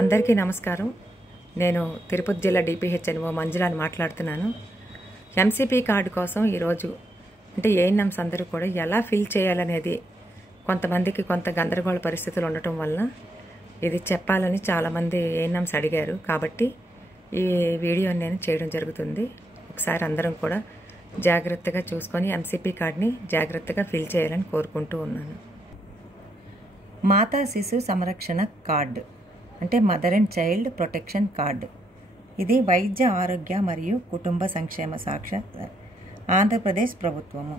అందరికీ నమస్కారం. నేను తిరుపతి జిల్లా డిపిహెచ్ఎన్ఓ మంజులాని మాట్లాడుతున్నాను. ఎంసీపీ కార్డు కోసం ఈరోజు అంటే ఏఎన్ఎంస్ అందరూ కూడా ఎలా ఫిల్ చేయాలనేది కొంతమందికి కొంత గందరగోళ పరిస్థితులు ఉండటం వలన ఇది చెప్పాలని చాలామంది ఏఎన్ఎంస్ అడిగారు. కాబట్టి ఈ వీడియోని నేను చేయడం జరుగుతుంది. ఒకసారి అందరం కూడా జాగ్రత్తగా చూసుకొని ఎంసీపీ కార్డుని జాగ్రత్తగా ఫిల్ చేయాలని కోరుకుంటూ ఉన్నాను. మాతా శిశు సంరక్షణ కార్డు అంటే mother and child protection card. ఇది వైద్య ఆరోగ్య మరియు కుటుంబ సంక్షేమ శాఖ ఆంధ్రప్రదేశ్ ప్రభుత్వము.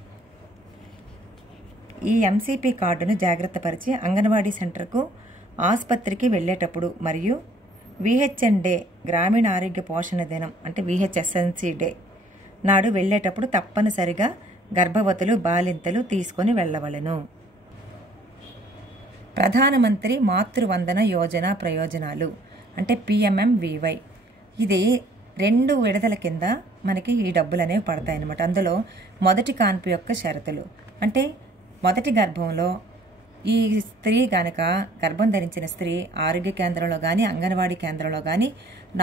ఈ ఎంసీపీ కార్డును జాగ్రత్తపరిచి అంగన్వాడీ సెంటర్కు, ఆసుపత్రికి వెళ్ళేటప్పుడు మరియు విహెచ్ఎన్ డే గ్రామీణ ఆరోగ్య పోషణ దినం అంటే విహెచ్ఎస్ఎన్సీ డే నాడు వెళ్ళేటప్పుడు తప్పనిసరిగా గర్భవతులు, బాలింతలు తీసుకొని వెళ్ళవలెను. ప్రధానమంత్రి మాతృవందన యోజన ప్రయోజనాలు అంటే పిఎంఎంవివై. ఇది 2 విడతల కింద మనకి ఈ డబ్బులు అనేవి పడతాయి అన్నమాట. అందులో మొదటి కాన్పు యొక్క షరతులు అంటే మొదటి గర్భంలో ఈ స్త్రీ కనుక గర్భం ధరించిన స్త్రీ ఆరోగ్య కేంద్రంలో కానీ అంగన్వాడీ కేంద్రంలో కానీ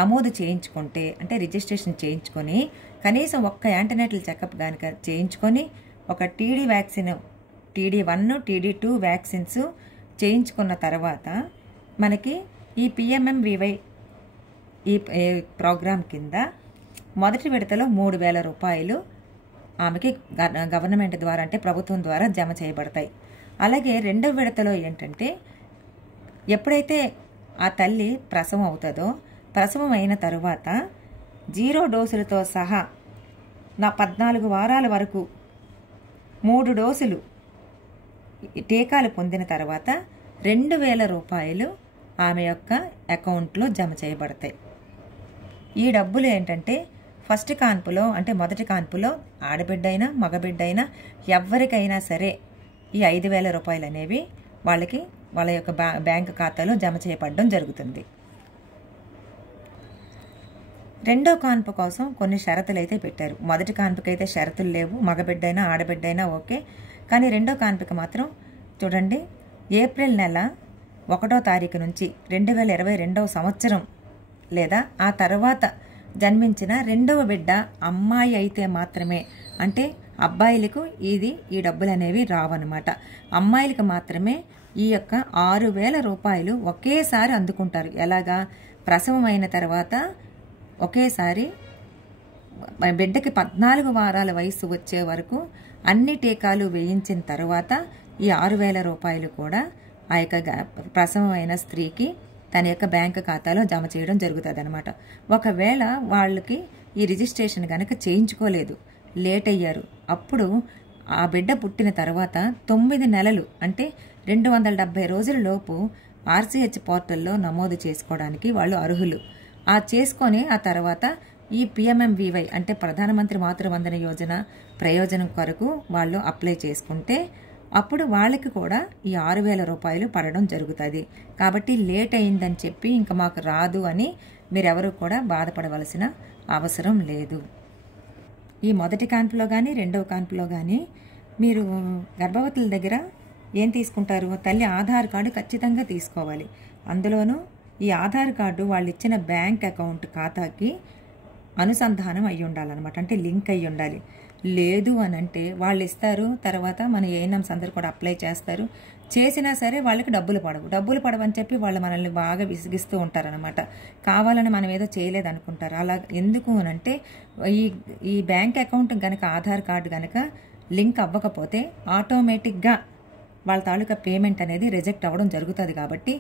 నమోదు చేయించుకుంటే అంటే రిజిస్ట్రేషన్ చేయించుకొని కనీసం ఒక్క యాంటీనేటల్ చెకప్ కనుక చేయించుకొని ఒక TD vaccine TD1, TD2 vaccines చేయించుకున్న తర్వాత మనకి ఈ పిఎంఎంవివై ఈ ప్రోగ్రాం కింద మొదటి విడతలో 3,000 రూపాయలు ఆమెకి గవర్నమెంట్ ద్వారా అంటే ప్రభుత్వం ద్వారా జమ చేయబడతాయి. అలాగే రెండవ విడతలో ఏంటంటే ఎప్పుడైతే ఆ తల్లి ప్రసవం అవుతుందో ప్రసవం అయిన తరువాత 0 డోసులతో సహా 14 వారాల వరకు 3 డోసులు టీకాలు పొందిన తర్వాత 2,000 రూపాయలు ఆమె యొక్క అకౌంట్లో జమ చేయబడతాయి. ఈ డబ్బులు ఏంటంటే ఫస్ట్ కాన్పులో అంటే మొదటి కాన్పులో ఆడబిడ్డ అయినా మగబిడ్డ అయినా ఎవరికైనా సరే ఈ 5,000 రూపాయలు అనేవి వాళ్ళ యొక్క బ్యాంక్ ఖాతాలో జమ చేయబడడం జరుగుతుంది. రెండో కాన్పు కోసం కొన్ని షరతులు అయితే పెట్టారు. మొదటి కాన్పుకైతే షరతులు లేవు, మగబిడ్డ అయినా ఆడబిడ్డ అయినా ఓకే. కానీ రెండో కాన్పుకి మాత్రం చూడండి, ఏప్రిల్ నెల 1వ తారీఖు నుంచి 2022వ సంవత్సరం లేదా ఆ తర్వాత జన్మించిన రెండవ బిడ్డ అమ్మాయి అయితే మాత్రమే, అంటే అబ్బాయిలకు ఈ డబ్బులు అనేవి రావన్నమాట. అమ్మాయిలకు మాత్రమే ఈ యొక్క 6,000 రూపాయలు ఒకేసారి అందుకుంటారు. ఎలాగా? ప్రసవం అయిన తర్వాత ఒకేసారి బిడ్డకి 14 వారాల వయసు వచ్చే వరకు అన్ని టీకాలు వేయించిన తర్వాత ఈ 6,000 రూపాయలు కూడా ఆ యొక్క ప్రసవమైన స్త్రీకి తన యొక్క బ్యాంకు ఖాతాలో జమ చేయడం జరుగుతుంది అనమాట. ఒకవేళ వాళ్ళకి ఈ రిజిస్ట్రేషన్ కనుక చేయించుకోలేదు, లేట్ అయ్యారు, అప్పుడు ఆ బిడ్డ పుట్టిన తర్వాత 9 నెలలు అంటే 270 రోజుల లోపు RCH పోర్టల్లో నమోదు చేసుకోవడానికి వాళ్ళు అర్హులు. ఆ చేసుకొని ఆ తర్వాత ఈ పిఎంఎంవివై అంటే ప్రధానమంత్రి మాతృవందన యోజన ప్రయోజనం కొరకు వాళ్ళు అప్లై చేసుకుంటే అప్పుడు వాళ్ళకి కూడా ఈ 6,000 రూపాయలు పడడం జరుగుతుంది. కాబట్టి లేట్ అయిందని చెప్పి ఇంకా మాకు రాదు అని మీరెవరూ కూడా బాధపడవలసిన అవసరం లేదు. ఈ మొదటి కాన్పులో కానీ రెండవ కాన్పులో కానీ మీరు గర్భవతుల దగ్గర ఏం తీసుకుంటారు? తల్లి ఆధార్ కార్డు ఖచ్చితంగా తీసుకోవాలి. అందులోనూ ఈ ఆధార్ కార్డు వాళ్ళు ఇచ్చిన బ్యాంక్ అకౌంట్ ఖాతాకి అనుసంధానం అయ్యి ఉండాలన్నమాట. అంటే లింక్ అయ్యి ఉండాలి. లేదు అని అంటే వాళ్ళు ఇస్తారు, తర్వాత మన ఏఎన్ఎంస్ అందరూ కూడా అప్లై చేస్తారు. చేసినా సరే వాళ్ళకి డబ్బులు పడవని చెప్పి వాళ్ళు మనల్ని బాగా విసిగిస్తూ ఉంటారనమాట. కావాలని మనం ఏదో చేయలేదు అనుకుంటారు. అలా ఎందుకు అని అంటే ఈ బ్యాంక్ అకౌంట్ కనుక ఆధార్ కార్డు కనుక లింక్ అవ్వకపోతే ఆటోమేటిక్గా వాళ్ళ తాలూకా పేమెంట్ అనేది రిజెక్ట్ అవ్వడం జరుగుతుంది. కాబట్టి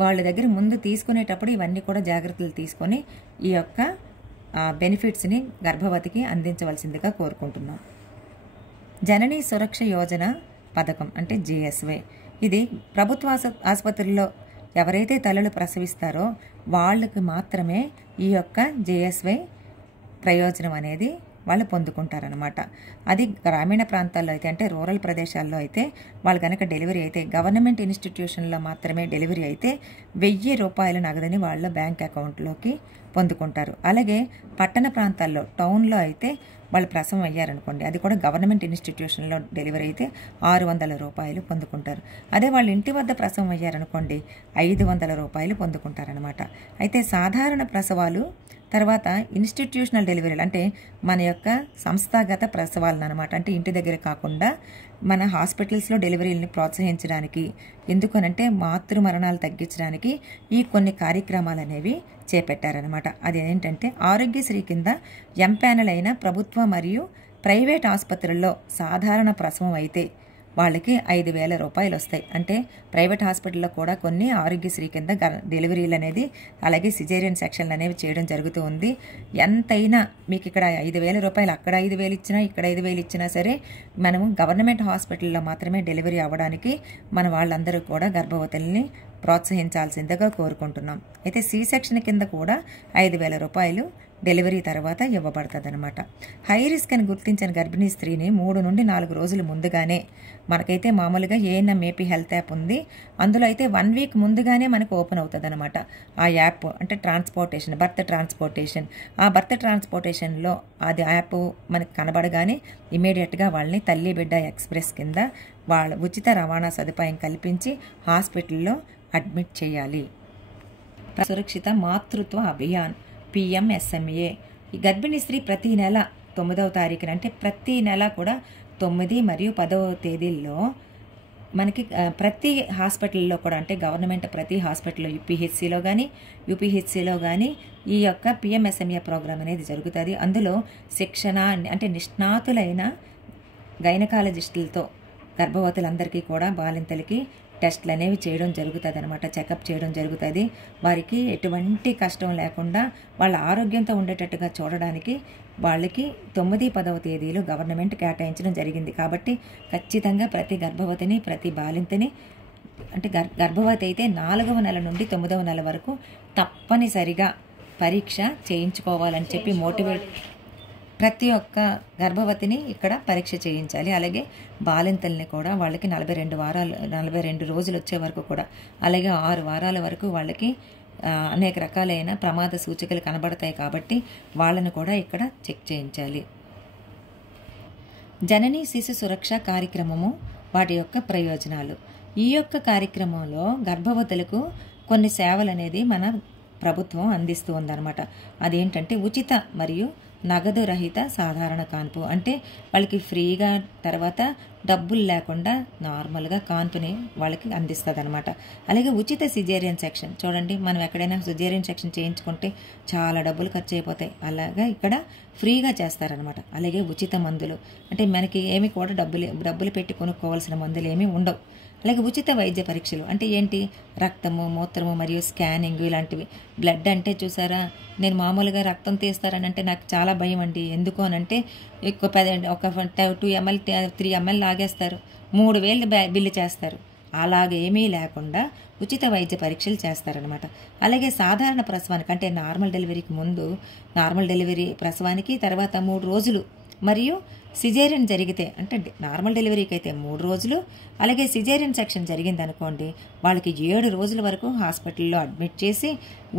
వాళ్ళ దగ్గర ముందు తీసుకునేటప్పుడు ఇవన్నీ కూడా జాగ్రత్తలు తీసుకొని ఈ యొక్క బెనిఫిట్స్ని గర్భవతికి అందించవలసిందిగా కోరుకుంటున్నాం. జననీ సురక్ష యోజన పథకం అంటే JSY. ఇది ప్రభుత్వ ఆసుపత్రుల్లో ఎవరైతే తల్లులు ప్రసవిస్తారో వాళ్ళకి మాత్రమే ఈ యొక్క JSY ప్రయోజనం అనేది వాళ్ళు పొందుకుంటారనమాట. అది గ్రామీణ ప్రాంతాల్లో అయితే అంటే రూరల్ ప్రదేశాల్లో అయితే వాళ్ళు కనుక డెలివరీ అయితే గవర్నమెంట్ ఇన్స్టిట్యూషన్లో మాత్రమే డెలివరీ అయితే 1,000 రూపాయల నగదుని వాళ్ళ బ్యాంక్ అకౌంట్లోకి పొందుకుంటారు. అలాగే పట్టణ ప్రాంతాల్లో టౌన్లో అయితే వాళ్ళు ప్రసవం అయ్యారనుకోండి, అది కూడా గవర్నమెంట్ ఇన్స్టిట్యూషన్లో డెలివరీ అయితే 600 రూపాయలు పొందుకుంటారు. అదే వాళ్ళు ఇంటి వద్ద ప్రసవం అయ్యారనుకోండి 500 రూపాయలు పొందుకుంటారనమాట. అయితే సాధారణ ప్రసవాలు తర్వాత ఇన్స్టిట్యూషనల్ డెలివరీలు అంటే మన యొక్క సంస్థాగత ప్రసవాలను అనమాట, అంటే ఇంటి దగ్గర కాకుండా మన హాస్పిటల్స్లో డెలివరీలని ప్రోత్సహించడానికి, ఎందుకనంటే మాతృ మరణాలు తగ్గించడానికి ఈ కొన్ని కార్యక్రమాలు అనేవి చేపట్టారనమాట. అది ఏంటంటే ఆరోగ్యశ్రీ కింద ఎంపానల్ అయిన ప్రభుత్వ మరియు ప్రైవేట్ ఆసుపత్రుల్లో సాధారణ ప్రసవం అయితే వాళ్ళకి 5,000 రూపాయలు వస్తాయి. అంటే ప్రైవేట్ హాస్పిటల్లో కూడా కొన్ని ఆరోగ్యశ్రీ కింద డెలివరీలు అనేది అలాగే సిజేరియన్ సెక్షన్లు అనేవి చేయడం జరుగుతూ ఉంది. ఎంతైనా మీకు ఇక్కడ 5,000 రూపాయలు, అక్కడ 5,000 ఇచ్చినా ఇక్కడ 5,000 ఇచ్చినా సరే మనము గవర్నమెంట్ హాస్పిటల్లో మాత్రమే డెలివరీ అవ్వడానికి మన వాళ్ళందరూ కూడా గర్భవతుల్ని ప్రోత్సహించాల్సిందిగా కోరుకుంటున్నాం. అయితే సి సెక్షన్ కింద కూడా 5,000 రూపాయలు డెలివరీ తర్వాత ఇవ్వబడుతుంది అనమాట. హై రిస్క్ అని గుర్తించిన గర్భిణీ స్త్రీని 3 నుండి 4 రోజులు ముందుగానే, మనకైతే మామూలుగా ఏఎన్ఎం ఏపీ హెల్త్ యాప్ ఉంది, అందులో అయితే 1 వీక్ ముందుగానే మనకు ఓపెన్ అవుతుంది అనమాట. ఆ యాప్ అంటే ట్రాన్స్పోర్టేషన్, బర్త్ ట్రాన్స్పోర్టేషన్, ఆ బర్త్ ట్రాన్స్పోర్టేషన్లో అది యాప్ మనకు కనబడగానే ఇమీడియట్గా వాళ్ళని తల్లి బిడ్డ ఎక్స్ప్రెస్ కింద వాళ్ళ ఉచిత రవాణా సదుపాయం కల్పించి హాస్పిటల్లో అడ్మిట్ చేయాలి. సురక్షిత మాతృత్వ అభియాన్ PMSMA. ఈ గర్భిణీ స్త్రీ ప్రతి నెల 9వ తారీఖున, అంటే ప్రతి నెల కూడా 9 మరియు 10వ తేదీల్లో మనకి ప్రతి హాస్పిటల్లో కూడా, అంటే గవర్నమెంట్ ప్రతి హాస్పిటల్లో UPHCలో కానీ UPHCలో కానీ ఈ యొక్క PMSMA ప్రోగ్రామ్ అనేది జరుగుతుంది. అందులో శిక్షణ అంటే నిష్ణాతులైన గైనకాలజిస్టులతో గర్భవతులందరికీ కూడా బాలింతలకి టెస్ట్లు అనేవి చేయడం జరుగుతుంది అనమాట, చెకప్ చేయడం జరుగుతుంది. వారికి ఎటువంటి కష్టం లేకుండా వాళ్ళ ఆరోగ్యంతో ఉండేటట్టుగా చూడడానికి వాళ్ళకి 9, 10వ తేదీలు గవర్నమెంట్ కేటాయించడం జరిగింది. కాబట్టి ఖచ్చితంగా ప్రతి గర్భవతిని, ప్రతి బాలింతని, అంటే గర్భవతి అయితే 4వ నెల నుండి 9వ నెల వరకు తప్పనిసరిగా పరీక్ష చేయించుకోవాలని చెప్పి మోటివేట్, ప్రతి ఒక్క గర్భవతిని ఇక్కడ పరీక్ష చేయించాలి. అలాగే బాలింతల్ని కూడా వాళ్ళకి 42 రోజులు వచ్చే వరకు కూడా, అలాగే 6 వారాల వరకు వాళ్ళకి అనేక రకాలైన ప్రమాద సూచికలు కనబడతాయి కాబట్టి వాళ్ళని కూడా ఇక్కడ చెక్ చేయించాలి. జనని శిశు సురక్ష కార్యక్రమము, వాటి యొక్క ప్రయోజనాలు. ఈ యొక్క కార్యక్రమంలో గర్భవతులకు కొన్ని సేవలు అనేది మన ప్రభుత్వం అందిస్తూ ఉందన్నమాట. అదేంటంటే ఉచిత మరియు నగదు రహిత సాధారణ కాన్పు, అంటే వాళ్ళకి ఫ్రీగా తర్వాత డబ్బులు లేకుండా నార్మల్గా కాన్పుని వాళ్ళకి అందిస్తుంది అనమాట. అలాగే ఉచిత సిజేరియన్ సెక్షన్, చూడండి మనం ఎక్కడైనా సిజేరియన్ సెక్షన్ చేయించుకుంటే చాలా డబ్బులు ఖర్చు అయిపోతాయి, అలాగా ఇక్కడ ఫ్రీగా చేస్తారనమాట. అలాగే ఉచిత మందులు, అంటే మనకి ఏమి కూడా డబ్బులు పెట్టి కొనుక్కోవాల్సిన మందులు ఏమీ ఉండవు. అలాగే ఉచిత వైద్య పరీక్షలు, అంటే ఏంటి, రక్తము, మూత్రము మరియు స్కానింగ్ ఇలాంటివి. బ్లడ్ అంటే చూసారా, నేను మామూలుగా రక్తం తీస్తారని అంటే నాకు చాలా భయం అండి. ఎందుకు అనంటే ఎక్కువ ఒక 2 ml 3 ml లాగేస్తారు, 3,000 బిల్లు చేస్తారు. అలాగేమీ లేకుండా ఉచిత వైద్య పరీక్షలు చేస్తారనమాట. అలాగే సాధారణ ప్రసవానికి, అంటే నార్మల్ డెలివరీకి ముందు, నార్మల్ డెలివరీ ప్రసవానికి తర్వాత 3 రోజులు, మరియు సిజేరియన్ జరిగితే, అంటే నార్మల్ డెలివరీకి అయితే 3 రోజులు, అలాగే సిజేరియన్ సెక్షన్ జరిగింది అనుకోండి వాళ్ళకి 7 రోజుల వరకు హాస్పిటల్లో అడ్మిట్ చేసి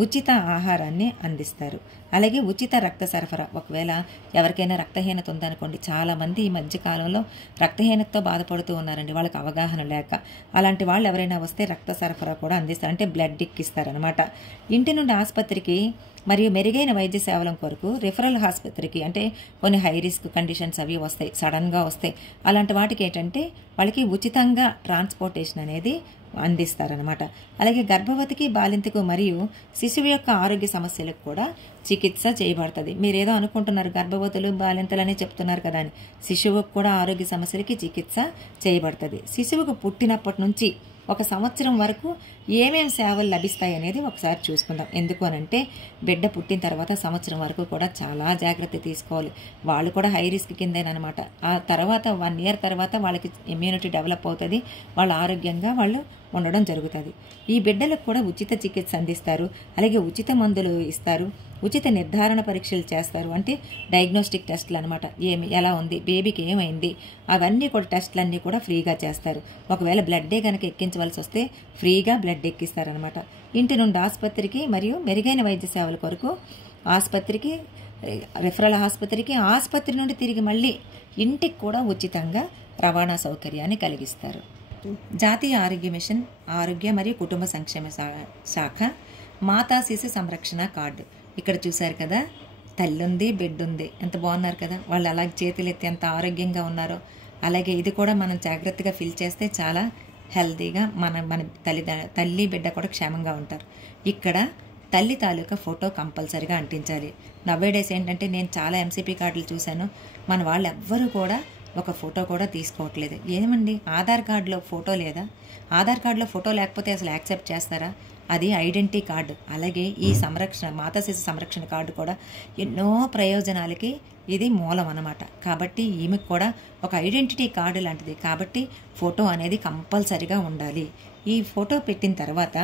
ఉచిత ఆహారాన్ని అందిస్తారు. అలాగే ఉచిత రక్త సరఫరా, ఒకవేళ ఎవరికైనా రక్తహీనత ఉందనుకోండి, చాలామంది ఈ మధ్యకాలంలో రక్తహీనతతో బాధపడుతూ ఉన్నారండి, వాళ్ళకి అవగాహన లేక. అలాంటి వాళ్ళు ఎవరైనా వస్తే రక్త సరఫరా కూడా అందిస్తారు, అంటే బ్లడ్ ఎక్కిస్తారనమాట. ఇంటి నుండి ఆసుపత్రికి మరియు మెరుగైన వైద్య సేవల కొరకు రిఫరల్ ఆసుపత్రికి, అంటే కొన్ని హై రిస్క్ కండిషన్స్ అవి వస్తాయి, సడన్గా వస్తాయి, అలాంటి వాటికి ఏంటంటే వాళ్ళకి ఉచితంగా ట్రాన్స్పోర్టేషన్ అనేది అందిస్తారనమాట. అలాగే గర్భవతికి, బాలింతకు మరియు శిశువు యొక్క ఆరోగ్య సమస్యలకు కూడా చికిత్స చేయబడుతుంది. మీరేదో అనుకుంటున్నారు గర్భవతులు బాలింతలని చెప్తున్నారు కదా అని, శిశువుకు కూడా ఆరోగ్య సమస్యలకి చికిత్స చేయబడుతుంది. శిశువుకు పుట్టినప్పటి నుంచి 1 సంవత్సరం వరకు ఏమేమి సేవలు లభిస్తాయి అనేది ఒకసారి చూసుకుందాం. ఎందుకు అనంటే బిడ్డ పుట్టిన తర్వాత సంవత్సరం వరకు కూడా చాలా జాగ్రత్త తీసుకోవాలి. వాళ్ళు కూడా హై రిస్క్ కిందేనమాట. ఆ తర్వాత 1 year తర్వాత వాళ్ళకి ఇమ్యూనిటీ డెవలప్ అవుతుంది, వాళ్ళ ఆరోగ్యంగా వాళ్ళు ఉండడం జరుగుతుంది. ఈ బిడ్డలకు కూడా ఉచిత చికిత్స అందిస్తారు, అలాగే ఉచిత మందులు ఇస్తారు, ఉచిత నిర్ధారణ పరీక్షలు చేస్తారు, అంటే డయాగ్నోస్టిక్ టెస్టులు అనమాట. ఎలా ఉంది బేబీకి, ఏమైంది, అవన్నీ కూడా టెస్టులన్నీ కూడా ఫ్రీగా చేస్తారు. ఒకవేళ బ్లడ్డే కనుక ఎక్కించవలసి వస్తే ఫ్రీగా బ్లడ్ ఎక్కిస్తారనమాట. ఇంటి నుండి ఆసుపత్రికి మరియు మెరుగైన వైద్య సేవల కొరకు ఆసుపత్రికి రిఫరల్ ఆసుపత్రికి, ఆసుపత్రి నుండి తిరిగి మళ్ళీ ఇంటికి కూడా ఉచితంగా రవాణా సౌకర్యాన్ని కలిగిస్తారు. జాతీయ ఆరోగ్య మిషన్ ఆరోగ్య మరియు కుటుంబ సంక్షేమ శాఖ మాతా శిశు సంరక్షణ కార్డు. ఇక్కడ చూశారు కదా, తల్లి ఉంది, బిడ్డ ఉంది, ఎంత బాగున్నారు కదా. వాళ్ళు అలాగే చేతులు ఎత్తి ఎంత ఆరోగ్యంగా ఉన్నారో. అలాగే ఇది కూడా మనం జాగ్రత్తగా ఫిల్ చేస్తే చాలా హెల్తీగా మన తల్లి బిడ్డ కూడా క్షేమంగా ఉంటారు. ఇక్కడ తల్లి తాలూకా ఫోటో కంపల్సరీగా అంటించాలి. నవ్వేడేస్ ఏంటంటే నేను చాలా ఎంసీపీ కార్డులు చూశాను, మన వాళ్ళు ఎవ్వరూ కూడా ఒక ఫోటో కూడా తీసుకోవట్లేదు. ఏమండి ఆధార్ కార్డులో ఫోటో లేదా? ఆధార్ కార్డులో ఫోటో లేకపోతే అసలు యాక్సెప్ట్ చేస్తారా? అది ఐడెంటిటీ కార్డు. అలాగే ఈ మాతా శిశు సంరక్షణ కార్డు కూడా ఎన్నో ప్రయోజనాలకి ఇది మూలం అన్నమాట. కాబట్టి ఈమెకు కూడా ఒక ఐడెంటిటీ కార్డు లాంటిది. కాబట్టి ఫోటో అనేది కంపల్సరీగా ఉండాలి. ఈ ఫోటో పెట్టిన తర్వాత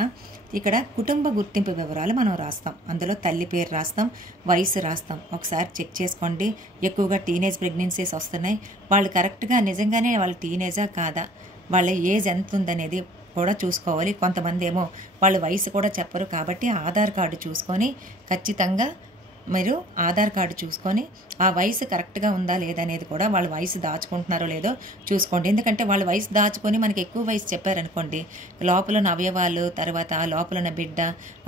ఇక్కడ కుటుంబ గుర్తింపు వివరాలు మనం రాస్తాం. అందులో తల్లి పేరు రాస్తాం, వయసు రాస్తాం. ఒకసారి చెక్ చేసుకోండి. ఎక్కువగా టీనేజ్ ప్రెగ్నెన్సీస్ వస్తున్నాయి. వాళ్ళు కరెక్ట్గా నిజంగానే వాళ్ళు టీనేజా కాదా, వాళ్ళ ఏజ్ ఎంత ఉందనేది కూడా చూసుకోవాలి. కొంతమంది ఏమో వాళ్ళ వయసు కూడా చెప్పరు. కాబట్టి ఆధార్ కార్డు చూసుకొని ఖచ్చితంగా మీరు ఆధార్ కార్డు చూసుకొని ఆ వయసు కరెక్ట్గా ఉందా లేదనేది కూడా వాళ్ళ వయసు దాచుకుంటున్నారో లేదో చూసుకోండి. ఎందుకంటే వాళ్ళ వయసు దాచుకొని మనకి ఎక్కువ వయసు చెప్పారనుకోండి, లోపల ఉన్న అవయవాలు, తర్వాత ఆ లోపల ఉన్న బిడ్డ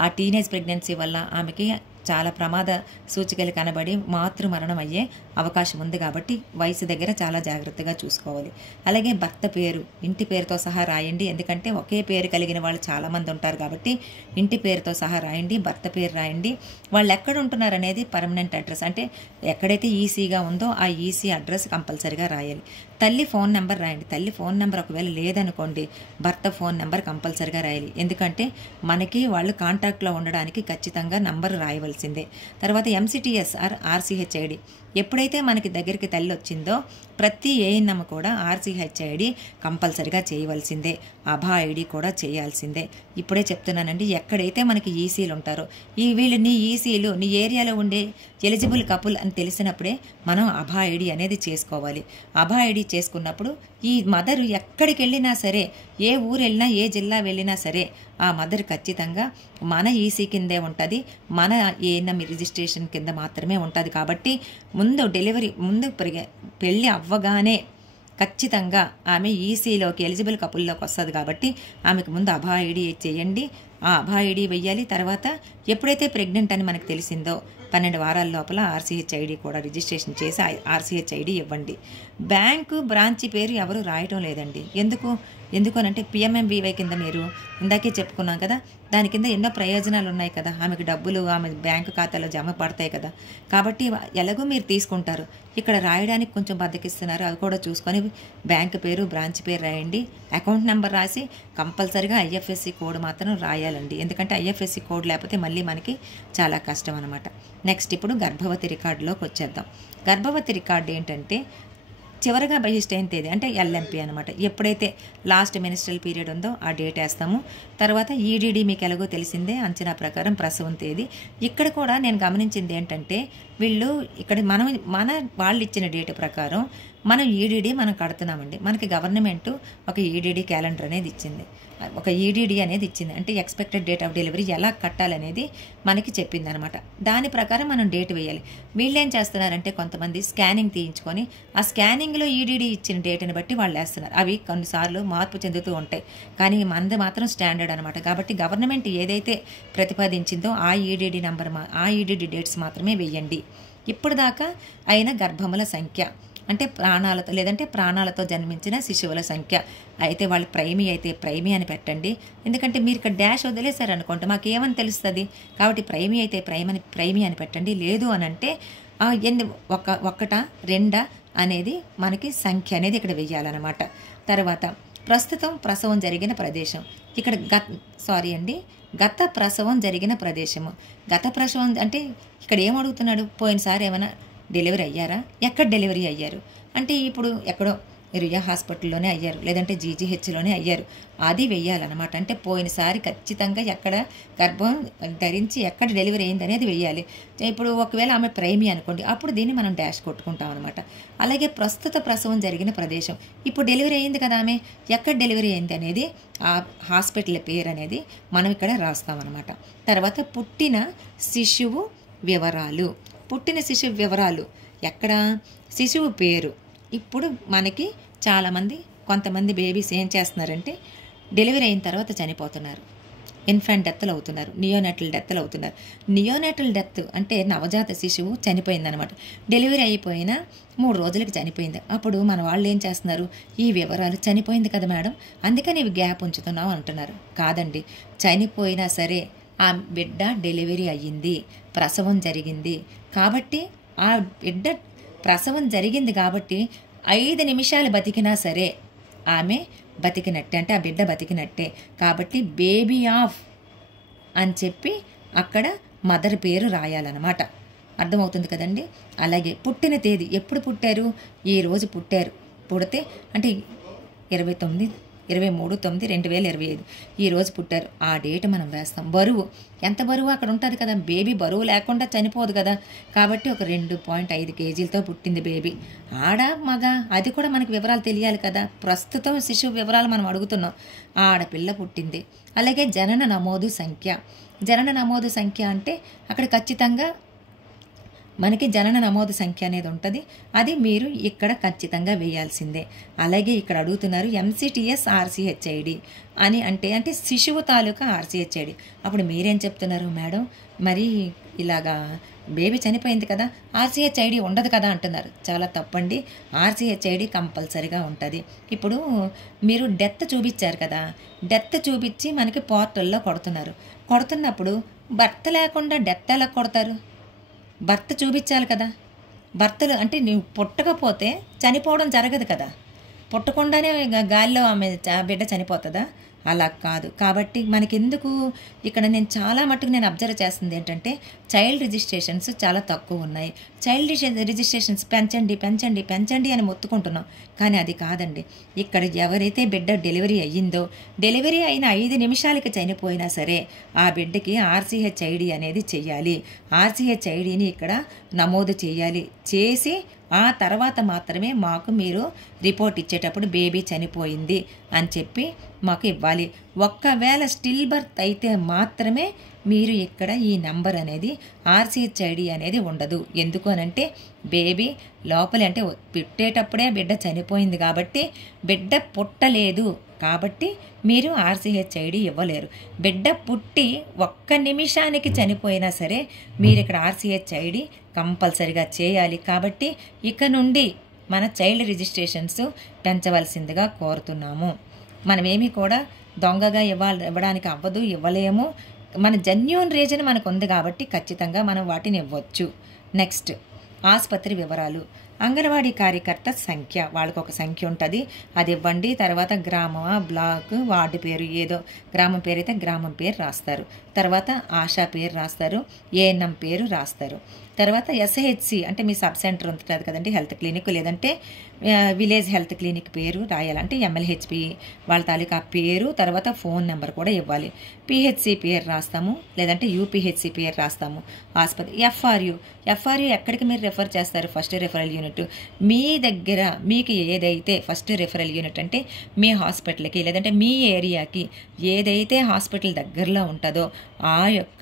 ఆ టీనేజ్ ప్రెగ్నెన్సీ వల్ల ఆమెకి చాలా ప్రమాద సూచికలు కనబడి మాతృ మరణం అయ్యే అవకాశం ఉంది. కాబట్టి వయసు దగ్గర చాలా జాగ్రత్తగా చూసుకోవాలి. అలాగే భర్త పేరు, ఇంటి పేరుతో సహా రాయండి. ఎందుకంటే ఒకే పేరు కలిగిన వాళ్ళు చాలామంది ఉంటారు కాబట్టి ఇంటి పేరుతో సహా రాయండి, భర్త పేరు రాయండి. వాళ్ళు ఎక్కడ ఉంటున్నారు అనేది పర్మనెంట్ అడ్రస్, అంటే ఎక్కడైతే ఈసీగా ఉందో ఆ ఈసీ అడ్రస్ కంపల్సరీగా రాయాలి. తల్లి ఫోన్ నెంబర్ రాయండి. తల్లి ఫోన్ నెంబర్ ఒకవేళ లేదనుకోండి, భర్త ఫోన్ నెంబర్ కంపల్సరీగా రాయాలి. ఎందుకంటే మనకి వాళ్ళు కాంటాక్ట్లో ఉండడానికి ఖచ్చితంగా నంబర్ రాయవలసిందే. తర్వాత ఎంసీటీఎస్ ఆర్సీహెచ్ ఐడి. ఎప్పుడైతే మనకి దగ్గరికి తల్లి వచ్చిందో ప్రతి ఏఎన్ఎం కూడా ఆర్సీహెచ్ ఐడి కంపల్సరీగా చేయవలసిందే. అభా ఐడి కూడా చేయాల్సిందే. ఇప్పుడే చెప్తున్నానండి, ఎక్కడైతే మనకి ఈసీలు ఉంటారో వీళ్ళు నీ ఈసీలు నీ ఏరియాలో ఉండే ఎలిజిబుల్ కపుల్ అని తెలిసినప్పుడే మనం అభా ఐడి అనేది చేసుకోవాలి. అభా ఐడి చేసుకున్నప్పుడు ఈ మదర్ ఎక్కడికి వెళ్ళినా సరే, ఏ ఊరు వెళ్ళినా, ఏ జిల్లా వెళ్ళినా సరే ఆ మదర్ ఖచ్చితంగా మన ఈసీ కిందే ఉంటుంది, మన ఏఎన్ఎం రిజిస్ట్రేషన్ కింద మాత్రమే ఉంటుంది. కాబట్టి ముందు పెళ్ళి అవ్వగానే ఖచ్చితంగా ఆమె ఈసీలోకి ఎలిజిబుల్ కపుల్లోకి వస్తుంది. కాబట్టి ఆమెకు ముందు అభా ఐడి చేయండి, ఆ అభా ఐడి వెయ్యాలి. తర్వాత ఎప్పుడైతే ప్రెగ్నెంట్ అని మనకు తెలిసిందో 12 వారాల లోపల ఆర్సీహెచ్ ఐడి కూడా రిజిస్ట్రేషన్ చేసి ఆర్సీహెచ్ ఐడి ఇవ్వండి. బ్యాంకు బ్రాంచి పేరు ఎవరు రాయటం లేదండి. ఎందుకనంటే పిఎంఎంవీవై కింద మీరు ఇందాకే చెప్పుకున్నాం కదా, దాని కింద ఎన్నో ప్రయోజనాలు ఉన్నాయి కదా. ఆమెకు డబ్బులు ఆమె బ్యాంకు ఖాతాలో జమ పడతాయి కదా. కాబట్టి ఎలాగో మీరు తీసుకుంటారు, ఇక్కడ రాయడానికి కొంచెం బద్దకిస్తున్నారు, అవి కూడా చూసుకొని బ్యాంకు పేరు బ్రాంచ్ పేరు రాయండి. అకౌంట్ నెంబర్ రాసి కంపల్సరీగా ఐఎఫ్ఎస్సి కోడ్ మాత్రం రాయాలండి. ఎందుకంటే ఐఎఫ్ఎస్సి కోడ్ లేకపోతే మళ్ళీ మనకి చాలా కష్టం అనమాట. నెక్స్ట్ ఇప్పుడు గర్భవతి రికార్డులోకి వచ్చేద్దాం. గర్భవతి రికార్డు ఏంటంటే చివరగా బహిష్టైన తేదీ అంటే ఎల్ఎంపీ అనమాట. ఎప్పుడైతే లాస్ట్ మెనిస్ట్రల్ పీరియడ్ ఉందో ఆ డేట్ వేస్తాము. తర్వాత ఈడీడీ మీకు ఎలాగో తెలిసిందే, అంచనా ప్రకారం ప్రసవం తేదీ. ఇక్కడ కూడా నేను గమనించింది ఏంటంటే వీళ్ళు ఇక్కడ మన వాళ్ళు ఇచ్చిన డేట్ ప్రకారం మనం ఈడీడీ మనం కడుతున్నామండి. మనకి గవర్నమెంట్ ఒక ఈడీడీ క్యాలెండర్ అనేది ఇచ్చింది, ఒక ఈడీడీ అనేది ఇచ్చింది. అంటే ఎక్స్పెక్టెడ్ డేట్ ఆఫ్ డెలివరీ ఎలా కట్టాలనేది మనకి చెప్పింది అనమాట. దాని ప్రకారం మనం డేట్ వేయాలి. వీళ్ళు ఏం చేస్తున్నారంటే కొంతమంది స్కానింగ్ తీయించుకొని ఆ స్కానింగ్లో ఈడీడీ ఇచ్చిన డేట్ని బట్టి వాళ్ళు వేస్తున్నారు. అవి కొన్నిసార్లు మార్పు చెందుతూ ఉంటాయి, కానీ మనది మాత్రం స్టాండర్డ్ అనమాట. కాబట్టి గవర్నమెంట్ ఏదైతే ప్రతిపాదించిందో ఆ ఈడీడీ నెంబర్ ఆ ఈడీడీ డేట్స్ మాత్రమే వేయండి. ఇప్పుడు దాకా అయిన గర్భముల సంఖ్య అంటే ప్రాణాలతో లేదంటే ప్రాణాలతో జన్మించిన శిశువుల సంఖ్య అయితే వాళ్ళు ప్రైమీ అని పెట్టండి. ఎందుకంటే మీరు ఇక్కడ డాష్ వదిలేశారు అనుకోండి మాకేమని తెలుస్తుంది. కాబట్టి ప్రైమీ అయితే ప్రైమీ అని పెట్టండి. లేదు అని అంటే ఒకటా రెండా అనేది మనకి సంఖ్య అనేది ఇక్కడ వెయ్యాలన్నమాట. తర్వాత ప్రస్తుతం ప్రసవం జరిగిన ప్రదేశం. ఇక్కడ గత ప్రసవం జరిగిన ప్రదేశము. గత ప్రసవం అంటే ఇక్కడ ఏమడుగుతున్నాడు, పోయినసారి ఏమైనా డెలివరీ అయ్యారా, ఎక్కడ డెలివరీ అయ్యారు అంటే ఇప్పుడు ఎక్కడో రియా హాస్పిటల్లోనే అయ్యారు, లేదంటే జీజీహెచ్లోనే అయ్యారు, అది వెయ్యాలన్నమాట. అంటే పోయినసారి ఖచ్చితంగా ఎక్కడ గర్భం ధరించి ఎక్కడ డెలివరీ అయింది అనేది వెయ్యాలి. ఇప్పుడు ఒకవేళ ఆమె ప్రైమీ అనుకోండి, అప్పుడు దీన్ని మనం డాష్ కొట్టుకుంటాం అనమాట. అలాగే ప్రస్తుత ప్రసవం జరిగిన ప్రదేశం. ఇప్పుడు డెలివరీ అయింది కదా, ఆమె ఎక్కడ డెలివరీ అయింది అనేది ఆ హాస్పిటల్ పేరు అనేది మనం ఇక్కడ రాస్తామన్నమాట. తర్వాత పుట్టిన శిశువు వివరాలు. పుట్టిన శిశువు వివరాలు ఎక్కడ, శిశువు పేరు. ఇప్పుడు మనకి చాలామంది కొంతమంది బేబీస్ ఏం చేస్తున్నారంటే డెలివరీ అయిన తర్వాత చనిపోతున్నారు, ఇన్ఫాంట్ డెత్లు అవుతున్నారు, నియోనాటల్ డెత్లు అవుతున్నారు. నియోనాటల్ డెత్ అంటే నవజాత శిశువు చనిపోయిందనమాట. డెలివరీ అయిపోయిన 3 రోజులకి చనిపోయింది. అప్పుడు మన వాళ్ళు ఏం చేస్తున్నారు, ఈ వివరాలు చనిపోయింది కదా మేడం అందుకని ఇవి గ్యాప్ ఉంచుతున్నావు అంటున్నారు. కాదండి, చనిపోయినా సరే ఆ బిడ్డ డెలివరీ అయ్యింది, ప్రసవం జరిగింది కాబట్టి ఆ బిడ్డ ప్రసవం జరిగింది కాబట్టి 5 నిమిషాలు బతికినా సరే ఆమె బతికినట్టే, అంటే ఆ బిడ్డ బతికినట్టే. కాబట్టి బేబీ ఆఫ్ అని చెప్పి అక్కడ మదర్ పేరు రాయాలన్నమాట. అర్థమవుతుంది కదండి. అలాగే పుట్టిన తేదీ, ఎప్పుడు పుట్టారు, ఈ రోజు పుట్టారు. పుడితే అంటే 23/9/2025 ఈ రోజు పుట్టారు, ఆ డేట్ మనం వేస్తాం. బరువు, ఎంత బరువు అక్కడ ఉంటుంది కదా, బేబీ బరువు లేకుండా చనిపోదు కదా, కాబట్టి ఒక 2.5 కేజీలతో పుట్టింది బేబీ. ఆడ మగ అది కూడా మనకి వివరాలు తెలియాలి కదా. ప్రస్తుతం శిశువు వివరాలు మనం అడుగుతున్నాం. ఆడపిల్ల పుట్టింది. అలాగే జనన నమోదు సంఖ్య. జనన నమోదు సంఖ్య అంటే అక్కడ ఖచ్చితంగా మనకి జనన నమోదు సంఖ్య అనేది ఉంటుంది, అది మీరు ఇక్కడ ఖచ్చితంగా వేయాల్సిందే. అలాగే ఇక్కడ అడుగుతున్నారు MCTS RCHID అని అంటే శిశువు తాలూకా RCHID. అప్పుడు మీరేం చెప్తున్నారు మేడం, మరి ఇలాగా బేబీ చనిపోయింది కదా RCHID ఉండదు కదా అంటున్నారు. చాలా తప్పండి, RCHID కంపల్సరీగా ఉంటుంది. ఇప్పుడు మీరు డెత్ చూపించారు కదా, డెత్ చూపించి మనకి పోర్టల్లో కొడుతున్నప్పుడు భర్త లేకుండా డెత్ ఎలా కొడతారు, భర్త చూపించాలి కదా. భర్తలు అంటే నువ్వు పుట్టకపోతే చనిపోవడం జరగదు కదా, పుట్టకుండానే గాలిలో ఆమె బిడ్డ చనిపోతుందా, అలా కాదు. కాబట్టి మనకెందుకు ఇక్కడ నేను చాలా మట్టుకు నేను అబ్జర్వ్ చేస్తుంది ఏంటంటే చైల్డ్ రిజిస్ట్రేషన్స్ చాలా తక్కువ ఉన్నాయి. చైల్డ్ రిజిస్ట్రేషన్స్ పెంచండి పెంచండి పెంచండి అని మొత్తుకుంటున్నాం, కానీ అది కాదండి. ఇక్కడ ఎవరైతే బిడ్డ డెలివరీ అయ్యిందో, డెలివరీ అయిన 5 నిమిషాలకి చనిపోయినా సరే ఆ బిడ్డకి RCHID అనేది చెయ్యాలి. RCHIDని ఇక్కడ నమోదు చేయాలి. చేసి ఆ తర్వాత మాత్రమే మాకు మీరు రిపోర్ట్ ఇచ్చేటప్పుడు బేబీ చనిపోయింది అని చెప్పి మాకు ఇవ్వాలి. ఒక్కవేళ స్టిల్ బర్త్ అయితే మాత్రమే మీరు ఇక్కడ ఈ నెంబర్ అనేది RCHID అనేది ఉండదు. ఎందుకు అనంటే బేబీ లోపలి అంటే పుట్టేటప్పుడే బిడ్డ చనిపోయింది కాబట్టి బిడ్డ పుట్టలేదు కాబట్టి మీరు RCHID ఇవ్వలేరు. బిడ్డ పుట్టి 1 నిమిషానికి చనిపోయినా సరే మీరు ఇక్కడ RCHID కంపల్సరిగా చేయాలి. కాబట్టి ఇక నుండి మన చైల్డ్ రిజిస్ట్రేషన్స్ పెంచవలసిందిగా కోరుతున్నాము. మనమేమీ కూడా దొంగగా ఇవ్వడానికి అవ్వదు, ఇవ్వలేము. మన జెన్యూన్ రీజన్ మనకు ఉంది కాబట్టి ఖచ్చితంగా మనం వాటిని ఇవ్వచ్చు. నెక్స్ట్ ఆసుపత్రి వివరాలు. అంగన్వాడీ కార్యకర్త సంఖ్య, వాళ్ళకు ఒక సంఖ్య ఉంటుంది, అది ఇవ్వండి. తర్వాత గ్రామమా బ్లాక్ వార్డు పేరు, ఏదో గ్రామం పేరు అయితే గ్రామం పేరు రాస్తారు. తర్వాత ఆశా పేరు రాస్తారు, ANM పేరు రాస్తారు. తర్వాత SHC అంటే మీ సబ్ సెంటర్ ఉంటుంది కదండి, హెల్త్ క్లినిక్ లేదంటే విలేజ్ హెల్త్ క్లినిక్ పేరు రాయాలంటే MLHP వాళ్ళ తాలూకా పేరు, తర్వాత ఫోన్ నెంబర్ కూడా ఇవ్వాలి. PHC పేరు రాస్తాము, లేదంటే UPHC పేరు రాస్తాము. ఆసుపత్రి FRU ఎక్కడికి మీరు రెఫర్ చేస్తారు, ఫస్ట్ రిఫరల్ యూనిట్. మీ దగ్గర మీకు ఏదైతే ఫస్ట్ రిఫరల్ యూనిట్ అంటే మీ హాస్పిటల్కి లేదంటే మీ ఏరియాకి ఏదైతే హాస్పిటల్ దగ్గరలో ఉంటుందో ఆ యొక్క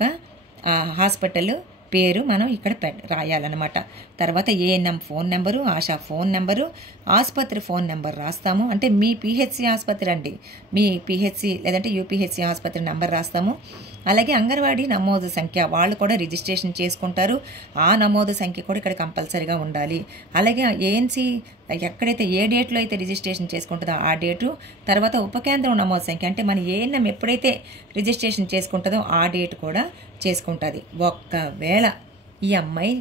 హాస్పిటల్ పేరు మనం ఇక్కడ రాయాలన్నమాట. తర్వాత ANM phone number, ASHA phone number, ఆసుపత్రి ఫోన్ నెంబర్ రాస్తాము. అంటే మీ PHC ఆసుపత్రి అండి, మీ PHC లేదంటే UPHC ఆసుపత్రి నెంబర్ రాస్తాము. అలాగే అంగన్వాడీ నమోదు సంఖ్య, వాళ్ళు కూడా రిజిస్ట్రేషన్ చేసుకుంటారు, ఆ నమోదు సంఖ్య కూడా ఇక్కడ కంపల్సరీగా ఉండాలి. అలాగే ANC ఎక్కడైతే ఏ డేట్లో అయితే రిజిస్ట్రేషన్ చేసుకుంటుందో ఆ డేటు, తర్వాత ఉపకేంద్రం నమోదు సంఖ్య అంటే మన ANM ఎప్పుడైతే రిజిస్ట్రేషన్ చేసుకుంటుందో ఆ డేట్ కూడా చేసుకుంటుంది. ఒక్కవేళ ఈ అమ్మాయి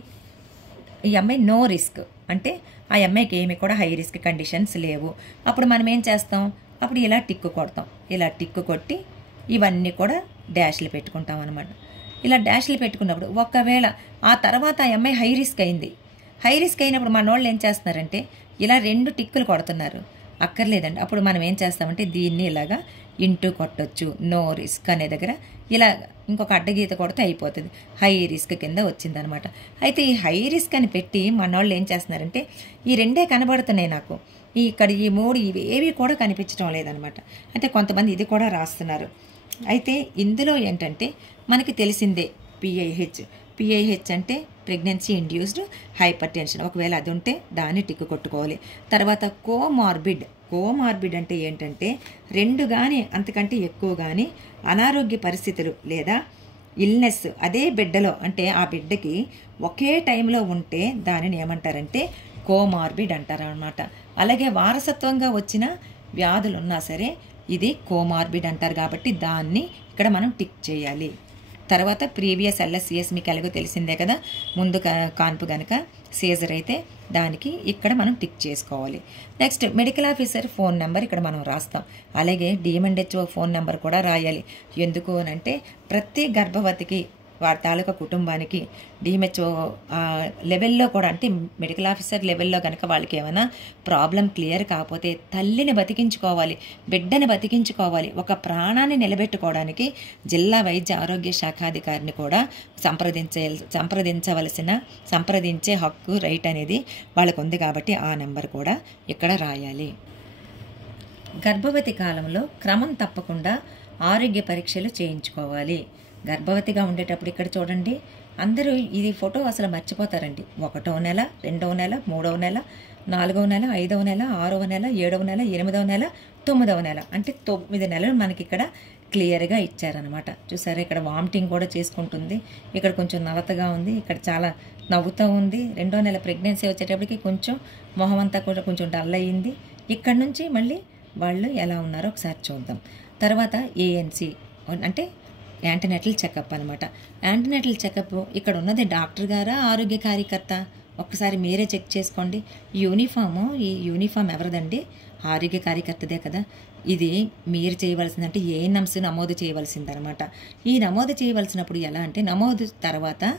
నో రిస్క్ అంటే ఆ అమ్మాయికి ఏమి కూడా హై రిస్క్ కండిషన్స్ లేవు, అప్పుడు మనం ఏం చేస్తాం, అప్పుడు ఇలా టిక్కు కొడతాం. ఇలా టిక్కు కొట్టి ఇవన్నీ కూడా డాష్లు పెట్టుకుంటాం అనమాట. ఇలా డాష్లు పెట్టుకున్నప్పుడు ఒకవేళ ఆ తర్వాత ఆ అమ్మాయి హై రిస్క్ అయినప్పుడు మన వాళ్ళు ఏం చేస్తున్నారంటే ఇలా 2 టిక్కులు కొడుతున్నారు. అక్కర్లేదండి, అప్పుడు మనం ఏం చేస్తామంటే దీన్ని ఇలాగా ఇంటూ కొట్టొచ్చు. నో రిస్క్ అనే దగ్గర ఇలా ఇంకొక అడ్డగీత కొడితే అయిపోతుంది, హై రిస్క్ కింద వచ్చిందనమాట. అయితే ఈ హై రిస్క్ అని పెట్టి మన వాళ్ళు ఏం చేస్తున్నారంటే ఈ 2 కనబడుతున్నాయి నాకు, ఇక్కడ ఈ 3 ఇవేవి కూడా కనిపించడం లేదనమాట. అయితే కొంతమంది ఇది కూడా రాస్తున్నారు. అయితే ఇందులో ఏంటంటే మనకి తెలిసిందే PIH అంటే ప్రెగ్నెన్సీ ఇండ్యూస్డ్ హైపర్ టెన్షన్, ఒకవేళ అది ఉంటే దాన్ని టిక్కు కొట్టుకోవాలి. తర్వాత కోమార్బిడ్ అంటే ఏంటంటే 2 కానీ అంతకంటే ఎక్కువ కానీ అనారోగ్య పరిస్థితులు లేదా ఇల్నెస్ అదే బిడ్డలో, అంటే ఆ బిడ్డకి ఒకే టైంలో ఉంటే దానిని ఏమంటారంటే కోమార్బిడ్ అంటారు అనమాట. అలాగే వారసత్వంగా వచ్చిన వ్యాధులు ఉన్నా సరే ఇది కోమార్బిడ్ అంటారు, కాబట్టి దాన్ని ఇక్కడ మనం టిక్ చేయాలి. తర్వాత ప్రీవియస్ LSCS మీకు ఎలాగో తెలిసిందే కదా, ముందు కాన్పు కనుక సీజర్ అయితే దానికి ఇక్కడ మనం టిక్ చేసుకోవాలి. Next medical officer phone number ఇక్కడ మనం రాస్తాం. అలాగే DMHO ఫోన్ నెంబర్ కూడా రాయాలి. ఎందుకు అనంటే ప్రతి గర్భవతికి వారి తాలూకా కుటుంబానికి DMHO లెవెల్లో కూడా, అంటే మెడికల్ ఆఫీసర్ లెవెల్లో కనుక వాళ్ళకి ఏమైనా ప్రాబ్లం క్లియర్ కాకపోతే తల్లిని బతికించుకోవాలి, బిడ్డని బతికించుకోవాలి, ఒక ప్రాణాన్ని నిలబెట్టుకోవడానికి జిల్లా వైద్య ఆరోగ్య శాఖాధికారిని కూడా సంప్రదించే హక్కు, రైట్ అనేది వాళ్ళకు ఉంది. కాబట్టి ఆ నెంబర్ కూడా ఇక్కడ రాయాలి. గర్భవతి కాలంలో క్రమం తప్పకుండా ఆరోగ్య పరీక్షలు చేయించుకోవాలి. గర్భవతిగా ఉండేటప్పుడు ఇక్కడ చూడండి, అందరూ ఇది ఫోటో అసలు మర్చిపోతారండి. 1వ నెల, 2వ నెల, 3వ నెల, 4వ నెల, 5వ నెల, 6వ నెల, 7వ నెల, 8వ నెల, 9వ నెల, అంటే 9 నెలలు మనకి ఇక్కడ క్లియర్గా ఇచ్చారనమాట. చూసారా, ఇక్కడ వామిటింగ్ కూడా చేసుకుంటుంది, ఇక్కడ కొంచెం నలతగా ఉంది, ఇక్కడ చాలా నవ్వుతూ ఉంది. 2వ నెల ప్రెగ్నెన్సీ వచ్చేటప్పటికి కొంచెం మొహం అంతా కూడా కొంచెం డల్ అయ్యింది. ఇక్కడ నుంచి మళ్ళీ వాళ్ళు ఎలా ఉన్నారో ఒకసారి చూద్దాం. తర్వాత ANC అంటే యాంటీనేటల్ చెకప్ అనమాట. యాంటీనేటల్ చెకప్ ఇక్కడ ఉన్నది డాక్టర్ గారా ఆరోగ్య కార్యకర్త, ఒక్కసారి మీరే చెక్ చేసుకోండి. ఈ యూనిఫామ్ ఎవరిదండి? ఆరోగ్య కార్యకర్తదే కదా. ఇది మీరు చేయవలసిందంటే ANMs నమోదు చేయవలసిందనమాట. ఈ నమోదు చేయవలసినప్పుడు ఎలా అంటే, నమోదు తర్వాత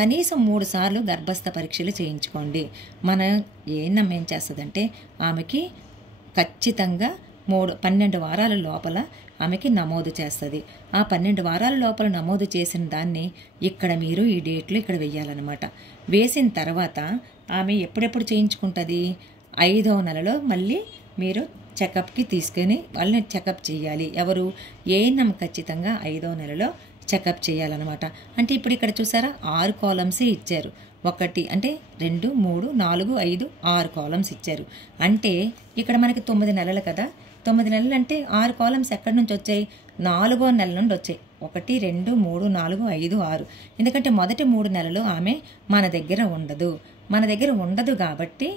కనీసం 3 సార్లు గర్భస్థ పరీక్షలు చేయించుకోండి. మన ANM ఏం చేస్తుందంటే ఆమెకి ఖచ్చితంగా 12 వారాల లోపల ఆమెకి నమోదు చేస్తుంది. ఆ 12 వారాల లోపల నమోదు చేసిన దాన్ని ఇక్కడ మీరు ఈ డేట్లు ఇక్కడ వెయ్యాలన్నమాట. వేసిన తర్వాత ఆమె ఎప్పుడెప్పుడు చేయించుకుంటుంది? 5వ నెలలో మళ్ళీ మీరు చెకప్కి తీసుకొని వాళ్ళని చెకప్ చేయాలి. ఎవరు? ANM ఖచ్చితంగా 5వ నెలలో చెకప్ చేయాలన్నమాట. అంటే ఇప్పుడు ఇక్కడ చూసారా 6 కాలమ్సే ఇచ్చారు. 1 అంటే 2, 3, 4, 5, 6 కాలమ్స్ ఇచ్చారు. అంటే ఇక్కడ మనకి 9 నెలలు కదా. 9 నెలలు అంటే 6 కాలమ్స్ ఎక్కడి నుంచి వచ్చాయి? 4వ నెల నుండి వచ్చాయి. 1, 2, 3, 4, 5, 6. ఎందుకంటే మొదటి 3 నెలలు ఆమె మన దగ్గర ఉండదు కాబట్టి,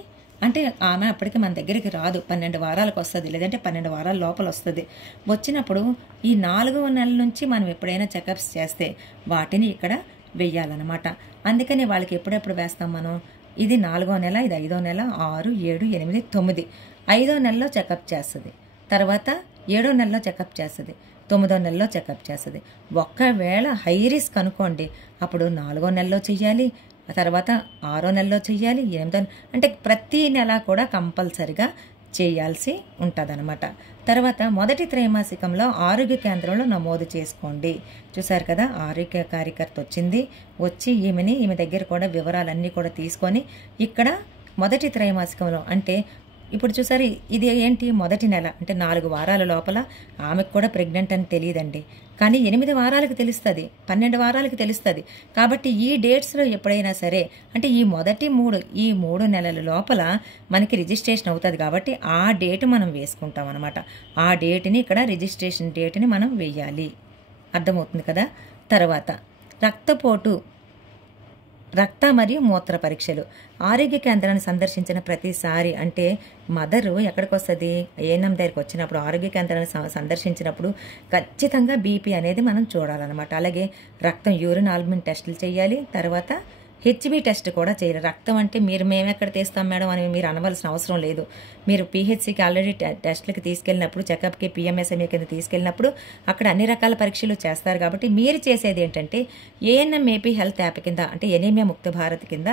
అంటే ఆమె అప్పటికి మన దగ్గరికి రాదు. 12 వారాలకు వస్తుంది, లేదంటే 12 వారాల లోపల వస్తుంది. వచ్చినప్పుడు ఈ 4వ నెల నుంచి మనం ఎప్పుడైనా చెకప్స్ చేస్తే వాటిని ఇక్కడ వెయ్యాలన్నమాట. అందుకని వాళ్ళకి ఎప్పుడెప్పుడు వేస్తాం మనం? ఇది 4వ నెల, ఇది 5వ నెల, 6, 7, 8, 9. 5వ నెలలో చెకప్ చేస్తుంది, తర్వాత 7వ నెలలో చెకప్ చేస్తుంది, 9వ నెలలో చెకప్ చేస్తుంది. ఒక్కవేళ హై రిస్క్ అనుకోండి, అప్పుడు 4వ నెలలో చెయ్యాలి, తర్వాత 6వ నెలలో చెయ్యాలి, 8వ, అంటే ప్రతి నెల కూడా కంపల్సరిగా చేయాల్సి ఉంటుందన్నమాట. తర్వాత మొదటి త్రైమాసికంలో ఆరోగ్య కేంద్రంలో నమోదు చేసుకోండి. చూసారు కదా, ఆరోగ్య కార్యకర్త వచ్చి ఈమె దగ్గర కూడా వివరాలన్నీ కూడా తీసుకొని ఇక్కడ మొదటి త్రైమాసికంలో, అంటే ఇప్పుడు చూసారు ఇది ఏంటి, మొదటి నెల అంటే 4 వారాల లోపల ఆమెకు కూడా ప్రెగ్నెంట్ అని తెలియదండి. కానీ 8 వారాలకు తెలుస్తుంది, 12 వారాలకు తెలుస్తుంది. కాబట్టి ఈ డేట్స్లో ఎప్పుడైనా సరే, అంటే ఈ మొదటి 3 నెలల లోపల మనకి రిజిస్ట్రేషన్ అవుతుంది. కాబట్టి ఆ డేట్ మనం వేసుకుంటాం అనమాట. ఆ డేట్ని ఇక్కడ రిజిస్ట్రేషన్ డేట్ని మనం వేయాలి. అర్థమవుతుంది కదా. తర్వాత రక్త మరియు మూత్ర పరీక్షలు. ఆరోగ్య కేంద్రాన్ని సందర్శించిన ప్రతిసారి, అంటే మదరు ఎక్కడికి వస్తుంది? ANM దగ్గరికి వచ్చినప్పుడు, ఆరోగ్య కేంద్రాన్ని సందర్శించినప్పుడు ఖచ్చితంగా BP అనేది మనం చూడాలన్నమాట. అలాగే రక్తం యూరిన్ ఆల్బుమిన్ టెస్టులు చేయాలి. తర్వాత HB టెస్ట్ కూడా చేయాలి. రక్తం అంటే మేము ఎక్కడ తీస్తాం మేడం అని మీరు అనవలసిన అవసరం లేదు. మీరు PHCకి ఆల్రెడీ టెస్టులకి తీసుకెళ్ళినప్పుడు, చెకప్కి PMSME కింద తీసుకెళ్ళినప్పుడు అక్కడ అన్ని రకాల పరీక్షలు చేస్తారు. కాబట్టి మీరు చేసేది ఏంటంటే ANM AP హెల్త్ యాప్ కింద, అంటే ఎనీమియా ముక్త భారత్ కింద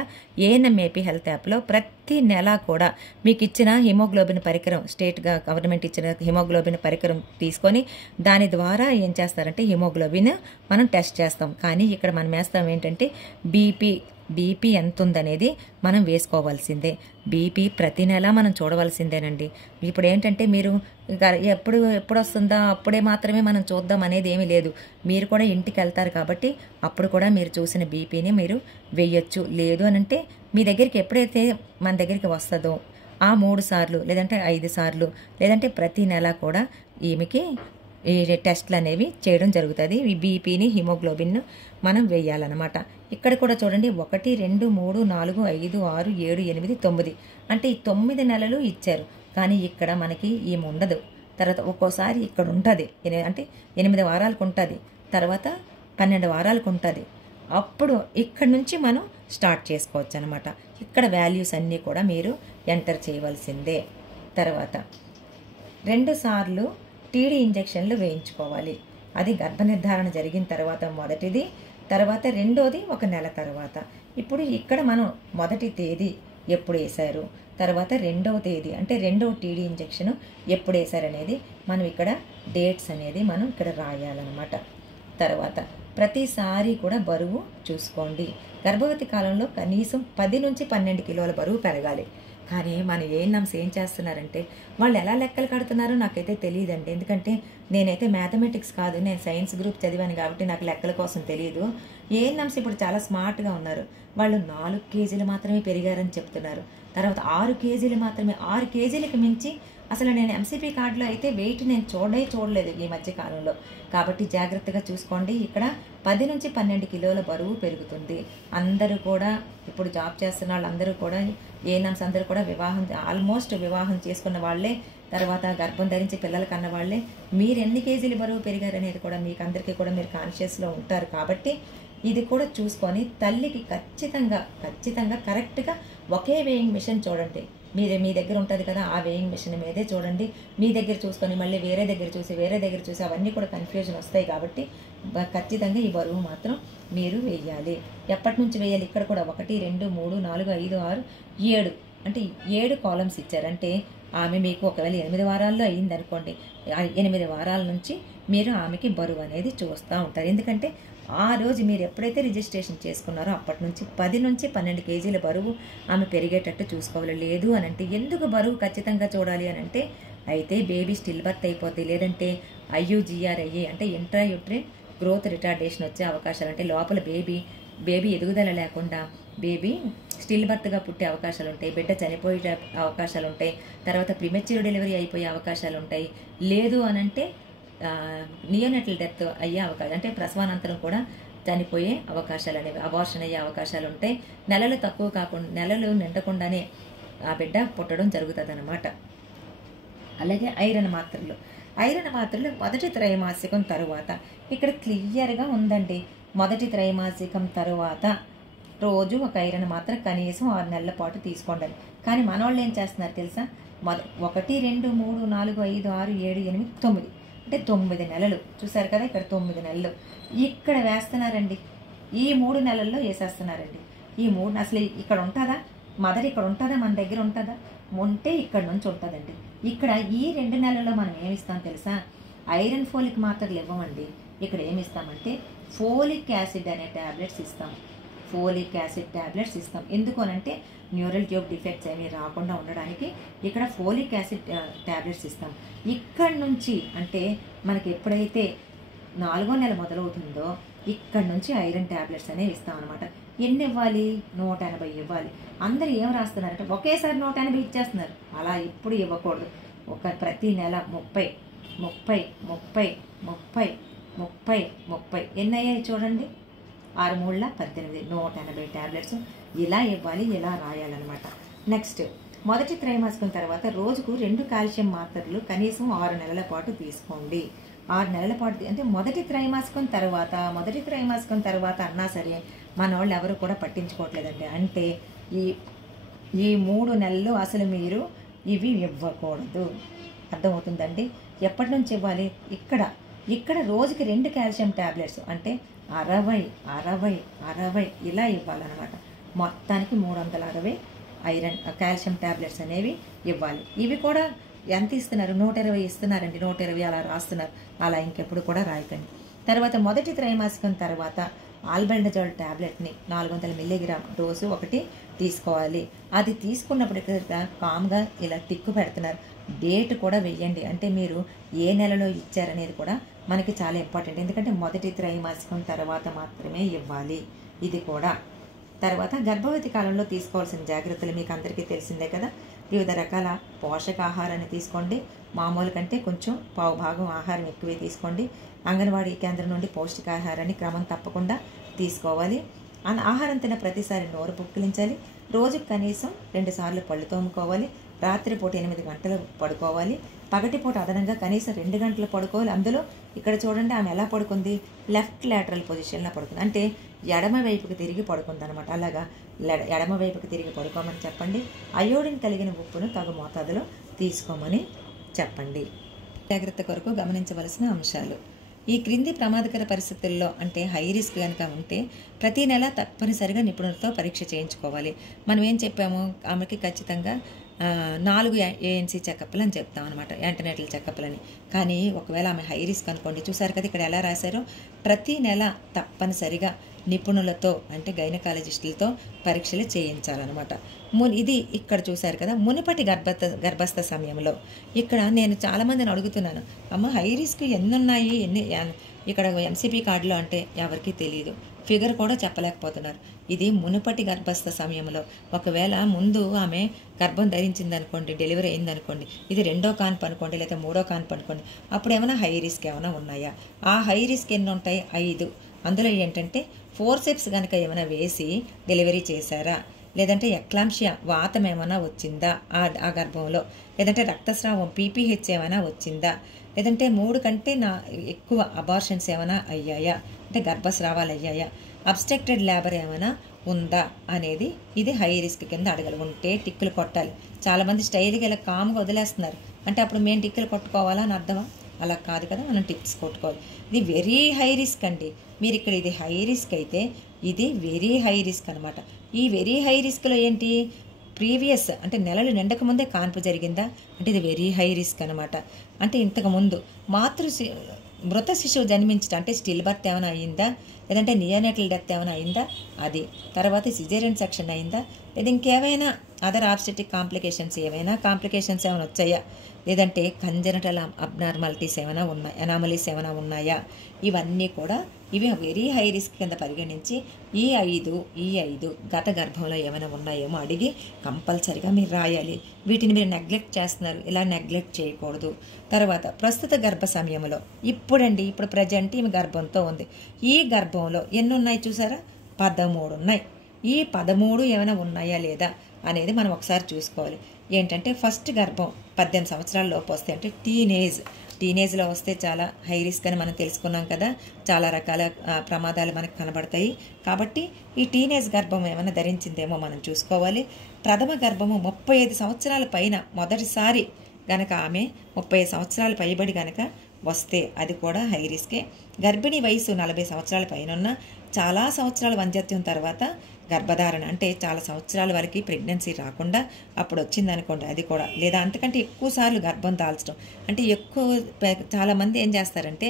ANM AP హెల్త్ యాప్లో ప్రతి నెల కూడా మీకు ఇచ్చిన హిమోగ్లోబిన్ పరికరం, స్టేట్గా గవర్నమెంట్ ఇచ్చిన హిమోగ్లోబిన్ పరికరం తీసుకొని దాని ద్వారా ఏం చేస్తారంటే హిమోగ్లోబిన్ మనం టెస్ట్ చేస్తాం. కానీ ఇక్కడ మనం వేస్తాం ఏంటంటే BP బీపీ ఎంత ఉందనేది మనం వేసుకోవాల్సిందే. బీపీ ప్రతి నెల మనం చూడవలసిందేనండి. ఇప్పుడు ఏంటంటే మీరు ఎప్పుడు వస్తుందా అప్పుడే మాత్రమే మనం చూద్దాం అనేది ఏమీ లేదు. మీరు కూడా ఇంటికి వెళ్తారు కాబట్టి అప్పుడు కూడా మీరు చూసిన బీపీని మీరు వేయొచ్చు. లేదు అనంటే మీ దగ్గరికి ఎప్పుడైతే మన దగ్గరికి వస్తుందో ఆ 3 సార్లు లేదంటే 5 సార్లు లేదంటే ప్రతి నెల కూడా ఈమెకి ఈ టెస్ట్లు అనేవి చేయడం జరుగుతుంది. ఈ బీపీని హిమోగ్లోబిన్ మనం వేయాలన్నమాట. ఇక్కడ కూడా చూడండి 1, 2, 3, 4, 5, 6, 7, 8, 9 అంటే ఈ 9 నెలలు ఇచ్చారు. కానీ ఇక్కడ మనకి ఈమె ఉండదు. తర్వాత ఒక్కోసారి ఇక్కడ ఉంటుంది, అంటే 8 వారాలకు ఉంటుంది, తర్వాత 12 వారాలకు ఉంటుంది. అప్పుడు ఇక్కడ నుంచి మనం స్టార్ట్ చేసుకోవచ్చు అనమాట. ఇక్కడ వాల్యూస్ అన్నీ కూడా మీరు ఎంటర్ చేయవలసిందే. తర్వాత 2 సార్లు టీడీ ఇంజెక్షన్లు వేయించుకోవాలి. అది గర్భనిర్ధారణ జరిగిన తర్వాత మొదటిది, తర్వాత రెండోది 1 నెల తర్వాత. ఇప్పుడు ఇక్కడ మనం మొదటి తేదీ ఎప్పుడు వేశారు, తర్వాత రెండవ తేదీ అంటే రెండవ టీడీ ఇంజెక్షన్ ఎప్పుడు వేశారు అనేది మనం ఇక్కడ డేట్స్ అనేది మనం ఇక్కడ రాయాలన్నమాట. తర్వాత ప్రతిసారి కూడా బరువు చూసుకోండి. గర్భవతి కాలంలో కనీసం 10 నుంచి 12 కిలోల బరువు పెరగాలి. కానీ మన ఏఎన్ఎంస్ ఏం చేస్తున్నారంటే వాళ్ళు ఎలా లెక్కలు కడుతున్నారో నాకైతే తెలియదండి. ఎందుకంటే నేనైతే మ్యాథమెటిక్స్ కాదు, నేను సైన్స్ గ్రూప్ చదివాను కాబట్టి నాకు లెక్కల కోసం తెలియదు. ఏఎన్ఎంస్ ఇప్పుడు చాలా స్మార్ట్గా ఉన్నారు. వాళ్ళు 4 కేజీలు మాత్రమే పెరిగారని చెప్తున్నారు. తర్వాత 6 కేజీలు మాత్రమే, 6 కేజీలకు మించి అసలు నేను ఎంసీపీ కార్డులో అయితే వెయిట్ నేను చూడలేదు ఈ మధ్య కాలంలో. కాబట్టి జాగ్రత్తగా చూసుకోండి. ఇక్కడ 10 నుంచి 12 కిలోల బరువు పెరుగుతుంది. అందరూ కూడా ఇప్పుడు జాబ్ చేస్తున్న వాళ్ళందరూ కూడా ఏఎన్ఎంస్ అందరూ కూడా ఆల్మోస్ట్ వివాహం చేసుకున్న వాళ్ళే, తర్వాత గర్భం ధరించి పిల్లలు కన్న వాళ్ళే. మీరు ఎన్ని కేజీలు బరువు పెరిగారనేది కూడా మీకు అందరికీ కూడా మీరు కాన్షియస్లో ఉంటారు. కాబట్టి ఇది కూడా చూసుకొని తల్లికి ఖచ్చితంగా కరెక్ట్గా ఒకే వేయింగ్ మిషన్ చూడండి. మీ దగ్గర ఉంటుంది కదా, ఆ వేయింగ్ మిషన్ మీదే చూడండి. మీ దగ్గర చూసుకొని మళ్ళీ వేరే దగ్గర చూసి అవన్నీ కూడా కన్ఫ్యూజన్ వస్తాయి. కాబట్టి ఖచ్చితంగా ఈ బరువు మాత్రం మీరు వేయాలి. ఎప్పటి నుంచి వేయాలి? ఇక్కడ కూడా 1, 2, 3, 4, 5, 6, 7 అంటే 7 కాలమ్స్ ఇచ్చారంటే ఆమె మీకు ఒకవేళ 8 వారాల్లో అయ్యిందనుకోండి, 8 వారాల నుంచి మీరు ఆమెకి బరువు అనేది చూస్తూ ఉంటారు. ఎందుకంటే ఆ రోజు మీరు ఎప్పుడైతే రిజిస్ట్రేషన్ చేసుకున్నారో అప్పటి నుంచి 10 నుంచి 12 కేజీల బరువు ఆమె పెరిగేటట్టు చూసుకోవాలి. లేదు అనంటే ఎందుకు బరువు ఖచ్చితంగా చూడాలి అనంటే అయితే బేబీ స్టిల్ బర్త్ అయిపోతాయి, లేదంటే IUGRIA అంటే ఇంట్రాయూట్రైన్ గ్రోత్ రిటార్డేషన్ వచ్చే అవకాశాలు, అంటే లోపల బేబీ ఎదుగుదల లేకుండా బేబీ స్టిల్ బర్త్గా పుట్టే అవకాశాలు ఉంటాయి, బిడ్డ చనిపోయే అవకాశాలు ఉంటాయి, తర్వాత ప్రిమెచ్యూర్ డెలివరీ అయిపోయే అవకాశాలు ఉంటాయి. లేదు అనంటే నియోనెటల్ డెత్ అయ్యే అవకాశం, అంటే ప్రసవానంతరం కూడా చనిపోయే అవకాశాలు అనేవి, అబార్షన్ అయ్యే అవకాశాలు ఉంటాయి. నెలలు నిండకుండానే ఆ బిడ్డ పుట్టడం జరుగుతుంది అన్నమాట. అలాగే ఐరన్ మాత్రలు మొదటి త్రైమాసికం తరువాత ఇక్కడ క్లియర్గా ఉందండి. మొదటి త్రైమాసికం తరువాత రోజు ఒక ఐరన్ మాత్ర కనీసం 6 నెలల పాటు తీసుకోండి. కానీ మనవాళ్ళు ఏం చేస్తున్నారు తెలుసా? 1, 2, 3, 4, 5, 6, 7, 8, 9 అంటే 9 నెలలు చూసారు కదా. ఇక్కడ 9 నెలలు ఇక్కడ వేస్తున్నారండి. ఈ 3 నెలల్లో వేసేస్తున్నారండి. ఈ 3 అసలు ఇక్కడ ఉంటుందా? ఇక్కడ ఉంటుందా? మన దగ్గర ఉంటుందా? ఉంటే ఇక్కడ నుంచి ఉంటుందండి. ఇక్కడ ఈ 2 నెలల్లో మనం ఏమిస్తాం తెలుసా? ఐరన్ ఫోలిక్ మాత్రలు ఇవ్వమండి. ఇక్కడ ఏమిస్తామంటే ఫోలిక్ యాసిడ్ అనే ట్యాబ్లెట్స్ ఇస్తాం. ఎందుకు అనంటే న్యూరల్ ట్యూబ్ డిఫెక్ట్స్ ఏమీ రాకుండా ఉండడానికి ఇక్కడ ఫోలిక్ యాసిడ్ ట్యాబ్లెట్స్ ఇస్తాం. ఇక్కడ నుంచి అంటే మనకి ఎప్పుడైతే 4వ నెల మొదలవుతుందో ఇక్కడ నుంచి ఐరన్ ట్యాబ్లెట్స్ అనేవి ఇస్తాం అనమాట. ఎన్ని ఇవ్వాలి? 180 ఇవ్వాలి. అందరు ఏం రాస్తున్నారంటే ఒకేసారి 180 ఇచ్చేస్తున్నారు. అలా ఇప్పుడు ఇవ్వకూడదు. ప్రతి నెల 30 ఎన్ని అయ్యాయి చూడండి. 6 3 18 180 ట్యాబ్లెట్స్ ఇలా ఇవ్వాలి, ఇలా రాయాలన్నమాట. నెక్స్ట్ మొదటి త్రైమాసికం తర్వాత రోజుకు 2 కాల్షియం మాత్రలు కనీసం 6 నెలల పాటు తీసుకోండి. 6 నెలల పాటు అంటే మొదటి త్రైమాసికం తర్వాత అన్నా సరే మన వాళ్ళు ఎవరు కూడా పట్టించుకోవట్లేదండి. అంటే ఈ 3 నెలలు అసలు మీరు ఇవి ఇవ్వకూడదు. అర్థమవుతుందండి? ఎప్పటి నుంచి ఇవ్వాలి? ఇక్కడ రోజుకి 2 కాల్షియం ట్యాబ్లెట్స్ అంటే 60 ఇలా ఇవ్వాలన్నమాట. మొత్తానికి 360 ఐరన్ కాల్షియం ట్యాబ్లెట్స్ అనేవి ఇవ్వాలి. ఇవి కూడా ఎంత ఇస్తున్నారు? 120 ఇస్తున్నారండి. 120 అలా రాస్తున్నారు. అలా ఇంకెప్పుడు కూడా రాయకండి. తర్వాత మొదటి త్రైమాసికం తర్వాత ఆల్బెండజోల్ ట్యాబ్లెట్ని 400 మిల్లీగ్రామ్ డోసు ఒకటి తీసుకోవాలి. అది తీసుకున్నప్పుడు ఇక్కడ కామ్గా ఇలా టిక్కు పెడుతున్నారు. డేట్ కూడా వెయ్యండి. అంటే మీరు ఏ నెలలో ఇచ్చారనేది కూడా మనకి చాలా ఇంపార్టెంట్. ఎందుకంటే మొదటి త్రైమాసికం తర్వాత మాత్రమే ఇవ్వాలి. ఇది కూడా తర్వాత గర్భవతి కాలంలో తీసుకోవాల్సిన జాగ్రత్తలు మీకు అందరికీ తెలిసిందే కదా. వివిధ రకాల పోషకాహారాన్ని తీసుకోండి. మామూలు కంటే కొంచెం పావు భాగం ఆహారం ఎక్కువే తీసుకోండి. అంగన్వాడీ కేంద్రం నుండి పౌష్టికాహారాన్ని క్రమం తప్పకుండా తీసుకోవాలి. ఆహారం తిన్న ప్రతిసారి నోరు పుక్కిలించాలి. రోజుకు కనీసం 2 సార్లు పళ్ళు తోముకోవాలి. రాత్రిపూట 8 గంటలు పడుకోవాలి. పగటిపూట అదనంగా కనీసం 2 గంటలు పడుకోవాలి. అందులో ఇక్కడ చూడండి ఆమె ఎలా పడుకుంది, లెఫ్ట్ లాటరల్ పొజిషన్లో పడుకుంది. అంటే ఎడమ వైపుకి తిరిగి పడుకుంది అనమాట. అలాగా ఎడమ వైపుకి తిరిగి పడుకోమని చెప్పండి. అయోడిన్ కలిగిన ఉప్పును తగు మోతాదులో తీసుకోమని చెప్పండి. జాగ్రత్త కొరకు గమనించవలసిన అంశాలు. ఈ క్రింది ప్రమాదకర పరిస్థితుల్లో అంటే హై రిస్క్ కనుక ఉంటే ప్రతి నెల తప్పనిసరిగా నిపుణులతో పరీక్ష చేయించుకోవాలి. మనం ఏం చెప్పాము, ఆమెకి ఖచ్చితంగా 4 ఏఎన్సీ చెకప్లు అని చెప్తాం అనమాట, యాంటీనేటల్ చెకప్లని. కానీ ఒకవేళ ఆమె హై రిస్క్ అనుకోండి, చూసారు కదా ఇక్కడ ఎలా రాశారో, ప్రతి నెల తప్పనిసరిగా నిపుణులతో అంటే గైనకాలజిస్టులతో పరీక్షలు చేయించాలన్నమాట. ఇది ఇక్కడ చూశారు కదా. మునుపటి గర్భస్థ సమయంలో ఇక్కడ నేను చాలామందిని అడుగుతున్నాను, అమ్మ హై రిస్క్ ఎన్ని ఉన్నాయి, ఇక్కడ ఎంసీపీ కార్డులో అంటే ఎవరికీ తెలియదు, ఫిగర్ కూడా చెప్పలేకపోతున్నారు. ఇది మునుపటి గర్భస్థ సమయంలో. ఒకవేళ ముందు ఆమె గర్భం ధరించిందనుకోండి, డెలివరీ అయిందనుకోండి, ఇది 2వ కాన్పు అనుకోండి లేదా 3వ కాన్పు అనుకోండి, అప్పుడు ఏమైనా హై రిస్క్ ఏమైనా ఉన్నాయా? ఆ హై రిస్క్ ఎన్ని ఉంటాయి? 5. అందులో ఏంటంటే ఫోర్సెప్స్ కనుక ఏమైనా వేసి డెలివరీ చేశారా, లేదంటే ఎక్లాంషియా వాతం ఏమైనా వచ్చిందా ఆ గర్భంలో, లేదంటే రక్తస్రావం పీపీహెచ్ ఏమైనా వచ్చిందా, లేదంటే 3 కంటే ఎక్కువ అబార్షన్స్ ఏమైనా అయ్యాయా, అంటే గర్భస్రావాలు అయ్యాయా, అబ్స్ట్రక్టెడ్ లేబర్ ఏమైనా ఉందా అనేది ఇది హై రిస్క్ కింద అడగలు. ఉంటే టిక్కులు కొట్టాలి. చాలామంది స్టైల్గా ఇలా కామ్గా వదిలేస్తున్నారు. అంటే అప్పుడు మేము టిక్కులు కొట్టుకోవాలా అని అర్థమా? అలా కాదు కదా, మనం టిక్స్ కొట్టుకోవాలి. ఇది వెరీ హై రిస్క్ అండి. మీరు ఇక్కడ ఇది హై రిస్క్ అయితే ఇది వెరీ హై రిస్క్ అనమాట. ఈ వెరీ హై రిస్క్లో ఏంటి, ప్రీవియస్ అంటే నెలలు నిండక ముందే కాన్పు జరిగిందా అంటే ఇది వెరీ హై రిస్క్ అనమాట. అంటే ఇంతకుముందు మృత శిశువు జన్మించడం అంటే స్టిల్ బర్త్ ఏమైనా అయ్యిందా, లేదంటే నియోనేటల్ డెత్ ఏమైనా అయిందా, అది తర్వాత సిజేరియన్ సెక్షన్ అయిందా, లేదా ఇంకేమైనా అదర్ ఆబ్స్టెటిక్ కాంప్లికేషన్స్ ఏమైనా వచ్చాయా, లేదంటే కంజనటల్ అబ్నార్మాలిటీస్ ఏమైనా ఉన్నాయి, అనామలీస్ ఏమైనా ఉన్నాయా, ఇవన్నీ కూడా ఇవి వెరీ హై రిస్క్ కింద పరిగణించి ఈ 5 గత గర్భంలో ఏమైనా ఉన్నాయేమో అడిగి కంపల్సరిగా మీరు రాయాలి. వీటిని మీరు నెగ్లెక్ట్ చేస్తున్నారు, ఇలా నెగ్లెక్ట్ చేయకూడదు. తర్వాత ప్రస్తుత గర్భ సమయంలో ఇప్పుడు ప్రజెంట్ ఈమె గర్భంతో ఉంది. ఈ గర్భంలో ఎన్ని ఉన్నాయి చూసారా, 13 ఉన్నాయి. ఈ 13 ఏమైనా ఉన్నాయా లేదా అనేది మనం ఒకసారి చూసుకోవాలి. ఏంటంటే ఫస్ట్ గర్భం 18 సంవత్సరాల లోపు వస్తే అంటే టీనేజ్లో వస్తే చాలా హై రిస్క్ అని మనం తెలుసుకున్నాం కదా. చాలా రకాల ప్రమాదాలు మనకు కనబడతాయి. కాబట్టి ఈ టీనేజ్ గర్భం ఏమైనా ధరించిందేమో మనం చూసుకోవాలి. ప్రథమ గర్భము 35 సంవత్సరాల పైన మొదటిసారి గనక ఆమె 30 సంవత్సరాల పైబడి గనక వస్తే అది కూడా హై రిస్కే. గర్భిణీ వయసు 40 సంవత్సరాల పైన ఉన్న చాలా సంవత్సరాల వంధ్యత్వం తర్వాత గర్భధారణ అంటే చాలా సంవత్సరాల వరకు ప్రెగ్నెన్సీ రాకుండా అప్పుడు వచ్చిందనుకోండి, అది కూడా, లేదా అంతకంటే ఎక్కువ సార్లు గర్భం దాల్చడం అంటే చాలామంది ఏం చేస్తారంటే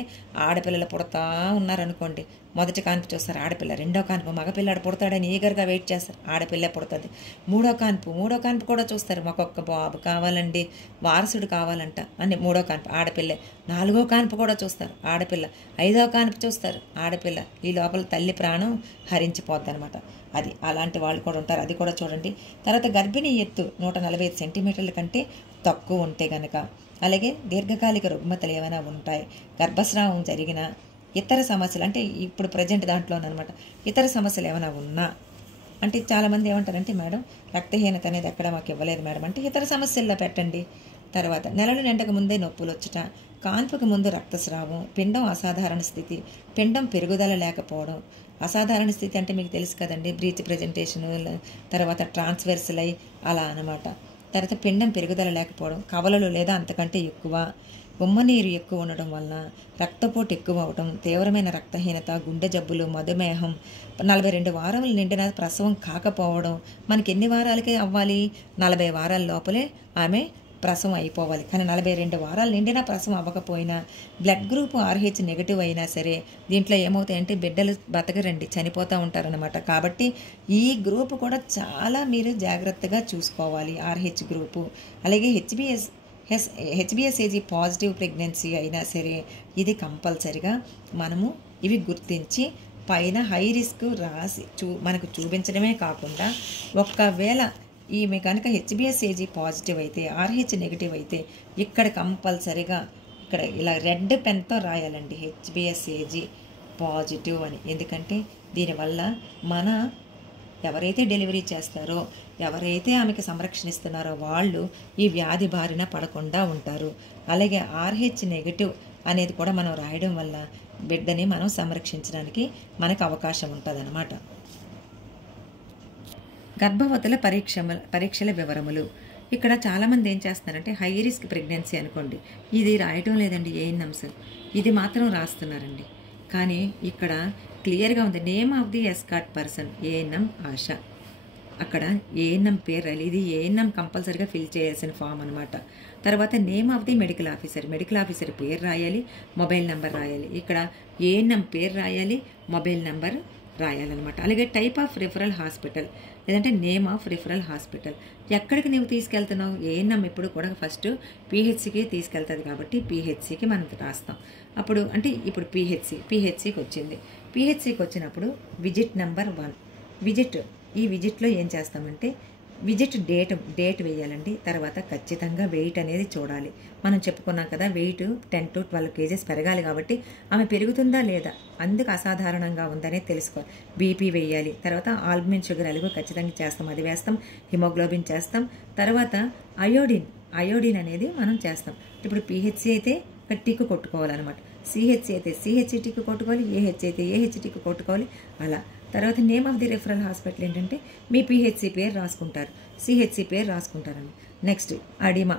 ఆడపిల్లలు పుడతా ఉన్నారనుకోండి, మొదటి కాన్పు చూస్తారు ఆడపిల్ల, 2వ కాన్పు మగపిల్లాడు పుడతాడని ఈగర్గా వెయిట్ చేస్తారు, ఆడపిల్ల పుడుతుంది. 3వ కాన్పు కూడా చూస్తారు, మాకొక్క బాబు కావాలండి, వారసుడు కావాలంట అని 3వ కాన్పు ఆడపిల్లే. 4వ కాన్పు కూడా చూస్తారు ఆడపిల్ల, 5వ కాన్పు చూస్తారు ఆడపిల్ల. ఈ లోపల తల్లి ప్రాణం హరించిపోద్ది అనమాట. అది అలాంటి వాళ్ళు కూడా ఉంటారు, అది కూడా చూడండి. తర్వాత గర్భిణీ ఎత్తు 145 సెంటీమీటర్ల కంటే తక్కువ ఉంటే కనుక, అలాగే దీర్ఘకాలిక రుగ్మతలు ఏమైనా ఉంటాయి, గర్భస్రావం జరిగిన ఇతర సమస్యలు అంటే ఇప్పుడు ప్రజెంట్ దాంట్లోనమాట ఇతర సమస్యలు ఏమైనా ఉన్నా అంటే చాలామంది ఏమంటారంటే మేడం రక్తహీనత అనేది ఎక్కడ మాకు ఇవ్వలేదు మేడం అంటే ఇతర సమస్యల్లో పెట్టండి. తర్వాత నెలలు నిండక ముందే నొప్పులు వచ్చుట, కాన్పుకి ముందు రక్తస్రావం, పిండం అసాధారణ స్థితి, పిండం పెరుగుదల లేకపోవడం. అసాధారణ స్థితి అంటే మీకు తెలుసు కదండి, బ్రీచ్ ప్రెజెంటేషన్, తర్వాత ట్రాన్స్వర్సలై అలా అనమాట. తర్వాత పిండం పెరుగుదల లేకపోవడం, కవలలు లేదా అంతకంటే ఎక్కువ, ఉమ్మనీరు ఎక్కువ ఉండడం వలన రక్తపోటు ఎక్కువ అవడం, తీవ్రమైన రక్తహీనత, గుండె జబ్బులు, మధుమేహం, 42 వారాలు నిండిన ప్రసవం కాకపోవడం. మనకి ఎన్ని వారాలకే అవ్వాలి, 40 వారాల లోపలే ఆమె ప్రసవం అయిపోవాలి. కానీ 42 వారాలు నిండినా ప్రసవం అవ్వకపోయినా, బ్లడ్ గ్రూప్ RH నెగిటివ్ అయినా సరే దీంట్లో ఏమవుతాయంటే బిడ్డలు బతకరండి, చనిపోతూ ఉంటారనమాట. కాబట్టి ఈ గ్రూప్ కూడా చాలా మీరు జాగ్రత్తగా చూసుకోవాలి. RH గ్రూపు, అలాగే హెచ్బిఎస్ఏజీ పాజిటివ్ ప్రెగ్నెన్సీ అయినా సరే ఇది కంపల్సరిగా మనము ఇవి గుర్తించి పైన హై రిస్క్ రాసి మనకు చూపించడమే కాకుండా, ఒకవేళ ఈమె కనుక హెచ్బిఎస్ఏజీ పాజిటివ్ అయితే, RH నెగిటివ్ అయితే ఇక్కడ కంపల్సరిగా ఇక్కడ ఇలా రెడ్ పెన్తో రాయాలండి హెచ్బిఎస్ఏజీ పాజిటివ్ అని. ఎందుకంటే దీనివల్ల మన ఎవరైతే డెలివరీ చేస్తారో, ఎవరైతే ఆమెకి సంరక్షణిస్తున్నారో వాళ్ళు ఈ వ్యాధి బారిన పడకుండా ఉంటారు. అలాగే RH నెగిటివ్ అనేది కూడా మనం రాయడం వల్ల బిడ్డని మనం సంరక్షించడానికి మనకు అవకాశం ఉంటుందన్నమాట. గర్భవతుల పరీక్షల వివరములు. ఇక్కడ చాలామంది ఏం చేస్తున్నారంటే హై రిస్క్ ప్రెగ్నెన్సీ అనుకోండి, ఇది రాయటం లేదండి ఏఎన్ఎంస్, ఇది మాత్రం రాస్తున్నారండి. కానీ ఇక్కడ క్లియర్గా ఉంది name of the escort person ANM ASHA. అక్కడ ఏఎన్ఎం పేరు రాయాలి. ఇది ఏఎన్ఎం కంపల్సరీగా ఫిల్ చేయాల్సిన ఫామ్ అనమాట. తర్వాత name of the medical officer పేరు రాయాలి, మొబైల్ నెంబర్ రాయాలి. ఇక్కడ ఏఎన్ఎం పేరు రాయాలి, మొబైల్ నెంబర్ రాయాలన్నమాట. అలాగే టైప్ ఆఫ్ రిఫరల్ హాస్పిటల్ లేదంటే నేమ్ ఆఫ్ రిఫరల్ హాస్పిటల్. ఎక్కడికి నువ్వు తీసుకెళ్తున్నావు, ఏఎన్ఎం ఎప్పుడు కూడా ఫస్ట్ పిహెచ్సికి తీసుకెళ్తుంది కాబట్టి పిహెచ్సికి మనం రాస్తాం. అప్పుడు అంటే ఇప్పుడు పిహెచ్సికి వచ్చింది. పిహెచ్సికి వచ్చినప్పుడు విజిట్ నెంబర్ 1 ఈ విజిట్లో ఏం చేస్తామంటే విజిట్ డేట్ వేయాలండి. తర్వాత ఖచ్చితంగా వెయిట్ అనేది చూడాలి. మనం చెప్పుకున్నాం కదా, వెయిట్ 10 to 12 kgs పెరగాలి. కాబట్టి ఆమె పెరుగుతుందా లేదా, అందుకు అసాధారణంగా ఉందనే తెలుసుకోవాలి. బీపీ వేయాలి. తర్వాత ఆల్బమిన్ షుగర్ ఎలాగో ఖచ్చితంగా చేస్తాం, అది వేస్తాం. హిమోగ్లోబిన్ చేస్తాం. తర్వాత అయోడిన్ అనేది మనం చేస్తాం. ఇప్పుడు పిహెచ్సి అయితే టిక్కు కొట్టుకోవాలన్నమాట. సిహెచ్సి అయితే సిహెచ్సి టిక్కు కొట్టుకోవాలి, ఏహెచ్ అయితే ఏహెచ్ టిక్కు కొట్టుకోవాలి అలా. తర్వాత name of the referral hospital ఏంటంటే మీ పిహెచ్సి పేరు రాసుకుంటారు, సిహెచ్సి పేరు రాసుకుంటారండి. నెక్స్ట్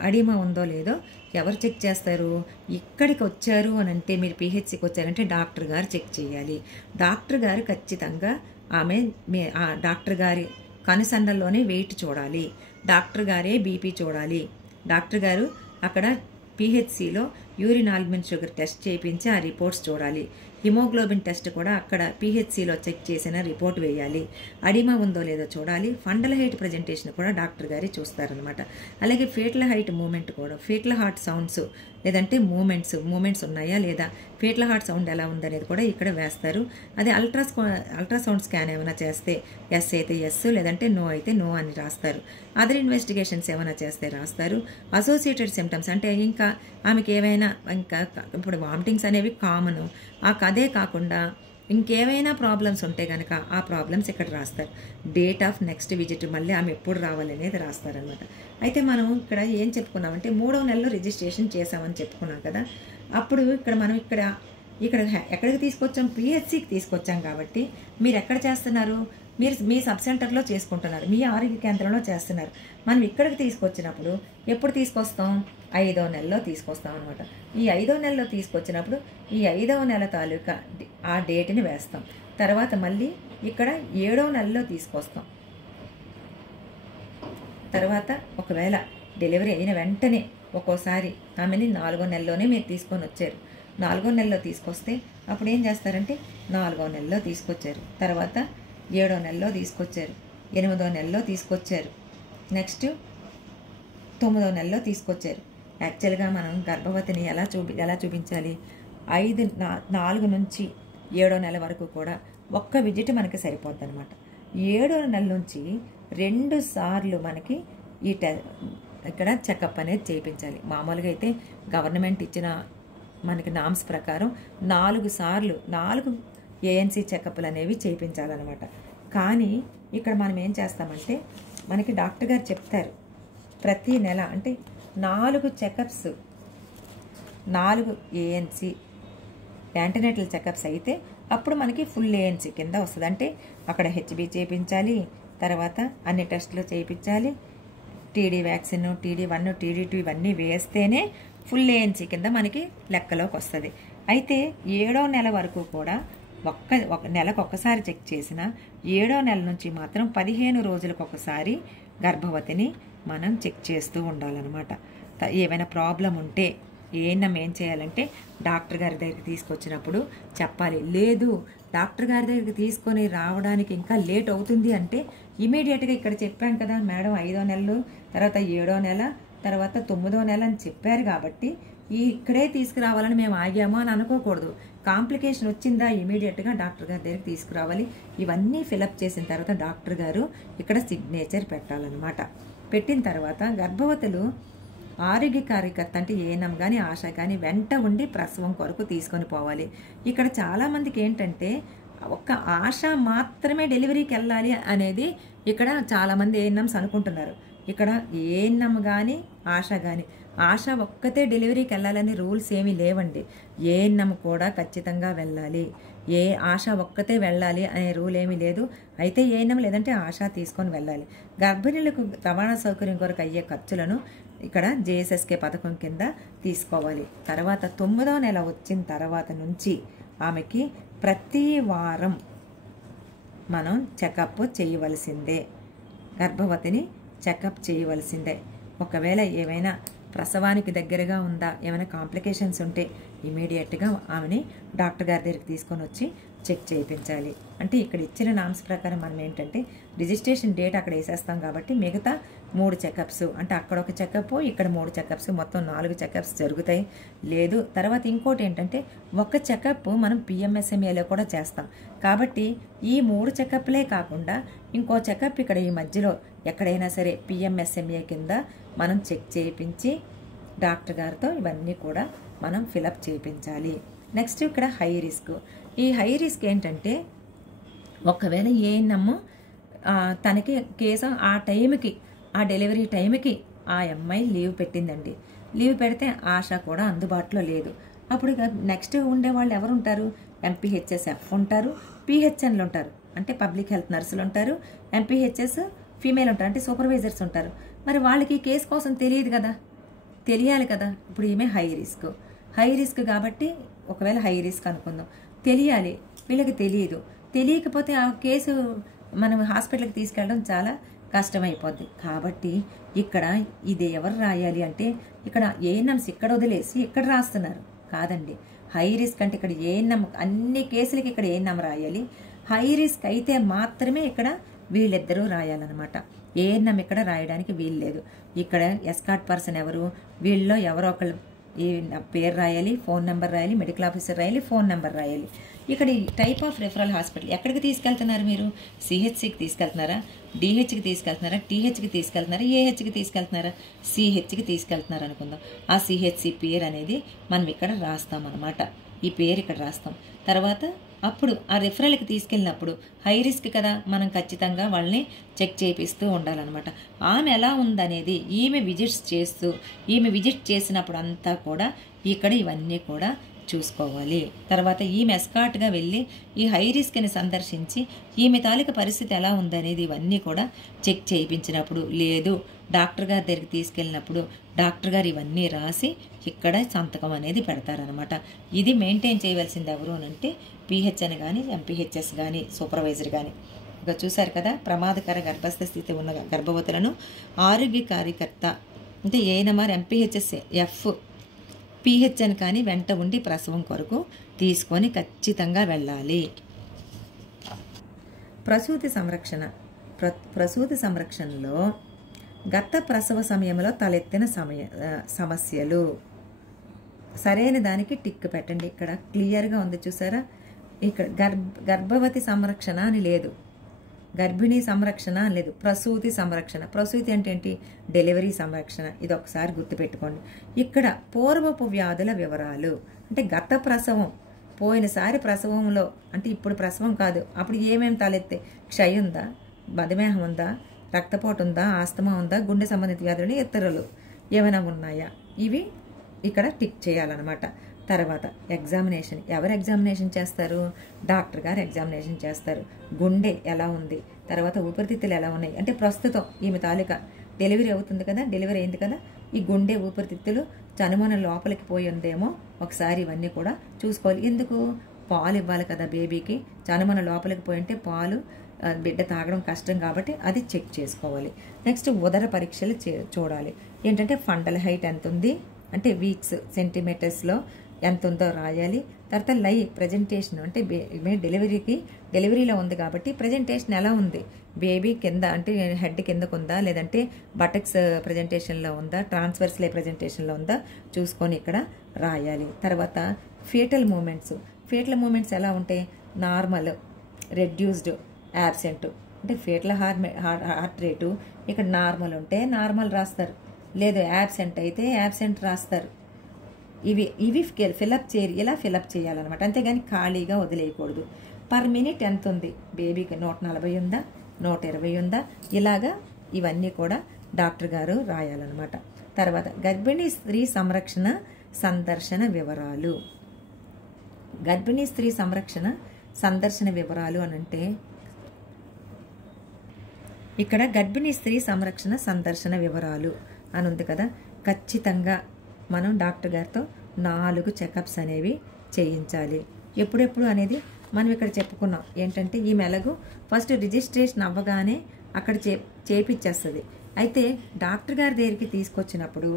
అడిమా ఉందో లేదో ఎవరు చెక్ చేస్తారు, ఇక్కడికి వచ్చారు అని అంటే మీరు పిహెచ్సికి వచ్చారంటే డాక్టర్ గారు చెక్ చేయాలి. డాక్టర్ గారు ఖచ్చితంగా ఆ డాక్టర్ గారి కనుసన్నల్లోనే వెయిట్ చూడాలి, డాక్టర్ గారే బీపీ చూడాలి. డాక్టర్ గారు అక్కడ పిహెచ్సిలో యూరిన్ ఆల్బమిన్ షుగర్ టెస్ట్ చేయించి ఆ రిపోర్ట్స్ చూడాలి. హిమోగ్లోబిన్ టెస్ట్ కూడా అక్కడ పిహెచ్సిలో చెక్ చేసిన రిపోర్ట్ వేయాలి. అడిమా ఉందో లేదో చూడాలి. ఫండల్ హైట్ ప్రజెంటేషన్ కూడా డాక్టర్ గారి చూస్తారనమాట. అలాగే ఫీటల్ హైట్ మూమెంట్ కూడా, ఫీటల్ హార్ట్ సౌండ్స్ లేదంటే మూమెంట్స్ ఉన్నాయా లేదా, ఫీటల్ హార్ట్ సౌండ్ ఎలా ఉందనేది కూడా ఇక్కడ వేస్తారు. అదే అల్ట్రాసౌండ్ స్కాన్ ఏమైనా చేస్తే ఎస్ అయితే ఎస్ లేదంటే నో అయితే నో అని రాస్తారు. అదర్ ఇన్వెస్టిగేషన్స్ ఏమైనా చేస్తే రాస్తారు. అసోసియేటెడ్ సిమ్టమ్స్ అంటే ఇంకా ఆమెకి ఏమైనా ఇంకా ఇప్పుడు వామిటింగ్స్ అనేవి కామన్, అదే కాకుండా ఇంకేమైనా ప్రాబ్లమ్స్ ఉంటే కనుక ఆ ప్రాబ్లమ్స్ ఇక్కడ రాస్తారు. డేట్ ఆఫ్ నెక్స్ట్ విజిట్ మళ్ళీ ఆమె ఎప్పుడు రావాలి అనేది రాస్తారనమాట. అయితే మనం ఇక్కడ ఏం చెప్పుకున్నామంటే 3వ నెలలో రిజిస్ట్రేషన్ చేసామని చెప్పుకున్నాం కదా. అప్పుడు ఇక్కడ మనం ఇక్కడ ఎక్కడికి తీసుకొచ్చాం, పిహెచ్సికి తీసుకొచ్చాం. కాబట్టి మీరు ఎక్కడ చేస్తున్నారు, మీరు మీ సబ్ సెంటర్లో చేసుకుంటున్నారు, మీ ఆరోగ్య కేంద్రంలో చేస్తున్నారు. మనం ఇక్కడికి తీసుకొచ్చినప్పుడు ఎప్పుడు తీసుకొస్తాం, 5వ నెలలో తీసుకొస్తాం అనమాట. ఈ 5వ నెలలో తీసుకొచ్చినప్పుడు ఈ 5వ నెల తాలూకా ఆ డేట్ని వేస్తాం. తర్వాత మళ్ళీ ఇక్కడ 7వ నెలలో తీసుకొస్తాం. తర్వాత ఒకవేళ డెలివరీ అయిన వెంటనే ఒక్కోసారి ఆమెని 4వ నెలలోనే మీరు తీసుకొని వచ్చారు. 4వ నెలలో తీసుకొస్తే అప్పుడు ఏం చేస్తారంటే 4వ నెలలో తీసుకొచ్చారు, తర్వాత 7వ నెలలో తీసుకొచ్చారు, 8వ నెలలో తీసుకొచ్చారు, నెక్స్ట్ 9వ నెలలో తీసుకొచ్చారు. యాక్చువల్గా మనం గర్భవతిని ఎలా చూపించాలి, 4 నుంచి 7వ నెల వరకు కూడా ఒక్క విజిట్ మనకి సరిపోద్ది అనమాట. 7వ నెల నుంచి 2 సార్లు మనకి ఇక్కడ చెకప్ అనేది చేయించాలి. మామూలుగా అయితే గవర్నమెంట్ ఇచ్చిన మనకి నామ్స్ ప్రకారం 4 సార్లు 4 ఏఎన్సీ చెకప్లు అనేవి చేయించాలన్నమాట. కానీ ఇక్కడ మనం ఏం చేస్తామంటే మనకి డాక్టర్ గారు చెప్తారు ప్రతి నెల అంటే 4 చెకప్స్, 4 ఏఎన్సీ యాంటీనేటల్ చెకప్స్ అయితే అప్పుడు మనకి ఫుల్ ఏఎన్సీ కింద వస్తుంది. అంటే అక్కడ హెచ్బి చేయించాలి, తర్వాత అన్ని టెస్టులు చేయించాలి, టీడీ వ్యాక్సిన్, TD1, TD2 ఇవన్నీ వేస్తేనే ఫుల్ ఏఎన్సీ కింద మనకి లెక్కలోకి వస్తుంది. అయితే 7వ నెల వరకు కూడా ఒక నెలకు ఒక్కసారి చెక్ చేసిన 7వ నెల నుంచి మాత్రం 15 రోజులకు ఒకసారి గర్భవతిని మనం చెక్ చేస్తూ ఉండాలన్నమాట. ఏమైనా ప్రాబ్లం ఉంటే ఏఎన్ఎం ఏం చేయాలంటే డాక్టర్ గారి దగ్గరికి తీసుకొచ్చినప్పుడు చెప్పాలి. లేదు డాక్టర్ గారి దగ్గరికి తీసుకొని రావడానికి ఇంకా లేట్ అవుతుంది అంటే ఇమీడియట్గా ఇక్కడ చెప్పాం కదా మేడం 5వ నెలలు, తర్వాత 7వ నెల, తర్వాత 9వ నెల అని చెప్పారు కాబట్టి ఇక్కడే తీసుకురావాలని మేము ఆగాము అని అనుకోకూడదు. కాంప్లికేషన్ వచ్చిందా ఇమీడియట్గా డాక్టర్ గారి దగ్గరికి తీసుకురావాలి. ఇవన్నీ ఫిలప్ చేసిన తర్వాత డాక్టర్ గారు ఇక్కడ సిగ్నేచర్ పెట్టాలన్నమాట. పెట్టిన తర్వాత గర్భవతులు ఆరోగ్య కార్యకర్త అంటే ఏఎన్ఎం కానీ ఆశ కానీ వెంట ఉండి ప్రసవం కొరకు తీసుకొని పోవాలి. ఇక్కడ చాలామందికి ఏంటంటే ఒక్క ఆశ మాత్రమే డెలివరీకి వెళ్ళాలి అనేది ఇక్కడ చాలామంది ఏఎన్ఎంస్ అనుకుంటున్నారు. ఇక్కడ ఏఎన్ఎం కానీ ఆశ కానీ ఆశ ఒక్కతే డెలివరీకి వెళ్ళాలని రూల్స్ ఏమీ లేవండి. ఏఎన్ఎం కూడా ఖచ్చితంగా వెళ్ళాలి. ఏ ఆశ ఒక్కతే వెళ్ళాలి అనే రూల్ ఏమీ లేదు. అయితే ఏఎన్ఎం లేదంటే ఆశ తీసుకొని వెళ్ళాలి. గర్భిణులకు రవాణా సౌకర్యం కొరకు అయ్యే ఖర్చులను ఇక్కడ జేఎస్ఎస్కే పథకం కింద తీసుకోవాలి. తర్వాత 9వ నెల వచ్చిన తర్వాత నుంచి ఆమెకి ప్రతి వారం మనం చెకప్ చేయవలసిందే. గర్భవతిని చెకప్ చేయవలసిందే. ఒకవేళ ఏమైనా ప్రసవానికి దగ్గరగా ఉందా, ఏమైనా కాంప్లికేషన్స్ ఉంటే ఇమీడియట్గా ఆమెని డాక్టర్ గారి దగ్గరికి తీసుకొని వచ్చి చెక్ చేయించాలి. అంటే ఇక్కడ ఇచ్చిన నామ్స్ ప్రకారం మనం ఏంటంటే రిజిస్ట్రేషన్ డేట్ అక్కడ వేసేస్తాం కాబట్టి మిగతా 3 చెకప్స్ అంటే అక్కడ ఒక చెకప్, ఇక్కడ 3 చెకప్స్, మొత్తం 4 చెకప్స్ జరుగుతాయి. లేదు తర్వాత ఇంకోటి ఏంటంటే ఒక చెకప్ మనం పిఎంఎస్ఎంఏలో కూడా చేస్తాం కాబట్టి ఈ 3 చెకప్లే కాకుండా ఇంకో చెకప్ ఇక్కడ ఈ మధ్యలో ఎక్కడైనా సరే పిఎంఎస్ఎంఏ కింద మనం చెక్ చేయించి డాక్టర్ గారితో ఇవన్నీ కూడా మనం ఫిలప్ చేయించాలి. నెక్స్ట్ ఇక్కడ హై రిస్క్. ఈ హై రిస్క్ ఏంటంటే ఒకవేళ ఏఎన్ఎం తనకి కేసు ఆ టైంకి ఆ డెలివరీ టైంకి ఆ అమ్మాయి లీవ్ పెట్టిందండి. లీవ్ పెడితే ఆశ కూడా అందుబాటులో లేదు. అప్పుడు నెక్స్ట్ ఉండేవాళ్ళు ఎవరు ఉంటారు? ఎంపీహెచ్ఎస్ఎఫ్ ఉంటారు, పిహెచ్ఎన్లు ఉంటారు అంటే పబ్లిక్ హెల్త్ నర్సులు ఉంటారు, ఎంపీహెచ్ఎస్ ఫీమేల్ ఉంటారు అంటే సూపర్వైజర్స్ ఉంటారు. మరి వాళ్ళకి కేసు కోసం తెలియదు కదా, తెలియాలి కదా. ఇప్పుడు ఈమె హై రిస్క్ కాబట్టి ఒకవేళ హై రిస్క్ అనుకుందాం, తెలియాలి, వీళ్ళకి తెలియదు. తెలియకపోతే ఆ కేసు మనం హాస్పిటల్కి తీసుకెళ్ళడం చాలా కష్టమైపోద్ది. కాబట్టి ఇక్కడ ఇది ఎవరు రాయాలి అంటే ఇక్కడ ఏఎన్ఎంస్ ఇక్కడ వదిలేసి ఇక్కడ రాస్తున్నారు కాదండి. హై రిస్క్ అంటే ఇక్కడ ఏఎన్ఎం అన్ని కేసులకి ఇక్కడ ఏఎన్ఎం రాయాలి. హై రిస్క్ అయితే మాత్రమే ఇక్కడ వీళ్ళిద్దరూ రాయాలన్నమాట. ఏఎన్ఎం ఇక్కడ రాయడానికి వీలు లేదు. ఇక్కడ ఎస్కార్ట్ పర్సన్ ఎవరు, వీళ్ళలో ఎవరో ఒకళ్ళు ఈ పేరు రాయాలి, ఫోన్ నెంబర్ రాయాలి, మెడికల్ ఆఫీసర్ రాయాలి, ఫోన్ నెంబర్ రాయాలి. ఇక్కడ ఈ టైప్ ఆఫ్ రెఫరల్ హాస్పిటల్ ఎక్కడికి తీసుకెళ్తున్నారు మీరు? సిహెచ్సికి తీసుకెళ్తున్నారా, డిహెచ్కి తీసుకెళ్తున్నారా, టీహెచ్కి తీసుకెళ్తున్నారా, ఏహెచ్కి తీసుకెళ్తున్నారా, సిహెచ్కి తీసుకెళ్తున్నారు అనుకుందాం. ఆ సిహెచ్సి పేరు అనేది మనం ఇక్కడ రాస్తాం అన్నమాట. ఈ పేరు ఇక్కడ రాస్తాం. తర్వాత అప్పుడు ఆ రిఫరల్కి తీసుకెళ్ళినప్పుడు హై రిస్క్ కదా, మనం ఖచ్చితంగా వాళ్ళని చెక్ చేపిస్తూ ఉండాలన్నమాట. ఆమె ఎలా ఉందనేది ఈమె విజిట్ చేసినప్పుడు అంతా కూడా ఇక్కడ ఇవన్నీ కూడా చూసుకోవాలి. తర్వాత ఈమె ఎస్కార్ట్గా వెళ్ళి ఈ హై రిస్క్ని సందర్శించి ఈమె తాలూకా పరిస్థితి ఎలా ఉందనేది ఇవన్నీ కూడా చెక్ చేయించినప్పుడు, లేదు డాక్టర్ గారి దగ్గరికి తీసుకెళ్ళినప్పుడు డాక్టర్ గారు ఇవన్నీ రాసి ఇక్కడ సంతకం అనేది పెడతారనమాట. ఇది మెయింటైన్ చేయవలసింది ఎవరు అంటే పిహెచ్ఎన్ కానీ, ఎంపీహెచ్ఎస్ కానీ, సూపర్వైజర్ కానీ. ఇక చూసారు కదా, ప్రమాదకర గర్భస్థ స్థితి ఉన్న గర్భవతులను ఆరోగ్య కార్యకర్త అంటే ఏఎన్ఎంఆర్, ఎంపీహెచ్ఎస్, ఎఫ్, పిహెచ్ఎన్ కానీ వెంట ఉండి ప్రసవం కొరకు తీసుకొని ఖచ్చితంగా వెళ్ళాలి. ప్రసూతి సంరక్షణలో గత ప్రసవ సమయంలో తలెత్తిన సమస్యలు సరైన దానికి టిక్ పెట్టండి. ఇక్కడ క్లియర్గా ఉంది చూసారా, ఇక్కడ గర్భవతి సంరక్షణ అని లేదు, గర్భిణీ సంరక్షణ అని లేదు, ప్రసూతి సంరక్షణ. ప్రసూతి అంటే ఏంటి? డెలివరీ సంరక్షణ. ఇది ఒకసారి గుర్తుపెట్టుకోండి. ఇక్కడ పూర్వపు వ్యాధుల వివరాలు అంటే గత ప్రసవం, పోయినసారి ప్రసవంలో అంటే ఇప్పుడు ప్రసవం కాదు, అప్పుడు ఏమేమి తలెత్తే, క్షయ ఉందా, మధుమేహం ఉందా, రక్తపోటు ఉందా, ఆస్తమా ఉందా, గుండె సంబంధిత వ్యాధులు ఇతరులు ఏమైనా ఉన్నాయా, ఇవి ఇక్కడ టిక్ చేయాలన్నమాట. తర్వాత ఎగ్జామినేషన్, ఎవరు ఎగ్జామినేషన్ చేస్తారు? డాక్టర్ గారు ఎగ్జామినేషన్ చేస్తారు. గుండె ఎలా ఉంది, తర్వాత ఊపిరితిత్తులు ఎలా ఉన్నాయి అంటే ప్రస్తుతం ఈమె తాలూకా డెలివరీ అవుతుంది కదా, డెలివరీ అయింది కదా, ఈ గుండె ఊపిరితిత్తులు చనుమన లోపలికి పోయి ఉందేమో ఒకసారి ఇవన్నీ కూడా చూసుకోవాలి. ఎందుకు? పాలు ఇవ్వాలి కదా బేబీకి, చనుమన లోపలికి పోయి ఉంటే పాలు బిడ్డ తాగడం కష్టం కాబట్టి అది చెక్ చేసుకోవాలి. నెక్స్ట్ ఉదర పరీక్షలు చూడాలి. ఏంటంటే ఫండల్ హైట్ ఎంత ఉంది అంటే వీక్స్ సెంటీమీటర్స్లో ఎంత ఉందో రాయాలి. తర్వాత ప్రజెంటేషన్ అంటే డెలివరీలో ఉంది కాబట్టి ప్రజెంటేషన్ ఎలా ఉంది, బేబీ కింద అంటే హెడ్ కిందకు ఉందా, లేదంటే బటక్స్ ప్రజెంటేషన్లో ఉందా, ట్రాన్స్వర్స్ లే ప్రజెంటేషన్లో ఉందా చూసుకొని ఇక్కడ రాయాలి. తర్వాత ఫీటల్ మూమెంట్స్ ఎలా ఉంటాయి, నార్మల్, రెడ్యూస్డ్, యాబ్సెంట్. అంటే ఫీటల్ హార్ట్ రేటు ఇక్కడ నార్మల్ ఉంటే నార్మల్ రాస్తారు, లేదు యాబ్సెంట్ అయితే యాబ్సెంట్ రాస్తారు. ఇవి ఫిలప్ చేయాలన్నమాట, అంతేగాని ఖాళీగా వదిలేయకూడదు. పర్ మినిట్ ఎంత ఉంది, బేబీకి 140 ఉందా, 120 ఉందా, ఇలాగా ఇవన్నీ కూడా డాక్టర్ గారు రాయాలన్నమాట. తర్వాత గర్భిణీ స్త్రీ సంరక్షణ సందర్శన వివరాలు. గర్భిణీ స్త్రీ సందర్శన వివరాలు అనంటే ఇక్కడ గర్భిణీ స్త్రీ సంరక్షణ సందర్శన వివరాలు అని ఉంది కదా. ఖచ్చితంగా మనం డాక్టర్ గారితో 4 చెకప్స్ అనేవి చేయించాలి. ఎప్పుడెప్పుడు అనేది మనం ఇక్కడ చెప్పుకున్నాం. ఏంటంటే ఈ మెలగు ఫస్ట్ రిజిస్ట్రేషన్ అవ్వగానే అక్కడ చేపించేస్తుంది. అయితే డాక్టర్ గారి దగ్గరికి తీసుకొచ్చినప్పుడు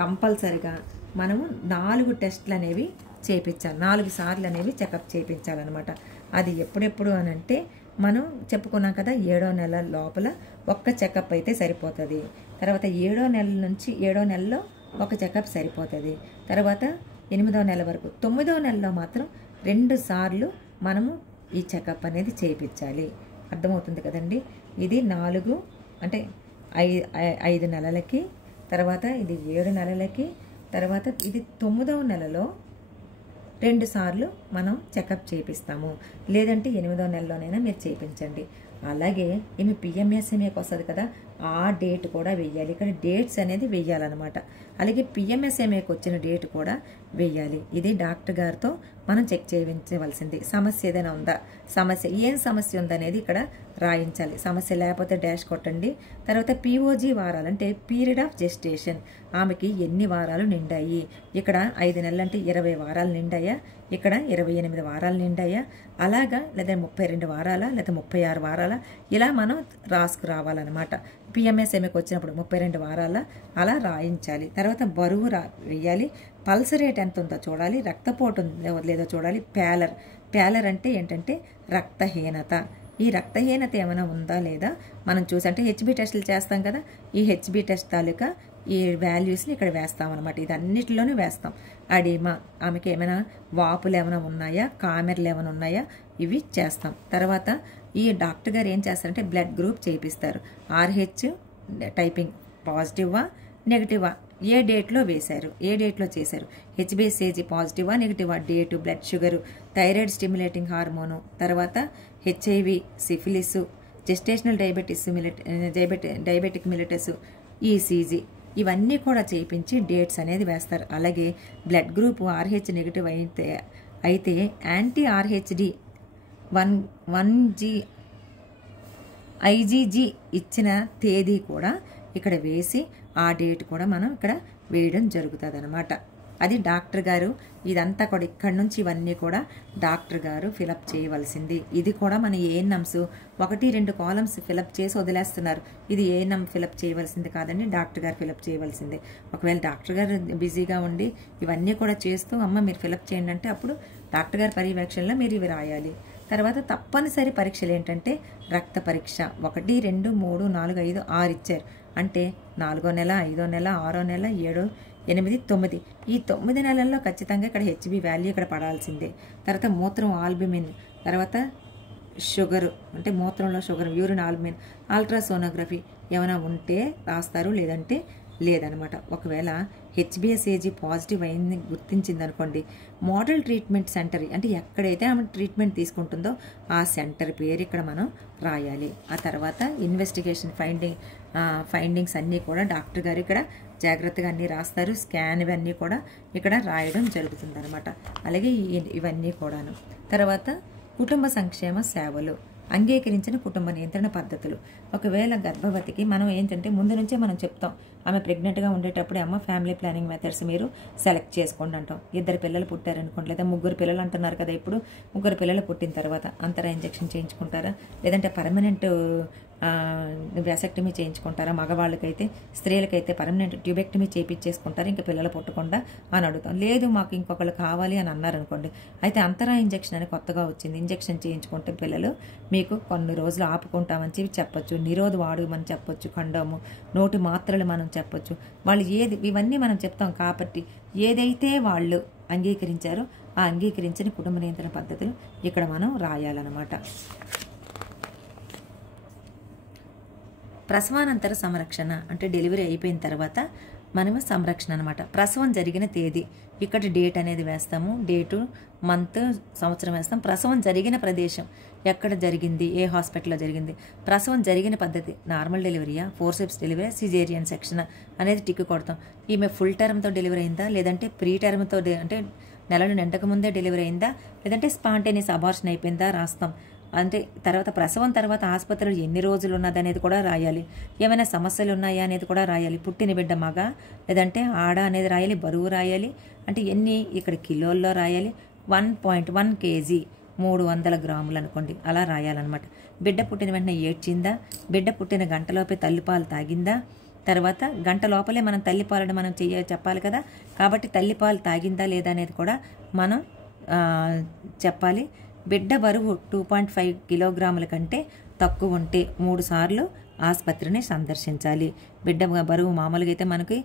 కంపల్సరిగా మనము 4 టెస్టులు అనేవి చేయించాలి, 4 సార్లు అనేవి చెకప్ చేయించాలన్నమాట. అది ఎప్పుడెప్పుడు అని అంటే మనం చెప్పుకున్నాం కదా, 7వ నెల లోపల 1 చెకప్ అయితే సరిపోతుంది. తర్వాత 7వ నెల నుంచి 7వ నెలలో 1 చెకప్ సరిపోతుంది. తర్వాత 8వ నెల వరకు, 9వ నెలలో మాత్రం 2 సార్లు మనము ఈ చెకప్ అనేది చేయించాలి. అర్థమవుతుంది కదండి. ఇది 4 అంటే 5 నెలలకి, తర్వాత ఇది 7 నెలలకి, తర్వాత ఇది 9వ నెలలో 2 సార్లు మనం చెకప్ చేపిస్తాము. లేదంటే 8వ నెలలోనైనా మీరు చేయించండి. అలాగే ఈమె పిఎంఎస్ఎంఏకి వస్తుంది కదా, ఆ డేట్ కూడా వెయ్యాలి. ఇక్కడ డేట్స్ అనేది వెయ్యాలన్నమాట. అలాగే పిఎంఎస్ఎంఏకి వచ్చిన డేట్ కూడా వెయ్యాలి. ఇది డాక్టర్ గారితో మనం చెక్ చేయించవలసింది. సమస్య ఏదైనా ఉందా, ఏం సమస్య ఉందనేది ఇక్కడ రాయించాలి. సమస్య లేకపోతే డాష్ కొట్టండి. తర్వాత పిఓజీ వారాలు అంటే పీరియడ్ ఆఫ్ జెస్టేషన్, ఆమెకి ఎన్ని వారాలు నిండాయి. ఇక్కడ 5 నెలలు అంటే 20 వారాలు నిండాయా, ఇక్కడ 28 వారాలు నిండాయా, అలాగా లేదా 32 వారాలా, లేదా 36 వారాలా, ఇలా మనం రాసుకురావాలన్నమాట. పిఎంఎస్ఎంఏకి వచ్చినప్పుడు 32 వారాల అలా రాయించాలి. తర్వాత బరువు వెయ్యాలి. పల్స్ రేట్ ఎంత ఉందో చూడాలి, రక్తపోటు లేదో చూడాలి. ప్యాలర్ అంటే ఏంటంటే రక్తహీనత. ఈ రక్తహీనత ఏమైనా ఉందా లేదా మనం చూసి, అంటే హెచ్బి టెస్టులు చేస్తాం కదా, ఈ హెచ్బి టెస్ట్ తాలూకా ఈ వాల్యూస్ని ఇక్కడ వేస్తాం అనమాట. ఇది అన్నిటిలోనూ వేస్తాం. అడిమా, ఆమెకి ఏమైనా వాపులు ఏమైనా ఉన్నాయా, కామెర్లు ఏమైనా ఉన్నాయా, ఇవి చేస్తాం. తర్వాత ఈ డాక్టర్ గారు ఏం చేస్తారంటే బ్లడ్ గ్రూప్ చేపిస్తారు. RH టైపింగ్ పాజిటివా నెగిటివా, ఏ డేట్లో వేశారు, ఏ డేట్లో చేశారు, HbSAg పాజిటివా నెగిటివా, date, blood sugar, thyroid stimulating hormone, తర్వాత HIV, syphilis, gestational diabetic mellitus, ECG, ఇవన్నీ కూడా చేయించి డేట్స్ అనేది వేస్తారు. అలాగే బ్లడ్ గ్రూప్ RH నెగిటివ్ అయితే యాంటీ RHD 1G IgG ఇచ్చిన తేదీ కూడా ఇక్కడ వేసి ఆ డేట్ కూడా మనం ఇక్కడ వేయడం జరుగుతుంది అనమాట. అది డాక్టర్ గారు ఇదంతా కూడా ఇక్కడి నుంచి ఇవన్నీ కూడా డాక్టర్ గారు ఫిలప్ చేయవలసింది. ఇది కూడా మన ఏఎన్ఎంస్ 1-2 కాలమ్స్ ఫిలప్ చేసి వదిలేస్తున్నారు. ఇది ఏఎన్ఎం ఫిలప్ చేయవలసింది కాదండి, డాక్టర్ గారు ఫిలప్ చేయవలసింది. ఒకవేళ డాక్టర్ గారు బిజీగా ఉండి ఇవన్నీ కూడా చేస్తూ అమ్మ మీరు ఫిలప్ చేయండి అంటే అప్పుడు డాక్టర్ గారి పర్యవేక్షణలో మీరు ఇవి రాయాలి. తర్వాత తప్పనిసరి పరీక్షలు ఏంటంటే రక్త పరీక్ష 1, 2, 3, 4, 5, 6 ఇచ్చారు. అంటే 4వ నెల, 5వ నెల, 6వ నెల, 7, 8, 9 ఈ 9 నెలల్లో ఖచ్చితంగా ఇక్కడ హెచ్బి వాల్యూ ఇక్కడ పడాల్సిందే. తర్వాత మూత్రం ఆల్బుమిన్, తర్వాత షుగరు అంటే మూత్రంలో షుగర్, యూరిన్ ఆల్బుమిన్, అల్ట్రాసోనోగ్రఫీ ఏమైనా ఉంటే రాస్తారు, లేదంటే లేదనమాట. ఒకవేళ HbSAg పాజిటివ్ అయింది గుర్తించింది అనుకోండి, మోడల్ ట్రీట్మెంట్ సెంటర్ అంటే ఎక్కడైతే ఆమె ట్రీట్మెంట్ తీసుకుంటుందో ఆ సెంటర్ పేరు ఇక్కడ మనం రాయాలి. ఆ తర్వాత ఇన్వెస్టిగేషన్ ఫైండింగ్స్ అన్నీ కూడా డాక్టర్ గారు ఇక్కడ జాగ్రత్తగా అన్నీ రాస్తారు. స్కాన్ ఇవన్నీ కూడా ఇక్కడ రాయడం జరుగుతుంది అనమాట. అలాగే ఇవన్నీ కూడాను. తర్వాత కుటుంబ సంక్షేమ సేవలు, అంగీకరించిన కుటుంబ నియంత్రణ పద్ధతులు. ఒకవేళ గర్భవతికి మనం ఏంటంటే ముందు నుంచే మనం చెప్తాం, ఆమె ప్రెగ్నెంట్గా ఉండేటప్పుడే అమ్మ ఫ్యామిలీ ప్లానింగ్ మెథడ్స్ మీరు సెలెక్ట్ చేసుకోండి అంటాం. 2 పిల్లలు పుట్టారనుకోండి, లేదా 3 పిల్లలు అంటున్నారు కదా, ఇప్పుడు 3 పిల్లలు పుట్టిన తర్వాత అంతరా ఇంజెక్షన్ చేయించుకుంటారా, లేదంటే పర్మనెంట్ వ్యాసెక్టమీ చేయించుకుంటారా, మగవాళ్ళకైతే స్త్రీలకైతే పర్మనెంట్ ట్యూబెక్టమీ చేయించేసుకుంటారు ఇంకా పిల్లలు పుట్టకుండా అని అడుగుతాం. లేదు మాకు ఇంకొకళ్ళు కావాలి అని అన్నారనుకోండి, అయితే అంతరా ఇంజెక్షన్ అని కొత్తగా వచ్చింది, ఇంజెక్షన్ చేయించుకుంటే పిల్లలు మీకు కొన్ని రోజులు ఆపుకుంటామని చెప్పి చెప్పొచ్చు, నిరోధ వాడమని చెప్పొచ్చు, కండోము, నోటి మాత్రలు మనం చెప్పొచ్చు. వాళ్ళు ఇవన్నీ మనం చెప్తాం. కాబట్టి ఏదైతే వాళ్ళు అంగీకరించారో ఆ అంగీకరించిన కుటుంబ నియంత్రణ పద్ధతులు ఇక్కడ మనం రాయాలన్నమాట. ప్రసవానంతర సంరక్షణ అంటే డెలివరీ అయిపోయిన తర్వాత మనము సంరక్షణ అనమాట. ప్రసవం జరిగిన తేదీ ఇక్కడ డేట్ అనేది వేస్తాము, డేటు, మంత్, సంవత్సరం వేస్తాం. ప్రసవం జరిగిన ప్రదేశం ఎక్కడ జరిగింది, ఏ హాస్పిటల్లో జరిగింది, ప్రసవం జరిగిన పద్ధతి నార్మల్ డెలివరీయా, ఫోర్సెప్స్ డెలివరీ, సిజేరియన్ సెక్షన్ అనేది టిక్ కొడతాం. ఈమె ఫుల్ టర్మ్తో డెలివరీ అయిందా, లేదంటే ప్రీ టర్మ్తో అంటే నెలలు నిండక ముందే డెలివరీ అయిందా, లేదంటే స్పాంటేనియస్ అబార్షన్ అయిపోయిందా రాస్తాం. అంటే తర్వాత ప్రసవం తర్వాత ఆసుపత్రిలో ఎన్ని రోజులు ఉన్నది అనేది కూడా రాయాలి, ఏమైనా సమస్యలు ఉన్నాయా అనేది కూడా రాయాలి, పుట్టిన బిడ్డ మగ లేదంటే ఆడ అనేది రాయాలి, బరువు రాయాలి, అంటే ఎన్ని ఇక్కడ కిలోల్లో రాయాలి, 1.1 kg 300 గ్రాములు అనుకోండి అలా రాయాలన్నమాట. బిడ్డ పుట్టిన వెంటనే ఏడ్చిందా, బిడ్డ పుట్టిన గంటలోపే తల్లిపాలు తాగిందా, తర్వాత గంట లోపలే మనం తల్లిపాలను మనం చెప్పాలి కదా, కాబట్టి తల్లిపాలు తాగిందా లేదా అనేది కూడా మనం చెప్పాలి. బిడ్డ బరువు 2.5 కిలోగ్రాముల కంటే తక్కువ ఉంటే 3 సార్లు ఆసుపత్రిని సందర్శించాలి. బిడ్డ బరువు మామూలుగా అయితే మనకి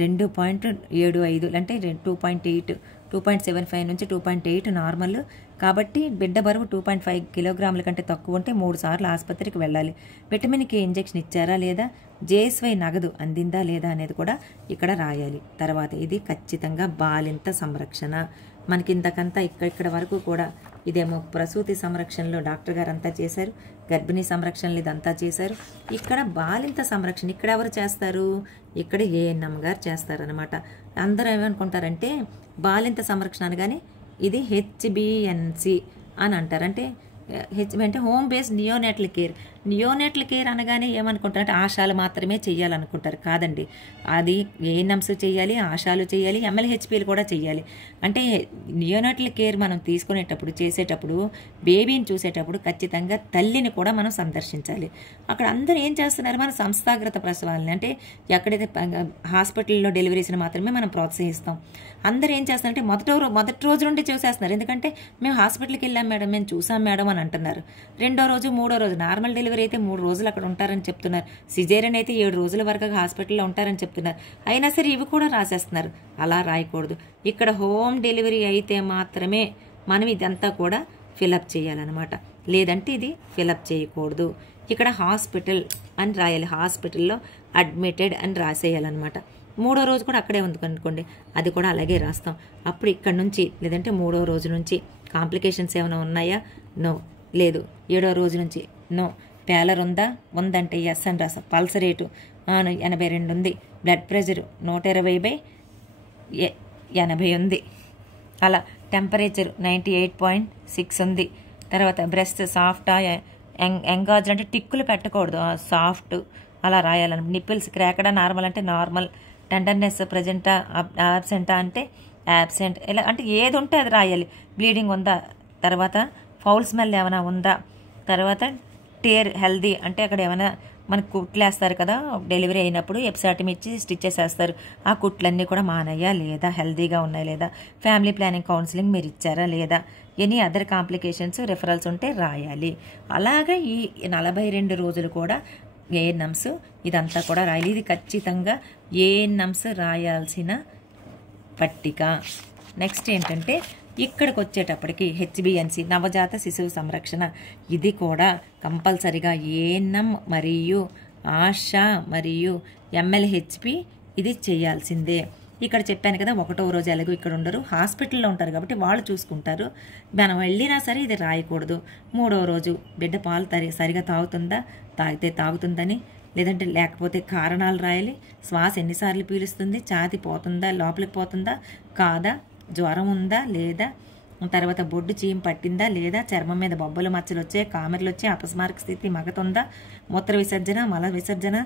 2.75 అంటే 2.8, 2.75 నుంచి 2.8 నార్మల్. కాబట్టి బిడ్డ బరువు 2.5 కిలోగ్రాముల కంటే తక్కువ ఉంటే 3 సార్లు ఆసుపత్రికి వెళ్ళాలి. విటమిన్ కే ఇంజెక్షన్ ఇచ్చారా లేదా, జేఎస్వై నగదు అందిందా లేదా అనేది కూడా ఇక్కడ రాయాలి. తర్వాత ఇది ఖచ్చితంగా బాలింత సంరక్షణ. మనకి ఇంతకంతా ఇక్కడ వరకు కూడా ఇదేమో ప్రసూతి సంరక్షణలో డాక్టర్ గారు అంతా చేశారు, గర్భిణీ సంరక్షణలు ఇదంతా చేశారు. ఇక్కడ బాలింత సంరక్షణ ఇక్కడ ఎవరు చేస్తారు, ఇక్కడ ఏఎన్ఎం గారు చేస్తారనమాట. అందరూ ఏమనుకుంటారంటే బాలింత సంరక్షణ అనగానే ఇది హెచ్బిఎన్సి అని అంటారు. అంటే అంటే home based neonatal care. Neonatal care అనగానే ఏమనుకుంటారంటే ఆశాలు మాత్రమే చేయాలనుకుంటారు. కాదండి, అది ఏఎన్ఎంస్ చేయాలి, ఆశాలు చేయాలి, ఎంఎల్హెచ్పీలు కూడా చేయాలి. అంటే నియోనేటల్ కేర్ మనం తీసుకునేటప్పుడు చేసేటప్పుడు బేబీని చూసేటప్పుడు ఖచ్చితంగా తల్లిని కూడా మనం సందర్శించాలి. అక్కడ అందరూ ఏం చేస్తున్నారు, మన సంస్థాగత ప్రసవాలని అంటే ఎక్కడైతే హాస్పిటల్లో డెలివరీస్ని మాత్రమే మనం ప్రోత్సహిస్తాం. అందరూ ఏం చేస్తారంటే మొదటి రోజు నుండి చూసేస్తున్నారు. ఎందుకంటే మేము హాస్పిటల్కి వెళ్ళాం మేడం, మేము చూసాం మేడం అని అంటున్నారు. రెండో రోజు మూడో రోజు నార్మల్ డెలివరీ అయితే 3 రోజులు అక్కడ ఉంటారని చెప్తున్నారు, సిజేరియన్ అయితే 7 రోజుల వరకు హాస్పిటల్లో ఉంటారని చెప్తున్నారు. అయినా సరే ఇవి కూడా రాసేస్తున్నారు. అలా రాయకూడదు. ఇక్కడ హోమ్ డెలివరీ అయితే మాత్రమే మనం ఇదంతా కూడా ఫిలప్ చేయాలన్నమాట, లేదంటే ఇది ఫిలప్ చేయకూడదు. ఇక్కడ హాస్పిటల్ అని రాయాలి, హాస్పిటల్లో అడ్మిటెడ్ అని రాసేయాలన్నమాట. 3వ రోజు కూడా అక్కడే ఉంది అనుకోండి, అది కూడా అలాగే రాస్తాం. అప్పుడు ఇక్కడ నుంచి లేదంటే 3వ రోజు నుంచి కాంప్లికేషన్స్ ఏమైనా ఉన్నాయా, నో. లేదు 7వ రోజు నుంచి నో. ప్యాలర్ ఉందంటే ఎస్ అని రాస్తాం. పల్స్ రేటు 82 ఉంది, బ్లడ్ ప్రెషర్ 120/80 ఉంది, అలా టెంపరేచర్ 98.6 ఉంది. తర్వాత బ్రెస్ట్ సాఫ్టా ఎంగాజ్ అంటే టిక్కులు పెట్టకూడదు, సాఫ్ట్ అలా రాయాలని. నిప్పిల్స్ క్రాకడా నార్మల్ అంటే నార్మల్, టెండర్నెస్ ప్రజెంటా యాబ్సెంటా అంటే యాబ్సెంట్, ఇలా అంటే ఏది ఉంటే అది రాయాలి. బ్లీడింగ్ ఉందా, తర్వాత ఫౌల్ స్మెల్ ఏమైనా ఉందా, తర్వాత టేర్ హెల్దీ అంటే అక్కడ ఏమైనా మనకు కుట్లేస్తారు కదా డెలివరీ అయినప్పుడు, ఎప్సాటమీ ఇచ్చి స్టిచెస్ వేస్తారు, ఆ కుట్లన్నీ కూడా మానయ్యా లేదా, హెల్దీగా ఉన్నాయి లేదా, ఫ్యామిలీ ప్లానింగ్ కౌన్సిలింగ్ మీరు ఇచ్చారా లేదా, ఎనీ అదర్ కాంప్లికేషన్స్ రిఫరల్స్ ఉంటే రాయాలి. అలాగే ఈ 42 రోజులు కూడా ఏఎన్ఎంస్ ఇదంతా కూడా రాయాలి. ఇది ఖచ్చితంగా ఏఎన్ఎంస్ రాయాల్సిన పట్టిక. నెక్స్ట్ ఏంటంటే ఇక్కడికి వచ్చేటప్పటికి హెచ్బిఎన్సి నవజాత శిశువు సంరక్షణ, ఇది కూడా కంపల్సరిగా ఏఎన్ఎం మరియు ఆశా మరియు ఎంఎల్హెచ్పి ఇది చేయాల్సిందే. ఇక్కడ చెప్పాను కదా 1వ రోజు ఎలాగో ఇక్కడ ఉండరు, హాస్పిటల్లో ఉంటారు కాబట్టి వాళ్ళు చూసుకుంటారు. మనం వెళ్ళినా సరే ఇది రాయకూడదు. 3వ రోజు బిడ్డ పాలు సరిగా తాగుతుందా, తాగితే తాగుతుందని, లేదంటే లేకపోతే కారణాలు రాయాలి. శ్వాస ఎన్నిసార్లు పీలుస్తుంది, ఛాతి పోతుందా లోపలికి పోతుందా కాదా, జ్వరం ఉందా లేదా, తర్వాత బొడ్డు చీము పట్టిందా లేదా, చర్మం మీద బొబ్బలు మచ్చలు వచ్చాయి, కామెర్లు వచ్చాయి, అపస్మారక స్థితి మగతుందా, మూత్ర విసర్జన మల విసర్జన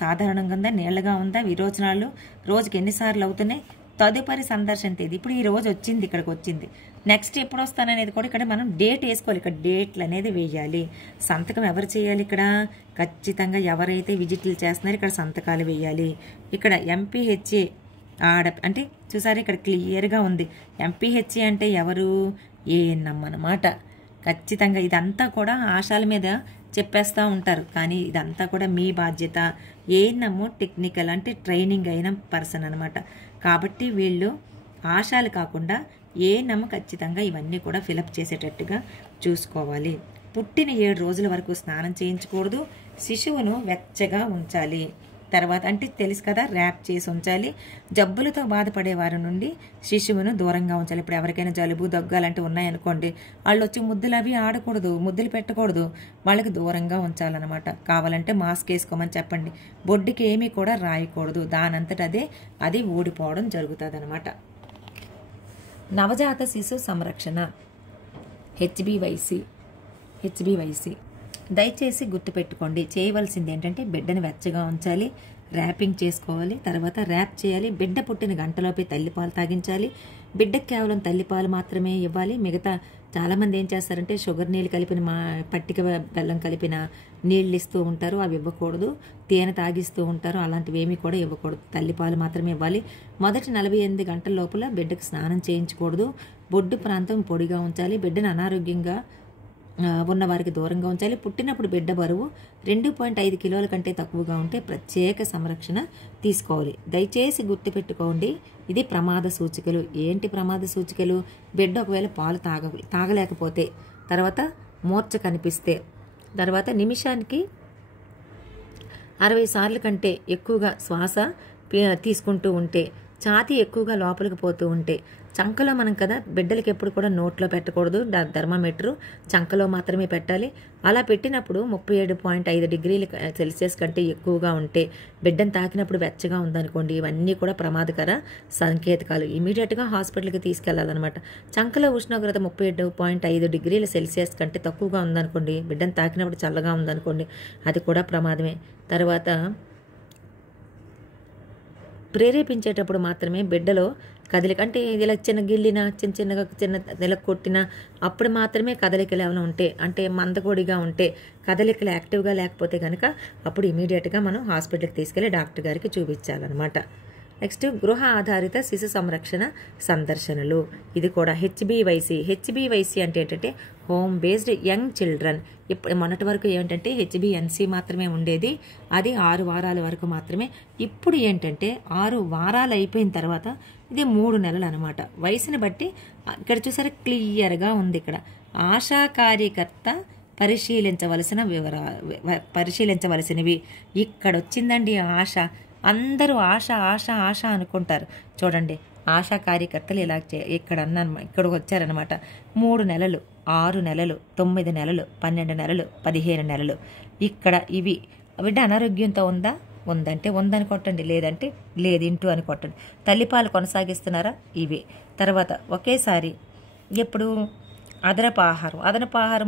సాధారణంగా ఉందా, నీళ్లగా ఉందా, విరోచనాలు రోజుకి ఎన్నిసార్లు అవుతున్నాయి, తదుపరి సందర్శన తేదీ. ఇప్పుడు ఈ రోజు వచ్చింది, ఇక్కడికి వచ్చింది, నెక్స్ట్ ఎప్పుడు వస్తాననేది కూడా ఇక్కడ మనం డేట్ వేసుకోవాలి. ఇక్కడ డేట్లు అనేది వేయాలి. సంతకం ఎవరు చేయాలి? ఇక్కడ ఖచ్చితంగా ఎవరైతే విజిట్లు చేస్తున్నారో ఇక్కడ సంతకాలు వేయాలి. ఇక్కడ ఎంపీహెచ్ఏ అంటే చూసారు ఇక్కడ క్లియర్గా ఉంది. ఎంపీహెచ్ఏ అంటే ఎవరు? ఏఎన్ఎం అన్నమాట. ఖచ్చితంగా ఇదంతా కూడా ఆశాల మీద చెప్పేస్తూ ఉంటారు, కానీ ఇదంతా కూడా మీ బాధ్యత. ఏఎన్ఎం టెక్నికల్ అంటే ట్రైనింగ్ అయిన పర్సన్ అనమాట. కాబట్టి వీళ్ళు ఆశాలు కాకుండా ఏఎన్ఎం ఖచ్చితంగా ఇవన్నీ కూడా ఫిలప్ చేసేటట్టుగా చూసుకోవాలి. పుట్టిన 7 రోజుల వరకు స్నానం చేయించకూడదు. శిశువును వెచ్చగా ఉంచాలి. తర్వాత అంటే తెలుసు కదా, ర్యాప్ చేసి ఉంచాలి. జబ్బులతో బాధపడే వారి నుండి శిశువును దూరంగా ఉంచాలి. ఇప్పుడు ఎవరికైనా జలుబు దగ్గు అలాంటివి ఉన్నాయనుకోండి, వాళ్ళు వచ్చి ముద్దులు అవి ఆడకూడదు, ముద్దులు పెట్టకూడదు, వాళ్ళకి దూరంగా ఉంచాలన్నమాట. కావాలంటే మాస్క్ వేసుకోమని చెప్పండి. బొడ్డుకి ఏమీ కూడా రాయకూడదు, దానంతట అది ఊడిపోవడం జరుగుతుంది అనమాట. నవజాత శిశు సంరక్షణ హెచ్బివైసి. దయచేసి గుర్తుపెట్టుకోండి, చేయవలసింది ఏంటంటే బిడ్డను వెచ్చగా ఉంచాలి, ర్యాపింగ్ చేసుకోవాలి, తర్వాత ర్యాప్ చేయాలి. బిడ్డ పుట్టిన గంటలోపే తల్లిపాలు తాగించాలి. బిడ్డకు కేవలం తల్లిపాలు మాత్రమే ఇవ్వాలి. మిగతా చాలామంది ఏం చేస్తారంటే షుగర్ నీళ్ళు కలిపిన పట్టిక బెల్లం కలిపిన నీళ్ళు ఇస్తూ ఉంటారు, అవి ఇవ్వకూడదు. తేనె తాగిస్తూ ఉంటారు, అలాంటివి ఏమీ కూడా ఇవ్వకూడదు. తల్లిపాలు మాత్రమే ఇవ్వాలి. మొదటి 48 గంటల లోపల బిడ్డకు స్నానం చేయించకూడదు. బొడ్డు ప్రాంతం పొడిగా ఉంచాలి. బిడ్డను అనారోగ్యంగా ఉన్న వారికి దూరంగా ఉంచాలి. పుట్టినప్పుడు బిడ్డ బరువు 2.5 కిలోల కంటే తక్కువగా ఉంటే ప్రత్యేక సంరక్షణ తీసుకోవాలి. దయచేసి గుర్తుపెట్టుకోండి, ఇది ప్రమాద సూచికలు. ఏంటి ప్రమాద సూచికలు? బిడ్డ ఒకవేళ పాలు తాగలేకపోతే, తర్వాత మూర్ఛ కనిపిస్తే, తర్వాత నిమిషానికి 60 సార్లు కంటే ఎక్కువగా శ్వాస తీసుకుంటూ ఉంటే, ఛాతీ ఎక్కువగా లోపలికి పోతూ ఉంటే, చంకలో మనం కదా బిడ్డలకి ఎప్పుడు కూడా నోట్లో పెట్టకూడదు, థర్మామీటరు చంకలో మాత్రమే పెట్టాలి. అలా పెట్టినప్పుడు 37.5 డిగ్రీల సెల్సియస్ కంటే ఎక్కువగా ఉంటే, బిడ్డను తాకినప్పుడు వెచ్చగా ఉందనుకోండి, ఇవన్నీ కూడా ప్రమాదకర సంకేతకాలు. ఇమీడియట్గా హాస్పిటల్కి తీసుకెళ్లాలన్నమాట. చంకలో ఉష్ణోగ్రత 37.5 డిగ్రీల సెల్సియస్ కంటే తక్కువగా ఉందనుకోండి, బిడ్డను తాకినప్పుడు చల్లగా ఉందనుకోండి, అది కూడా ప్రమాదమే. తర్వాత ప్రేరేపించేటప్పుడు మాత్రమే బిడ్డలో కదలిక, అంటే ఇలా చిన్న గిల్లిన చిన్న నెల కొట్టిన అప్పుడు మాత్రమే కదలికలు ఏమైనా ఉంటే, అంటే మందకొడిగా ఉంటే, కదలికలు యాక్టివ్గా లేకపోతే కనుక అప్పుడు ఇమీడియట్గా మనం హాస్పిటల్కి తీసుకెళ్ళి డాక్టర్ గారికి చూపించాలన్నమాట. నెక్స్ట్ గృహ ఆధారిత శిశు సంరక్షణ సందర్శనలు. ఇది కూడా హెచ్బివైసి అంటే ఏంటంటే హోమ్ బేస్డ్ యంగ్ చిల్డ్రన్. ఇప్పుడు మొన్నటి వరకు ఏంటంటే హెచ్బిఎన్సి మాత్రమే ఉండేది, అది 6 వారాల వరకు మాత్రమే. ఇప్పుడు ఏంటంటే 6 వారాలు అయిపోయిన తర్వాత ఇది 3 నెలలు అనమాట. వయసుని బట్టి ఇక్కడ చూసారా క్లియర్గా ఉంది. ఇక్కడ ఆశా కార్యకర్త పరిశీలించవలసినవి ఇక్కడ వచ్చిందండి. ఆశ అందరూ ఆశ అనుకుంటారు. చూడండి, ఆశా కార్యకర్తలు ఇలా ఇక్కడ వచ్చారనమాట. 3 నెలలు, 6 నెలలు, 9 నెలలు, 12 నెలలు, 15 నెలలు. ఇక్కడ ఇవి బిడ్డ అనారోగ్యంతో ఉందంటే ఉందని కొట్టండి, లేదంటే లేదు ఇంటూ అని కొట్టండి. తల్లిపాలు కొనసాగిస్తున్నారా? ఇవి. తర్వాత ఒకేసారి ఎప్పుడు అదనపు ఆహారం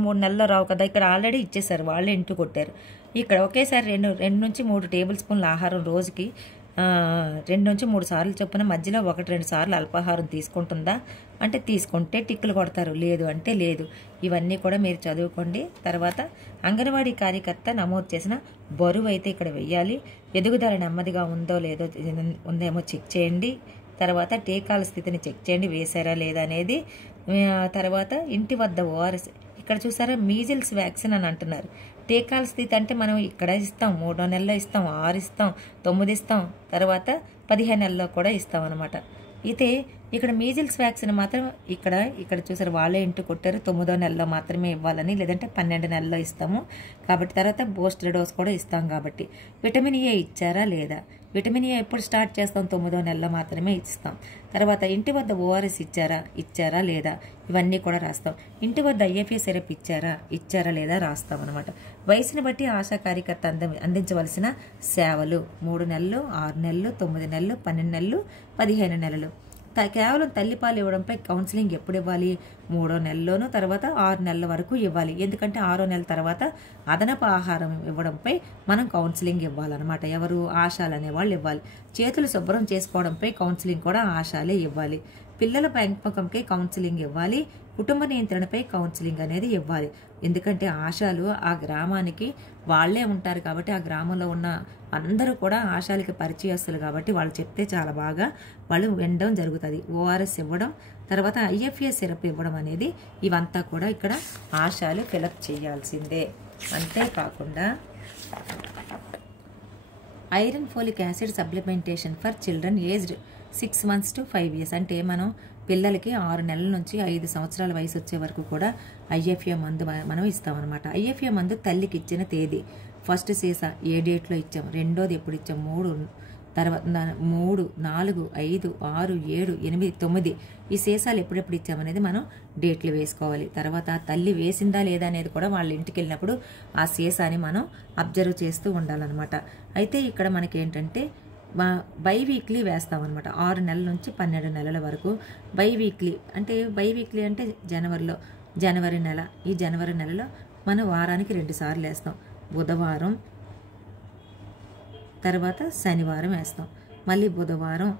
3 నెలల్లో రావు కదా, ఇక్కడ ఆల్రెడీ ఇచ్చేసారు, వాళ్ళే ఇంటూ కొట్టారు. ఇక్కడ ఒకేసారి 2 నుంచి 3 టేబుల్ స్పూన్ల ఆహారం రోజుకి 2 నుంచి 3 సార్లు చొప్పున మధ్యలో 1-2 సార్లు అల్పాహారం తీసుకుంటుందా అంటే తీసుకుంటే టిక్కులు కొడతారు, లేదు అంటే లేదు. ఇవన్నీ కూడా మీరు చదువుకోండి. తర్వాత అంగన్వాడీ కార్యకర్త నమోదు చేసిన బరువు అయితే ఇక్కడ వెయ్యాలి. ఎదుగుదల నెమ్మదిగా ఉందేమో చెక్ చేయండి. తర్వాత టీకాల స్థితిని చెక్ చేయండి, వేశారా లేదా అనేది. తర్వాత ఇంటి వద్ద ఓఆర్ఎస్. ఇక్కడ చూసారా మీజిల్స్ వ్యాక్సిన్ అని అంటున్నారు. టీకాల స్థితి అంటే మనం ఇక్కడ ఇస్తాం, 3వ నెలలో ఇస్తాం, 6 ఇస్తాం, 9 ఇస్తాం, తర్వాత 15 నెలల్లో కూడా ఇస్తాం అనమాట. అయితే ఇక్కడ మీజిల్స్ వ్యాక్సిన్ మాత్రం ఇక్కడ చూసారు వాళ్ళే ఇంటూ కొట్టారు, 9వ నెలలో మాత్రమే ఇవ్వాలని, లేదంటే 12 నెలల్లో ఇస్తాము కాబట్టి. తర్వాత బూస్టర్ డోస్ కూడా ఇస్తాం కాబట్టి. విటమిన్ ఏ ఇచ్చారా లేదా? విటమిన్ ఏ ఎప్పుడు స్టార్ట్ చేస్తాం? 9వ నెలలో మాత్రమే ఇస్తాం. తర్వాత ఇంటి వద్ద ఓఆర్ఎస్ ఇచ్చారా లేదా? ఇవన్నీ కూడా రాస్తాం. ఇంటి వద్ద ఐఎఫ్ఏ సిరప్ ఇచ్చారా లేదా రాస్తాం అనమాట. వయసుని బట్టి ఆశా కార్యకర్త అందించవలసిన సేవలు 3 నెలలు, 6 నెలలు, 9 నెలలు, 12 నెలలు, 15 నెలలు. కేవలం తల్లిపాలు ఇవ్వడంపై కౌన్సిలింగ్ ఎప్పుడు ఇవ్వాలి? 3వ నెలలోనూ, తర్వాత 6 నెలల వరకు ఇవ్వాలి. ఎందుకంటే 6వ నెల తర్వాత అదనపు ఆహారం ఇవ్వడంపై మనం కౌన్సిలింగ్ ఇవ్వాలన్నమాట. ఎవరు? ఆశాలు అనేవాళ్ళు ఇవ్వాలి. చేతులు శుభ్రం చేసుకోవడంపై కౌన్సిలింగ్ కూడా ఆశాలే ఇవ్వాలి. పిల్లల పెంపకంకి కౌన్సిలింగ్ ఇవ్వాలి, కుటుంబ నియంత్రణపై కౌన్సిలింగ్ అనేది ఇవ్వాలి. ఎందుకంటే ఆశాలు ఆ గ్రామానికి వాళ్ళే ఉంటారు కాబట్టి, ఆ గ్రామంలో ఉన్న అందరూ కూడా ఆశాలకి పరిచయస్తులు కాబట్టి వాళ్ళు చెప్తే చాలా బాగా వాళ్ళు వినడం జరుగుతుంది. ఓఆర్ఎస్ ఇవ్వడం, తర్వాత IFA సిరప్ ఇవ్వడం అనేది ఇవంతా కూడా ఇక్కడ ఆశాలు ఫిలప్ చేయాల్సిందే. అంతేకాకుండా iron folic acid supplementation for children aged 6 months to 5 years. అంటే మనం పిల్లలకి 6 నెలల నుంచి 5 సంవత్సరాల వయసు వచ్చే వరకు కూడా IFA మందు మనం ఇస్తామన్నమాట. IFA మందు తల్లికి ఇచ్చిన తేదీ, ఫస్ట్ సీసా ఏ డేట్లో ఇచ్చాం, రెండోది ఎప్పుడు ఇచ్చాం, 3, తర్వాత 3, 4, 5, 6, 7, 8, 9 ఈ సీసాలు ఎప్పుడెప్పుడు ఇచ్చామనేది మనం డేట్లు వేసుకోవాలి. తర్వాత తల్లి వేసిందా లేదా అనేది కూడా వాళ్ళ ఇంటికి వెళ్ళినప్పుడు ఆ సీసాని మనం అబ్జర్వ్ చేస్తూ ఉండాలన్నమాట. అయితే ఇక్కడ మనకి ఏంటంటే బై వీక్లీ వేస్తామన్నమాట. 6 నెలల నుంచి 12 నెలల వరకు బై వీక్లీ. అంటే బై వీక్లీ అంటే జనవరి నెల, ఈ జనవరి నెలలో మనం వారానికి 2 సార్లు వేస్తాం. బుధవారం తర్వాత శనివారం వేస్తాం, మళ్ళీ బుధవారం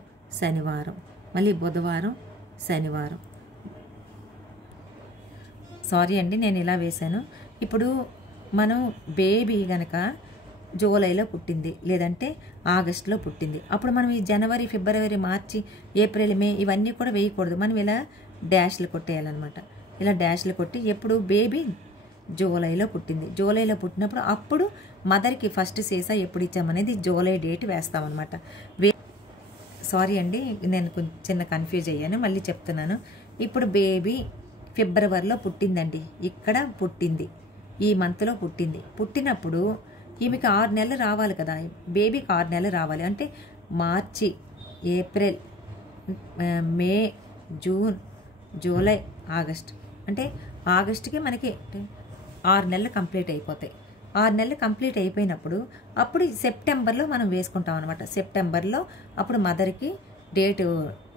శనివారం, మళ్ళీ బుధవారం శనివారం. సారీ అండి, నేను ఇలా వేశాను. ఇప్పుడు మనం బేబీ గనక జూలైలో పుట్టింది, లేదంటే ఆగస్టులో పుట్టింది, అప్పుడు మనం ఈ జనవరి, ఫిబ్రవరి, మార్చి, ఏప్రిల్, మే ఇవన్నీ కూడా వేయకూడదు. మనం ఇలా డాష్లు కొట్టేయాలన్నమాట. ఇలా డాష్లు కొట్టి ఎప్పుడు బేబీ జూలైలో పుట్టింది, జూలైలో పుట్టినప్పుడు అప్పుడు మదర్కి ఫస్ట్ సీసా ఎప్పుడు ఇచ్చామనేది జూలై డేట్ వేస్తామన్నమాట. సారీ అండి, నేను కొంచెం చిన్న కన్ఫ్యూజ్ అయ్యాను, మళ్ళీ చెప్తున్నాను. ఇప్పుడు బేబీ ఫిబ్రవరిలో పుట్టిందండి, ఇక్కడ పుట్టింది, ఈ మంత్లో పుట్టింది. పుట్టినప్పుడు ఈమెకి 6 నెలలు రావాలి కదా, బేబీకి 6 నెలలు రావాలి. అంటే మార్చి, ఏప్రిల్, మే, జూన్, జూలై, ఆగస్ట్. అంటే ఆగస్టుకి మనకి 6 నెలలు కంప్లీట్ అయిపోతాయి. 6 నెలలు కంప్లీట్ అయిపోయినప్పుడు అప్పుడు సెప్టెంబర్లో మనం వేసుకుంటాం అనమాట. సెప్టెంబర్లో అప్పుడు మదర్కి డేటు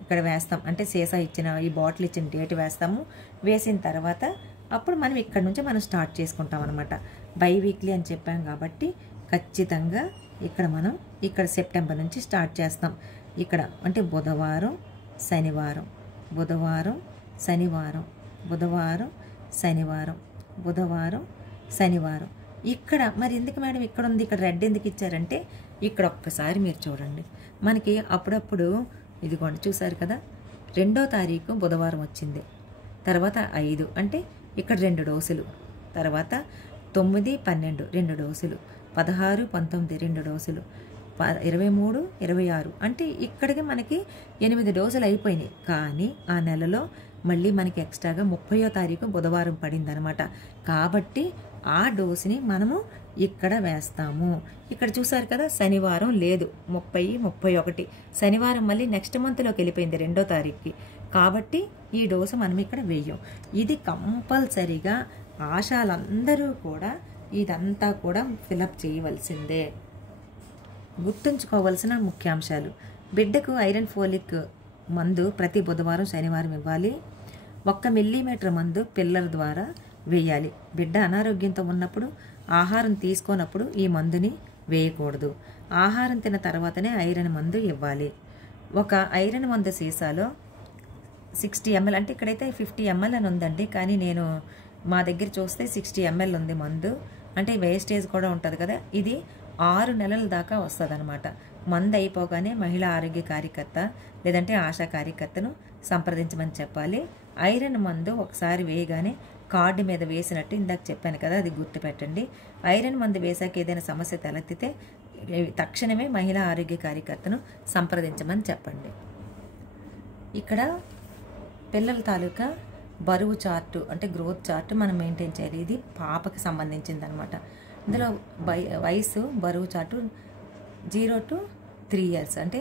ఇక్కడ వేస్తాం. అంటే సీసా ఇచ్చిన, ఈ బాటిల్ ఇచ్చిన డేట్ వేస్తాము. వేసిన తర్వాత అప్పుడు మనం ఇక్కడ నుంచి మనం స్టార్ట్ చేసుకుంటాం అనమాట. బై వీక్లీ అని చెప్పాం కాబట్టి ఖచ్చితంగా ఇక్కడ సెప్టెంబర్ నుంచి స్టార్ట్ చేస్తాం. ఇక్కడ అంటే బుధవారం శనివారం, బుధవారం శనివారం, బుధవారం శనివారం, బుధవారం శనివారం. ఇక్కడ మరి ఎందుకు మేడం ఇక్కడ ఉంది, ఇక్కడ రెడ్ ఎందుకు ఇచ్చారంటే ఇక్కడ ఒక్కసారి మీరు చూడండి. మనకి అప్పుడప్పుడు ఇదిగోండి చూసారు కదా, 2వ తారీఖు బుధవారం వచ్చింది, తర్వాత 5 అంటే ఇక్కడ 2 డోసులు, తర్వాత 9, 12 2 డోసులు, 16, 19 2 డోసులు, 23, 26 అంటే ఇక్కడికి మనకి 8 డోసులు అయిపోయినాయి. కానీ ఆ నెలలో మళ్ళీ మనకి ఎక్స్ట్రాగా 30వ తారీఖు బుధవారం పడింది అనమాట. కాబట్టి ఆ డోసుని మనము ఇక్కడ వేస్తాము. ఇక్కడ చూసారు కదా, శనివారం లేదు, 30, 31 శనివారం మళ్ళీ నెక్స్ట్ మంత్లోకి వెళ్ళిపోయింది 2వ తారీఖుకి. కాబట్టి ఈ డోసు మనం ఇక్కడ వేయం. ఇది కంపల్సరీగా ఆశాలందరూ కూడా ఇదంతా కూడా ఫిలప్ చేయవలసిందే. గుర్తుంచుకోవాల్సిన ముఖ్యాంశాలు: బిడ్డకు ఐరన్ ఫోలిక్ మందు ప్రతి బుధవారం శనివారం ఇవ్వాలి. 1 మిల్లీమీటర్ మందు పిల్లల ద్వారా వేయాలి. బిడ్డ అనారోగ్యంతో ఉన్నప్పుడు, ఆహారం తీసుకోనప్పుడు ఈ మందుని వేయకూడదు. ఆహారం తిన్న తర్వాతనే ఐరన్ మందు ఇవ్వాలి. ఒక ఐరన్ మందు సీసాలో 60 ml, అంటే ఇక్కడైతే 50 ml అని ఉందండి, కానీ నేను మా దగ్గర చూస్తే 60 ml ఉంది మందు. అంటే వేస్టేజ్ కూడా ఉంటుంది కదా. ఇది 6 నెలల దాకా వస్తుంది అనమాట. మందు అయిపోగానే మహిళా ఆరోగ్య కార్యకర్త లేదంటే ఆశా కార్యకర్తను సంప్రదించమని చెప్పాలి. ఐరన్ మందు ఒకసారి వేయగానే కార్డు మీద వేసినట్టు ఇందాక చెప్పాను కదా, అది గుర్తుపెట్టండి. ఐరన్ మందు వేసాక ఏదైనా సమస్య తలెత్తితే తక్షణమే మహిళా ఆరోగ్య కార్యకర్తను సంప్రదించమని చెప్పండి. ఇక్కడ పిల్లల తాలూకా బరువు చార్టు అంటే గ్రోత్ చార్ట్ మనం మెయింటైన్ చేయాలి. ఇది పాపకి సంబంధించింది అనమాట. ఇందులో వయసు బరువు చార్టు 0 to 3 years అంటే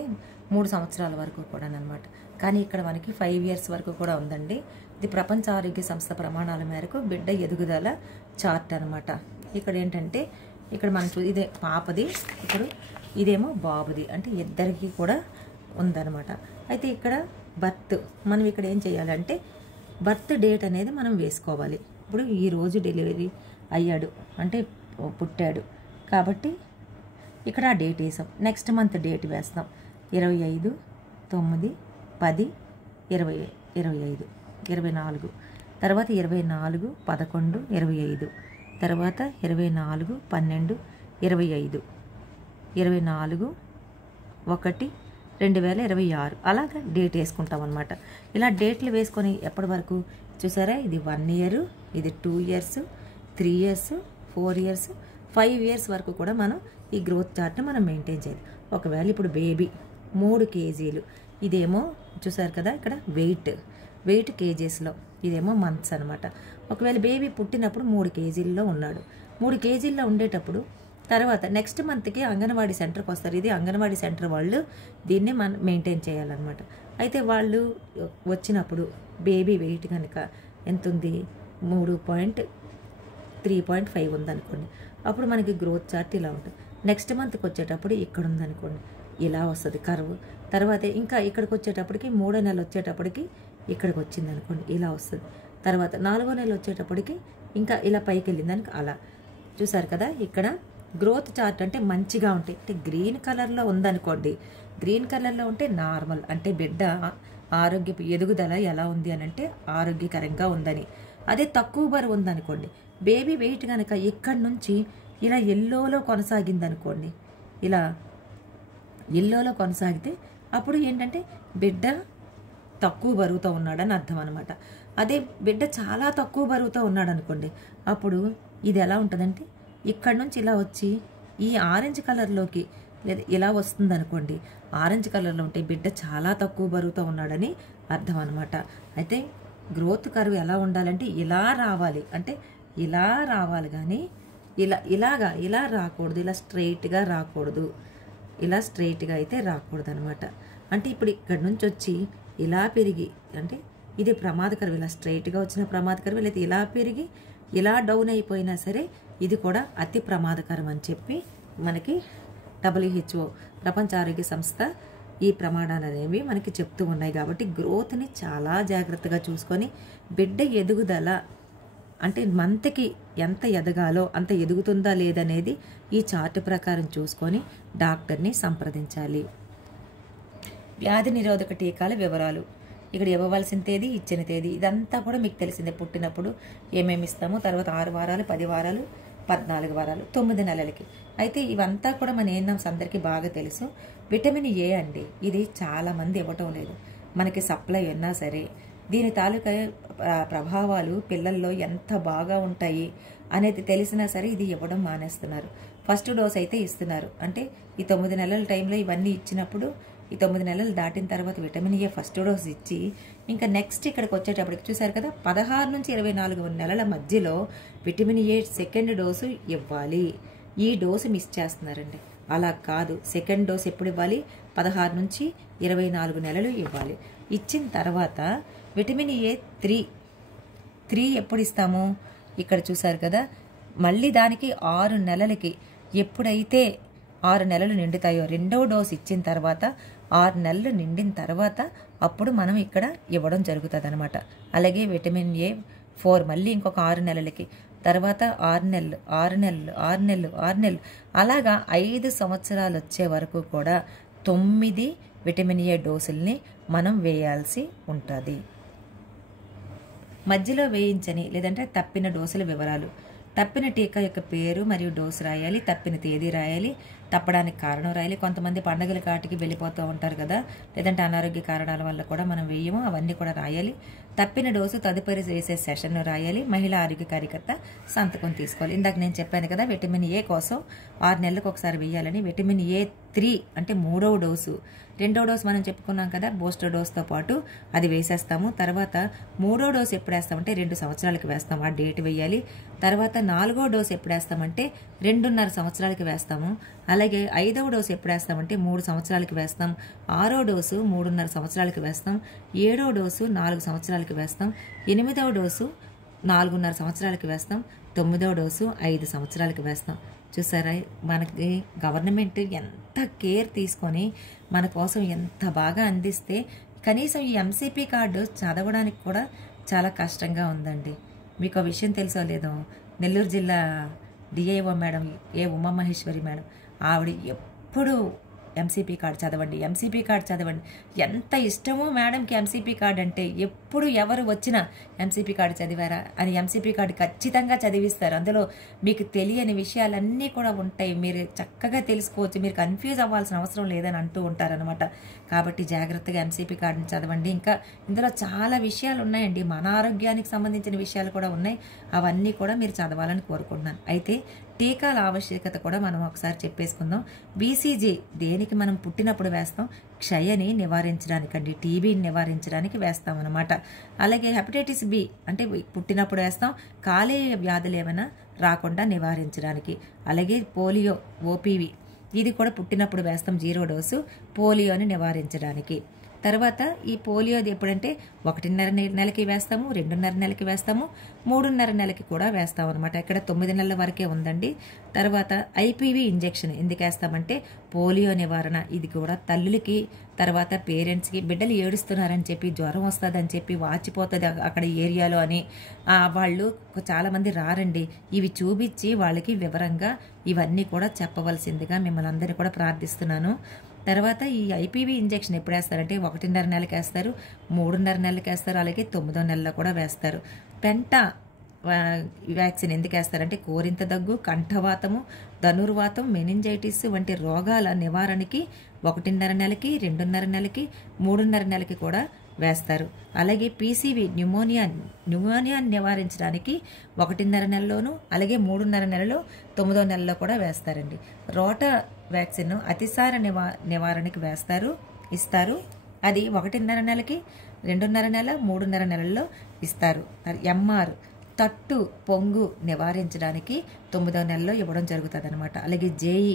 3 సంవత్సరాల వరకు కూడా అనమాట. కానీ ఇక్కడ మనకి 5 years వరకు కూడా ఉందండి. ఇది ప్రపంచ ఆరోగ్య సంస్థ ప్రమాణాల మేరకు బిడ్డ ఎదుగుదల చార్ట్ అనమాట. ఇక్కడ ఏంటంటే ఇక్కడ మనం ఇదే పాపది, ఇప్పుడు ఇదేమో బాబుది, అంటే ఇద్దరికి కూడా ఉందన్నమాట. అయితే ఇక్కడ బర్త్ మనం ఇక్కడ ఏం చేయాలంటే బర్త్ డేట్ అనేది మనం వేసుకోవాలి. ఇప్పుడు ఈరోజు డెలివరీ అయ్యాడు అంటే పుట్టాడు కాబట్టి ఇక్కడ ఆ డేట్ వేసాం. నెక్స్ట్ మంత్ డేట్ వేస్తాం 25/9/10 20 25 24, తర్వాత 24 11 25, తర్వాత 24 12 25, 24 1 2026 అలాగా డేట్ వేసుకుంటాం అనమాట. ఇలా డేట్లు వేసుకొని ఎప్పటి వరకు చూసారా, ఇది 1 ఇయర్, ఇది 2 ఇయర్స్, 3 ఇయర్స్, 4 ఇయర్స్, 5 ఇయర్స్ వరకు కూడా మనం ఈ గ్రోత్ చార్ట్ని మనం మెయింటైన్ చేయాలి. ఒకవేళ ఇప్పుడు బేబీ 3 కేజీలు, ఇదేమో చూసారు కదా ఇక్కడ వెయిట్ కేజీస్లో, ఇదేమో మంత్స్ అనమాట. ఒకవేళ బేబీ పుట్టినప్పుడు 3 కేజీల్లో ఉన్నాడు, 3 కేజీల్లో ఉండేటప్పుడు తర్వాత నెక్స్ట్ మంత్కి అంగన్వాడీ సెంటర్కి వస్తారు. ఇది అంగన్వాడీ సెంటర్ వాళ్ళు దీన్ని మనం మెయింటైన్ చేయాలన్నమాట. అయితే వాళ్ళు వచ్చినప్పుడు బేబీ వెయిట్ కనుక ఎంత ఉంది, 3.5 ఉందనుకోండి, అప్పుడు మనకి గ్రోత్ చార్ట్ ఇలా ఉంటుంది. నెక్స్ట్ మంత్కి వచ్చేటప్పుడు ఇక్కడ ఉందనుకోండి, ఇలా వస్తుంది కర్వ్. తర్వాత ఇంకా ఇక్కడికి వచ్చేటప్పటికి 3వ నెల వచ్చేటప్పటికి ఇక్కడికి వచ్చింది అనుకోండి, ఇలా వస్తుంది. తర్వాత 4వ నెల వచ్చేటప్పటికి ఇంకా ఇలా పైకి వెళ్ళిందానికి అలా. చూసారు కదా ఇక్కడ గ్రోత్ చార్ట్ అంటే మంచిగా ఉంటాయి. అంటే గ్రీన్ కలర్లో ఉందనుకోండి, గ్రీన్ కలర్లో ఉంటే నార్మల్, అంటే బిడ్డ ఆరోగ్య ఎదుగుదల ఎలా ఉంది అని అంటే ఆరోగ్యకరంగా ఉందని. అదే తక్కువ బరువు ఉందనుకోండి, బేబీ వెయిట్ కనుక ఇక్కడి నుంచి ఇలా ఎల్లోలో కొనసాగిందనుకోండి, ఇలా ఎల్లోలో కొనసాగితే అప్పుడు ఏంటంటే బిడ్డ తక్కువ బరువుతో ఉన్నాడని అర్థం అనమాట. అదే బిడ్డ చాలా తక్కువ బరువుతో ఉన్నాడు అనుకోండి, అప్పుడు ఇది ఎలా ఉంటుందంటే ఇక్కడ నుంచి ఇలా వచ్చి ఈ ఆరెంజ్ కలర్లోకి లేదా ఇలా వస్తుంది అనుకోండి, ఆరెంజ్ కలర్లో ఉంటే బిడ్డ చాలా తక్కువ బరువుతో ఉన్నాడని అర్థం అనమాట. అయితే గ్రోత్ కర్వ్ ఎలా ఉండాలంటే ఇలా రావాలి, అంటే ఇలా రావాలి, కానీ ఇలా రాకూడదు, ఇలా స్ట్రైట్గా రాకూడదు, ఇలా స్ట్రైట్గా అయితే రాకూడదు అనమాట. అంటే ఇప్పుడు ఇక్కడ నుంచి వచ్చి ఇలా పెరిగి, అంటే ఇది ప్రమాదకరం, ఇలా స్ట్రైట్గా వచ్చిన ప్రమాదకరం, లేదా ఇలా పెరిగి ఇలా డౌన్ అయిపోయినా సరే ఇది కూడా అతి ప్రమాదకరం అని చెప్పి మనకి WHO ప్రపంచ ఆరోగ్య సంస్థ ఈ ప్రమాణాలు అనేవి మనకి చెప్తూ ఉన్నాయి. కాబట్టి గ్రోత్ని చాలా జాగ్రత్తగా చూసుకొని బిడ్డ ఎదుగుదల అంటే మంత్కి ఎంత ఎదగాలో అంత ఎదుగుతుందా లేదనేది ఈ చార్ట్ ప్రకారం చూసుకొని డాక్టర్ని సంప్రదించాలి. వ్యాధి నిరోధక టీకాల వివరాలు, ఇక్కడ ఇవ్వవలసిన తేదీ, ఇచ్చిన తేదీ, ఇదంతా కూడా మీకు తెలిసిందే. పుట్టినప్పుడు ఏమేమి ఇస్తామో, తర్వాత 6 వారాలు, 10 వారాలు, 14 వారాలు, 9 నెలలకి. అయితే ఇవంతా కూడా మన ఏఎన్ఎంస్ అందరికీ బాగా తెలుసు. విటమిన్ ఏ అండి, ఇది చాలామంది ఇవ్వటం లేదు. మనకి సప్లై ఉన్నా సరే దీని తాలూకా ప్రభావాలు పిల్లల్లో ఎంత బాగా ఉంటాయి అనేది తెలిసినా సరే ఇది ఇవ్వడం మానేస్తున్నారు. ఫస్ట్ డోస్ అయితే ఇస్తున్నారు, అంటే ఈ 9 నెలల టైంలో ఇవన్నీ ఇచ్చినప్పుడు ఈ 9 నెలలు దాటిన తర్వాత విటమిన్ ఏ ఫస్ట్ డోస్ ఇచ్చి ఇంకా నెక్స్ట్ ఇక్కడికి వచ్చేటప్పటికి చూసారు కదా 16 నుంచి 24 నెలల మధ్యలో విటమిన్ ఏ సెకండ్ డోసు ఇవ్వాలి. ఈ డోసు మిస్ చేస్తున్నారండి. అలా కాదు, సెకండ్ డోస్ ఎప్పుడు ఇవ్వాలి, 16 నుంచి 24 నెలలు ఇవ్వాలి. ఇచ్చిన తర్వాత విటమిన్ ఏ 3 ఎప్పుడు ఇస్తాము, ఇక్కడ చూసారు కదా, మళ్ళీ దానికి 6 నెలలకి ఎప్పుడైతే 6 నెలలు నిండుతాయో రెండో డోస్ ఇచ్చిన తర్వాత 6 నెలలు నిండిన తర్వాత అప్పుడు మనం ఇక్కడ ఇవ్వడం జరుగుతుంది అనమాట. అలాగే విటమిన్ ఏ 4 మళ్ళీ ఇంకొక 6 నెలలకి, తర్వాత 6 నెలలు 6 నెలలు 6 నెలలు 6 నెలలు అలాగా 5 సంవత్సరాలు వచ్చే వరకు కూడా 9 విటమిన్ ఏ డోసుల్ని మనం వేయాల్సి ఉంటుంది. మధ్యలో వేయించని లేదంటే తప్పిన డోసుల వివరాలు, తప్పిన టీకా యొక్క పేరు మరియు డోసు రాయాలి, తప్పిన తేదీ రాయాలి, తప్పడానికి కారణం రాయాలి. కొంతమంది పండుగల కాటికి వెళ్ళిపోతూ ఉంటారు కదా, లేదంటే అనారోగ్య కారణాల వల్ల కూడా మనం వేయము, అవన్నీ కూడా రాయాలి. తప్పిన డోసు తదుపరి వేసే సెషన్ను రాయాలి. మహిళా ఆరోగ్య కార్యకర్త సంతకం తీసుకోవాలి. ఇందాక నేను చెప్పాను కదా విటమిన్ ఏ కోసం 6 నెలలకు ఒకసారి వేయాలని. విటమిన్ ఏ 3 అంటే 3వ డోసు, 2వ డోసు మనం చెప్పుకున్నాం కదా బూస్టర్ డోస్తో పాటు అది వేసేస్తాము. తర్వాత 3వ డోసు ఎప్పుడు వేస్తామంటే 2 సంవత్సరాలకి వేస్తాము, ఆ డేట్ వేయాలి. తర్వాత 4వ డోసు ఎప్పుడు వేస్తామంటే 2.5 సంవత్సరాలకి వేస్తాము. అలాగే 5వ డోసు ఎప్పుడు వేస్తామంటే 3 సంవత్సరాలకి వేస్తాం. 6వ డోసు 3.5 సంవత్సరాలకి వేస్తాం. 7వ డోసు 4 సంవత్సరాలకి వేస్తాం. 8వ డోసు 4.5 సంవత్సరాలకి వేస్తాం. 9వ డోసు 5 సంవత్సరాలకి వేస్తాం. చూసారా మనకి గవర్నమెంట్ ఎంత కేర్ తీసుకొని మన కోసం ఎంత బాగా అందిస్తే కనీసం ఈ ఎంసీపీ కార్డు చదవడానికి కూడా చాలా కష్టంగా ఉందండి. మీకు ఆ విషయం తెలుసో లేదో, నెల్లూరు జిల్లా డిఐఓ మేడం ఏ ఉమామహేశ్వరి మేడం ఆవిడ ఎప్పుడు ఎంసీపీ కార్డు చదవండి, ఎంసీపీ కార్డు చదవండి. ఎంత ఇష్టమో మేడంకి ఎంసీపీ కార్డు అంటే, ఎప్పుడు ఎవరు వచ్చినా ఎంసీపీ కార్డు చదివారా అని ఎంసీపీ కార్డు ఖచ్చితంగా చదివిస్తారు. అందులో మీకు తెలియని విషయాలన్నీ కూడా ఉంటాయి, మీరు చక్కగా తెలుసుకోవచ్చు, మీరు కన్ఫ్యూజ్ అవ్వాల్సిన అవసరం లేదని అంటూ ఉంటారనమాట. కాబట్టి జాగ్రత్తగా ఎంసీపీ కార్డుని చదవండి. ఇంకా ఇందులో చాలా విషయాలు ఉన్నాయండి, మన ఆరోగ్యానికి సంబంధించిన విషయాలు కూడా ఉన్నాయి. అవన్నీ కూడా మీరు చదవాలని కోరుకుంటున్నాను. అయితే టీకాల ఆవశ్యకత కూడా మనం ఒకసారి చెప్పేసుకుందాం. బీసీజీ దేనికి మనం పుట్టినప్పుడు వేస్తాం? క్షయని నివారించడానికండి, టీబీని నివారించడానికి వేస్తాం అనమాట. అలాగే హెపటైటిస్ బి అంటే పుట్టినప్పుడు వేస్తాం, కాలేయ వ్యాధులు ఏమైనా రాకుండా నివారించడానికి. అలాగే పోలియో ఓపీవి ఇది కూడా పుట్టినప్పుడు వేస్తాం, 0 డోసు పోలియోని నివారించడానికి. తర్వాత ఈ పోలియోది ఎప్పుడంటే 1.5 నెలకి వేస్తాము, 2.5 నెలకి వేస్తాము, 3.5 నెలకి కూడా వేస్తాం అనమాట. ఇక్కడ 9 నెలల వరకే ఉందండి. తర్వాత ఐపీవీ ఇంజెక్షన్ ఎందుకు వేస్తామంటే పోలియో నివారణ. ఇది కూడా తల్లులకి, తర్వాత పేరెంట్స్కి బిడ్డలు ఏడుస్తున్నారని చెప్పి, జ్వరం వస్తుందని చెప్పి, వాచిపోతుంది అక్కడ ఏరియాలో అని వాళ్ళు చాలామంది రారండి. ఇవి చూపించి వాళ్ళకి వివరంగా ఇవన్నీ కూడా చెప్పవలసిందిగా మిమ్మల్ని అందరినీ కూడా ప్రార్థిస్తున్నాను. తర్వాత ఈ ఐపీవీ ఇంజెక్షన్ ఎప్పుడు వేస్తారంటే 1.5 నెలకి వేస్తారు, 3.5 నెలలకి వేస్తారు, అలాగే 9వ నెలలో కూడా వేస్తారు. పెంటా వ్యాక్సిన్ ఎందుకు వేస్తారంటే కోరింత దగ్గు, కంఠవాతము, ధనుర్వాతం, మెనింజైటిస్ వంటి రోగాల నివారణకి 1.5 నెలకి, 2.5 నెలకి, 3.5 నెలకి కూడా వేస్తారు. అలాగే పీసీవీ న్యూమోనియా నివారించడానికి 1.5 నెలలోను, అలాగే 3.5 నెలలో, 9వ నెలలో కూడా వేస్తారండి. రోటా వ్యాక్సిన్ అతిసార నివారణకి ఇస్తారు. అది 1.5 నెలకి, 2.5 నెల, 3.5 నెలల్లో ఇస్తారు. ఎంఆర్ తట్టు పొంగు నివారించడానికి 9వ నెలలో ఇవ్వడం జరుగుతుంది అనమాట. అలాగే జేఈ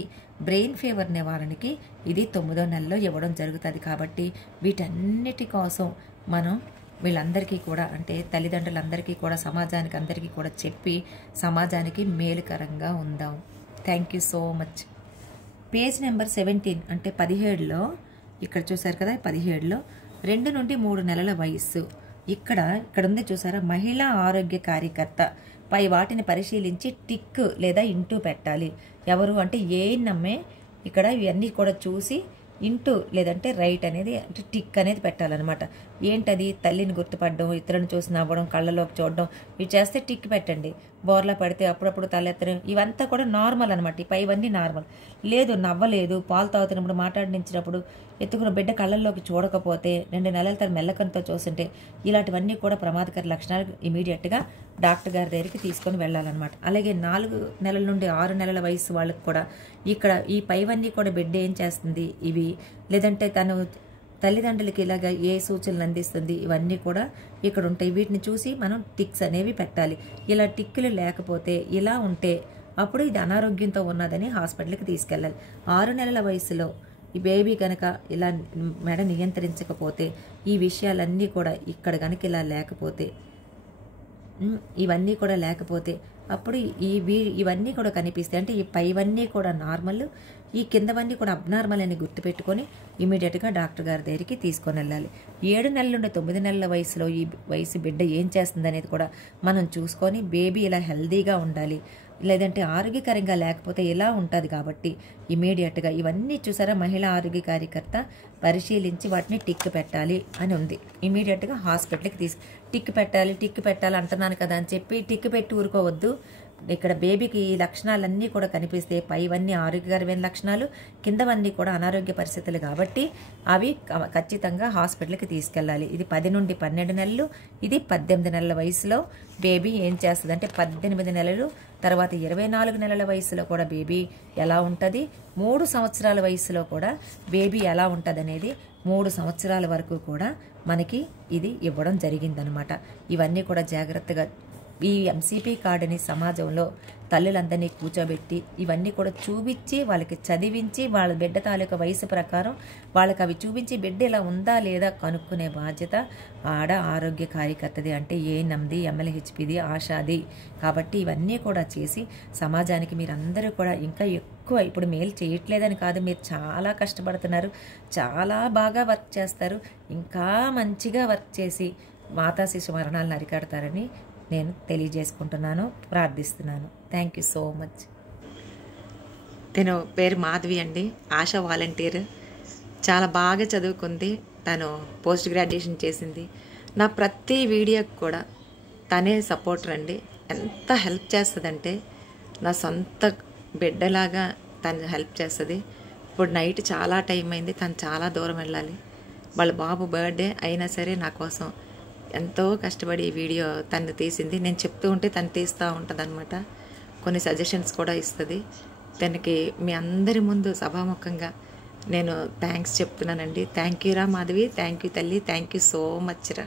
బ్రెయిన్ ఫీవర్ నివారణకి ఇది 9వ నెలలో ఇవ్వడం జరుగుతుంది. కాబట్టి వీటన్నిటి కోసం మనం వీళ్ళందరికీ కూడా అంటే తల్లిదండ్రులందరికీ కూడా సమాజానికి అందరికీ కూడా చెప్పి సమాజానికి మేలుకరంగా ఉందాం. Thank you so much. Page number 17 అంటే 17లో ఇక్కడ చూసారు కదా, 17లో 2 నుండి 3 నెలల వయస్సు ఇక్కడ ఉంది చూసారా, మహిళా ఆరోగ్య కార్యకర్త పై వాటిని పరిశీలించి టిక్ లేదా ఇంటూ పెట్టాలి. ఎవరు అంటే ఏఎన్ఎంఏ ఇక్కడ ఇవన్నీ కూడా చూసి ఇంటూ లేదంటే రైట్ అనేది అంటే టిక్ అనేది పెట్టాలన్నమాట. ఏంటది? తల్లిని గుర్తుపడడం, ఇతరులను చూసి నవ్వడం, కళ్ళలోకి చూడడం, ఇవి చేస్తే టిక్ పెట్టండి. బోర్లా పడితే అప్పుడప్పుడు తలెత్తడం, ఇవంతా కూడా నార్మల్ అనమాట. ఈ పైవన్నీ నార్మల్. లేదు నవ్వలేదు, పాలు తాగుతున్నప్పుడు మాట్లాడించినప్పుడు ఎత్తుకున్న బిడ్డ కళ్ళల్లోకి చూడకపోతే, 2 నెలల తర్వాత మెల్లకంతో చూస్తుంటే, ఇలాంటివన్నీ కూడా ప్రమాదకర లక్షణాలు ఇమీడియట్గా డాక్టర్ గారి దగ్గరికి తీసుకొని వెళ్ళాలన్నమాట. అలాగే 4 నెలల నుండి 6 నెలల వయసు వాళ్ళకి కూడా ఇక్కడ ఈ పైవన్నీ కూడా బిడ్డ ఏం చేస్తుంది ఇవి, లేదంటే తను తల్లిదండ్రులకి ఇలాగ ఏ సూచనలు అందిస్తుంది, ఇవన్నీ కూడా ఇక్కడ ఉంటాయి. వీటిని చూసి మనం టిక్స్ అనేవి పెట్టాలి. ఇలా టిక్కులు లేకపోతే, ఇలా ఉంటే అప్పుడు ఇది అనారోగ్యంతో ఉన్నదని హాస్పిటల్కి తీసుకెళ్ళాలి. 6 నెలల వయసులో ఈ బేబీ కనుక ఇలా మెడ నియంత్రించకపోతే, ఈ విషయాలన్నీ కూడా ఇక్కడ కనుక ఇలా లేకపోతే, ఇవన్నీ కూడా లేకపోతే అప్పుడు ఇవన్నీ కూడా కనిపిస్తాయి. అంటే ఈ పైవన్నీ కూడా నార్మల్, ఈ కిందవన్నీ కూడా అబ్నార్మల్ అని గుర్తుపెట్టుకొని ఇమీడియట్గా డాక్టర్ గారి దగ్గరికి తీసుకొని వెళ్ళాలి. 7 నెలల నుండి 9 నెలల వయసులో ఈ వయసు బిడ్డ ఏం చేస్తుంది అనేది కూడా మనం చూసుకొని, బేబీ ఇలా హెల్దీగా ఉండాలి, లేదంటే ఆరోగ్యకరంగా లేకపోతే ఇలా ఉంటుంది. కాబట్టి ఇమీడియట్గా ఇవన్నీ చూసారా, మహిళా ఆరోగ్య కార్యకర్త పరిశీలించి వాటిని టిక్ పెట్టాలి అని ఉంది. ఇమీడియట్గా హాస్పిటల్కి టిక్ పెట్టాలి అంటున్నాను కదా అని చెప్పి టిక్ పెట్టి ఊరుకోవద్దు. ఇక్కడ బేబీకి ఈ లక్షణాలన్నీ కూడా కనిపిస్తే, పైవన్నీ ఆరోగ్యకరమైన లక్షణాలు, కిందవన్నీ కూడా అనారోగ్య పరిస్థితులు. కాబట్టి అవి ఖచ్చితంగా హాస్పిటల్కి తీసుకెళ్ళాలి. ఇది 10 నుండి 12 నెలలు, ఇది 18 నెలల వయసులో బేబీ ఏం చేస్తుంది అంటే 18 నెలలు తర్వాత 24 నెలల వయసులో కూడా బేబీ ఎలా ఉంటుంది, 3 సంవత్సరాల వయసులో కూడా బేబీ ఎలా ఉంటుంది అనేది 3 సంవత్సరాల వరకు కూడా మనకి ఇది ఇవ్వడం జరిగిందనమాట. ఇవన్నీ కూడా జాగ్రత్తగా ఈ ఎంసీపీ కార్డుని సమాజంలో తల్లులందరినీ కూర్చోబెట్టి ఇవన్నీ కూడా చూపించి, వాళ్ళకి చదివించి, వాళ్ళ బిడ్డ తాలూకా వయసు ప్రకారం వాళ్ళకి అవి చూపించి బిడ్డ ఇలా ఉందా లేదా కనుక్కునే బాధ్యత ఆరోగ్య కార్యకర్తది. అంటే ఏఎన్ఎంది, ఎంఎల్హెచ్పిది, ఆశాది. కాబట్టి ఇవన్నీ కూడా చేసి సమాజానికి మీరందరూ కూడా ఇంకా ఎక్కువ ఇప్పుడు మేలు చేయట్లేదని కాదు, మీరు చాలా కష్టపడుతున్నారు, చాలా బాగా వర్క్ చేస్తారు, ఇంకా మంచిగా వర్క్ చేసి మాతా శిశు మరణాలను అరికడతారని నేను తెలియజేసుకుంటున్నాను, ప్రార్థిస్తున్నాను. Thank you so much. తను పేరు మాధవి అండి, ఆశా వాలంటీర్. చాలా బాగా చదువుకుంది. తను పోస్ట్ గ్రాడ్యుయేషన్ చేసింది. నా ప్రతి వీడియోకి కూడా తనే సపోర్టర్ అండి. ఎంత హెల్ప్ చేస్తుందంటే నా సొంత బిడ్డలాగా తను హెల్ప్ చేస్తుంది. ఇప్పుడు నైట్ చాలా టైం అయింది, తను చాలా దూరం వెళ్ళాలి. వాళ్ళ బాబు బర్త్డే అయినా సరే నా కోసం ఎంతో కష్టపడి ఈ వీడియో తను తీసింది. నేను చెప్తూ ఉంటే తను తీస్తూ ఉంటుంది అనమాట. కొన్ని సజెషన్స్ కూడా ఇస్తుంది. తనకి మీ అందరి ముందు సభాముఖంగా నేను థ్యాంక్స్ చెప్తున్నానండి. థ్యాంక్ యూ రా మాధవి, థ్యాంక్ యూ తల్లి, థ్యాంక్ యూ సో మచ్ రా.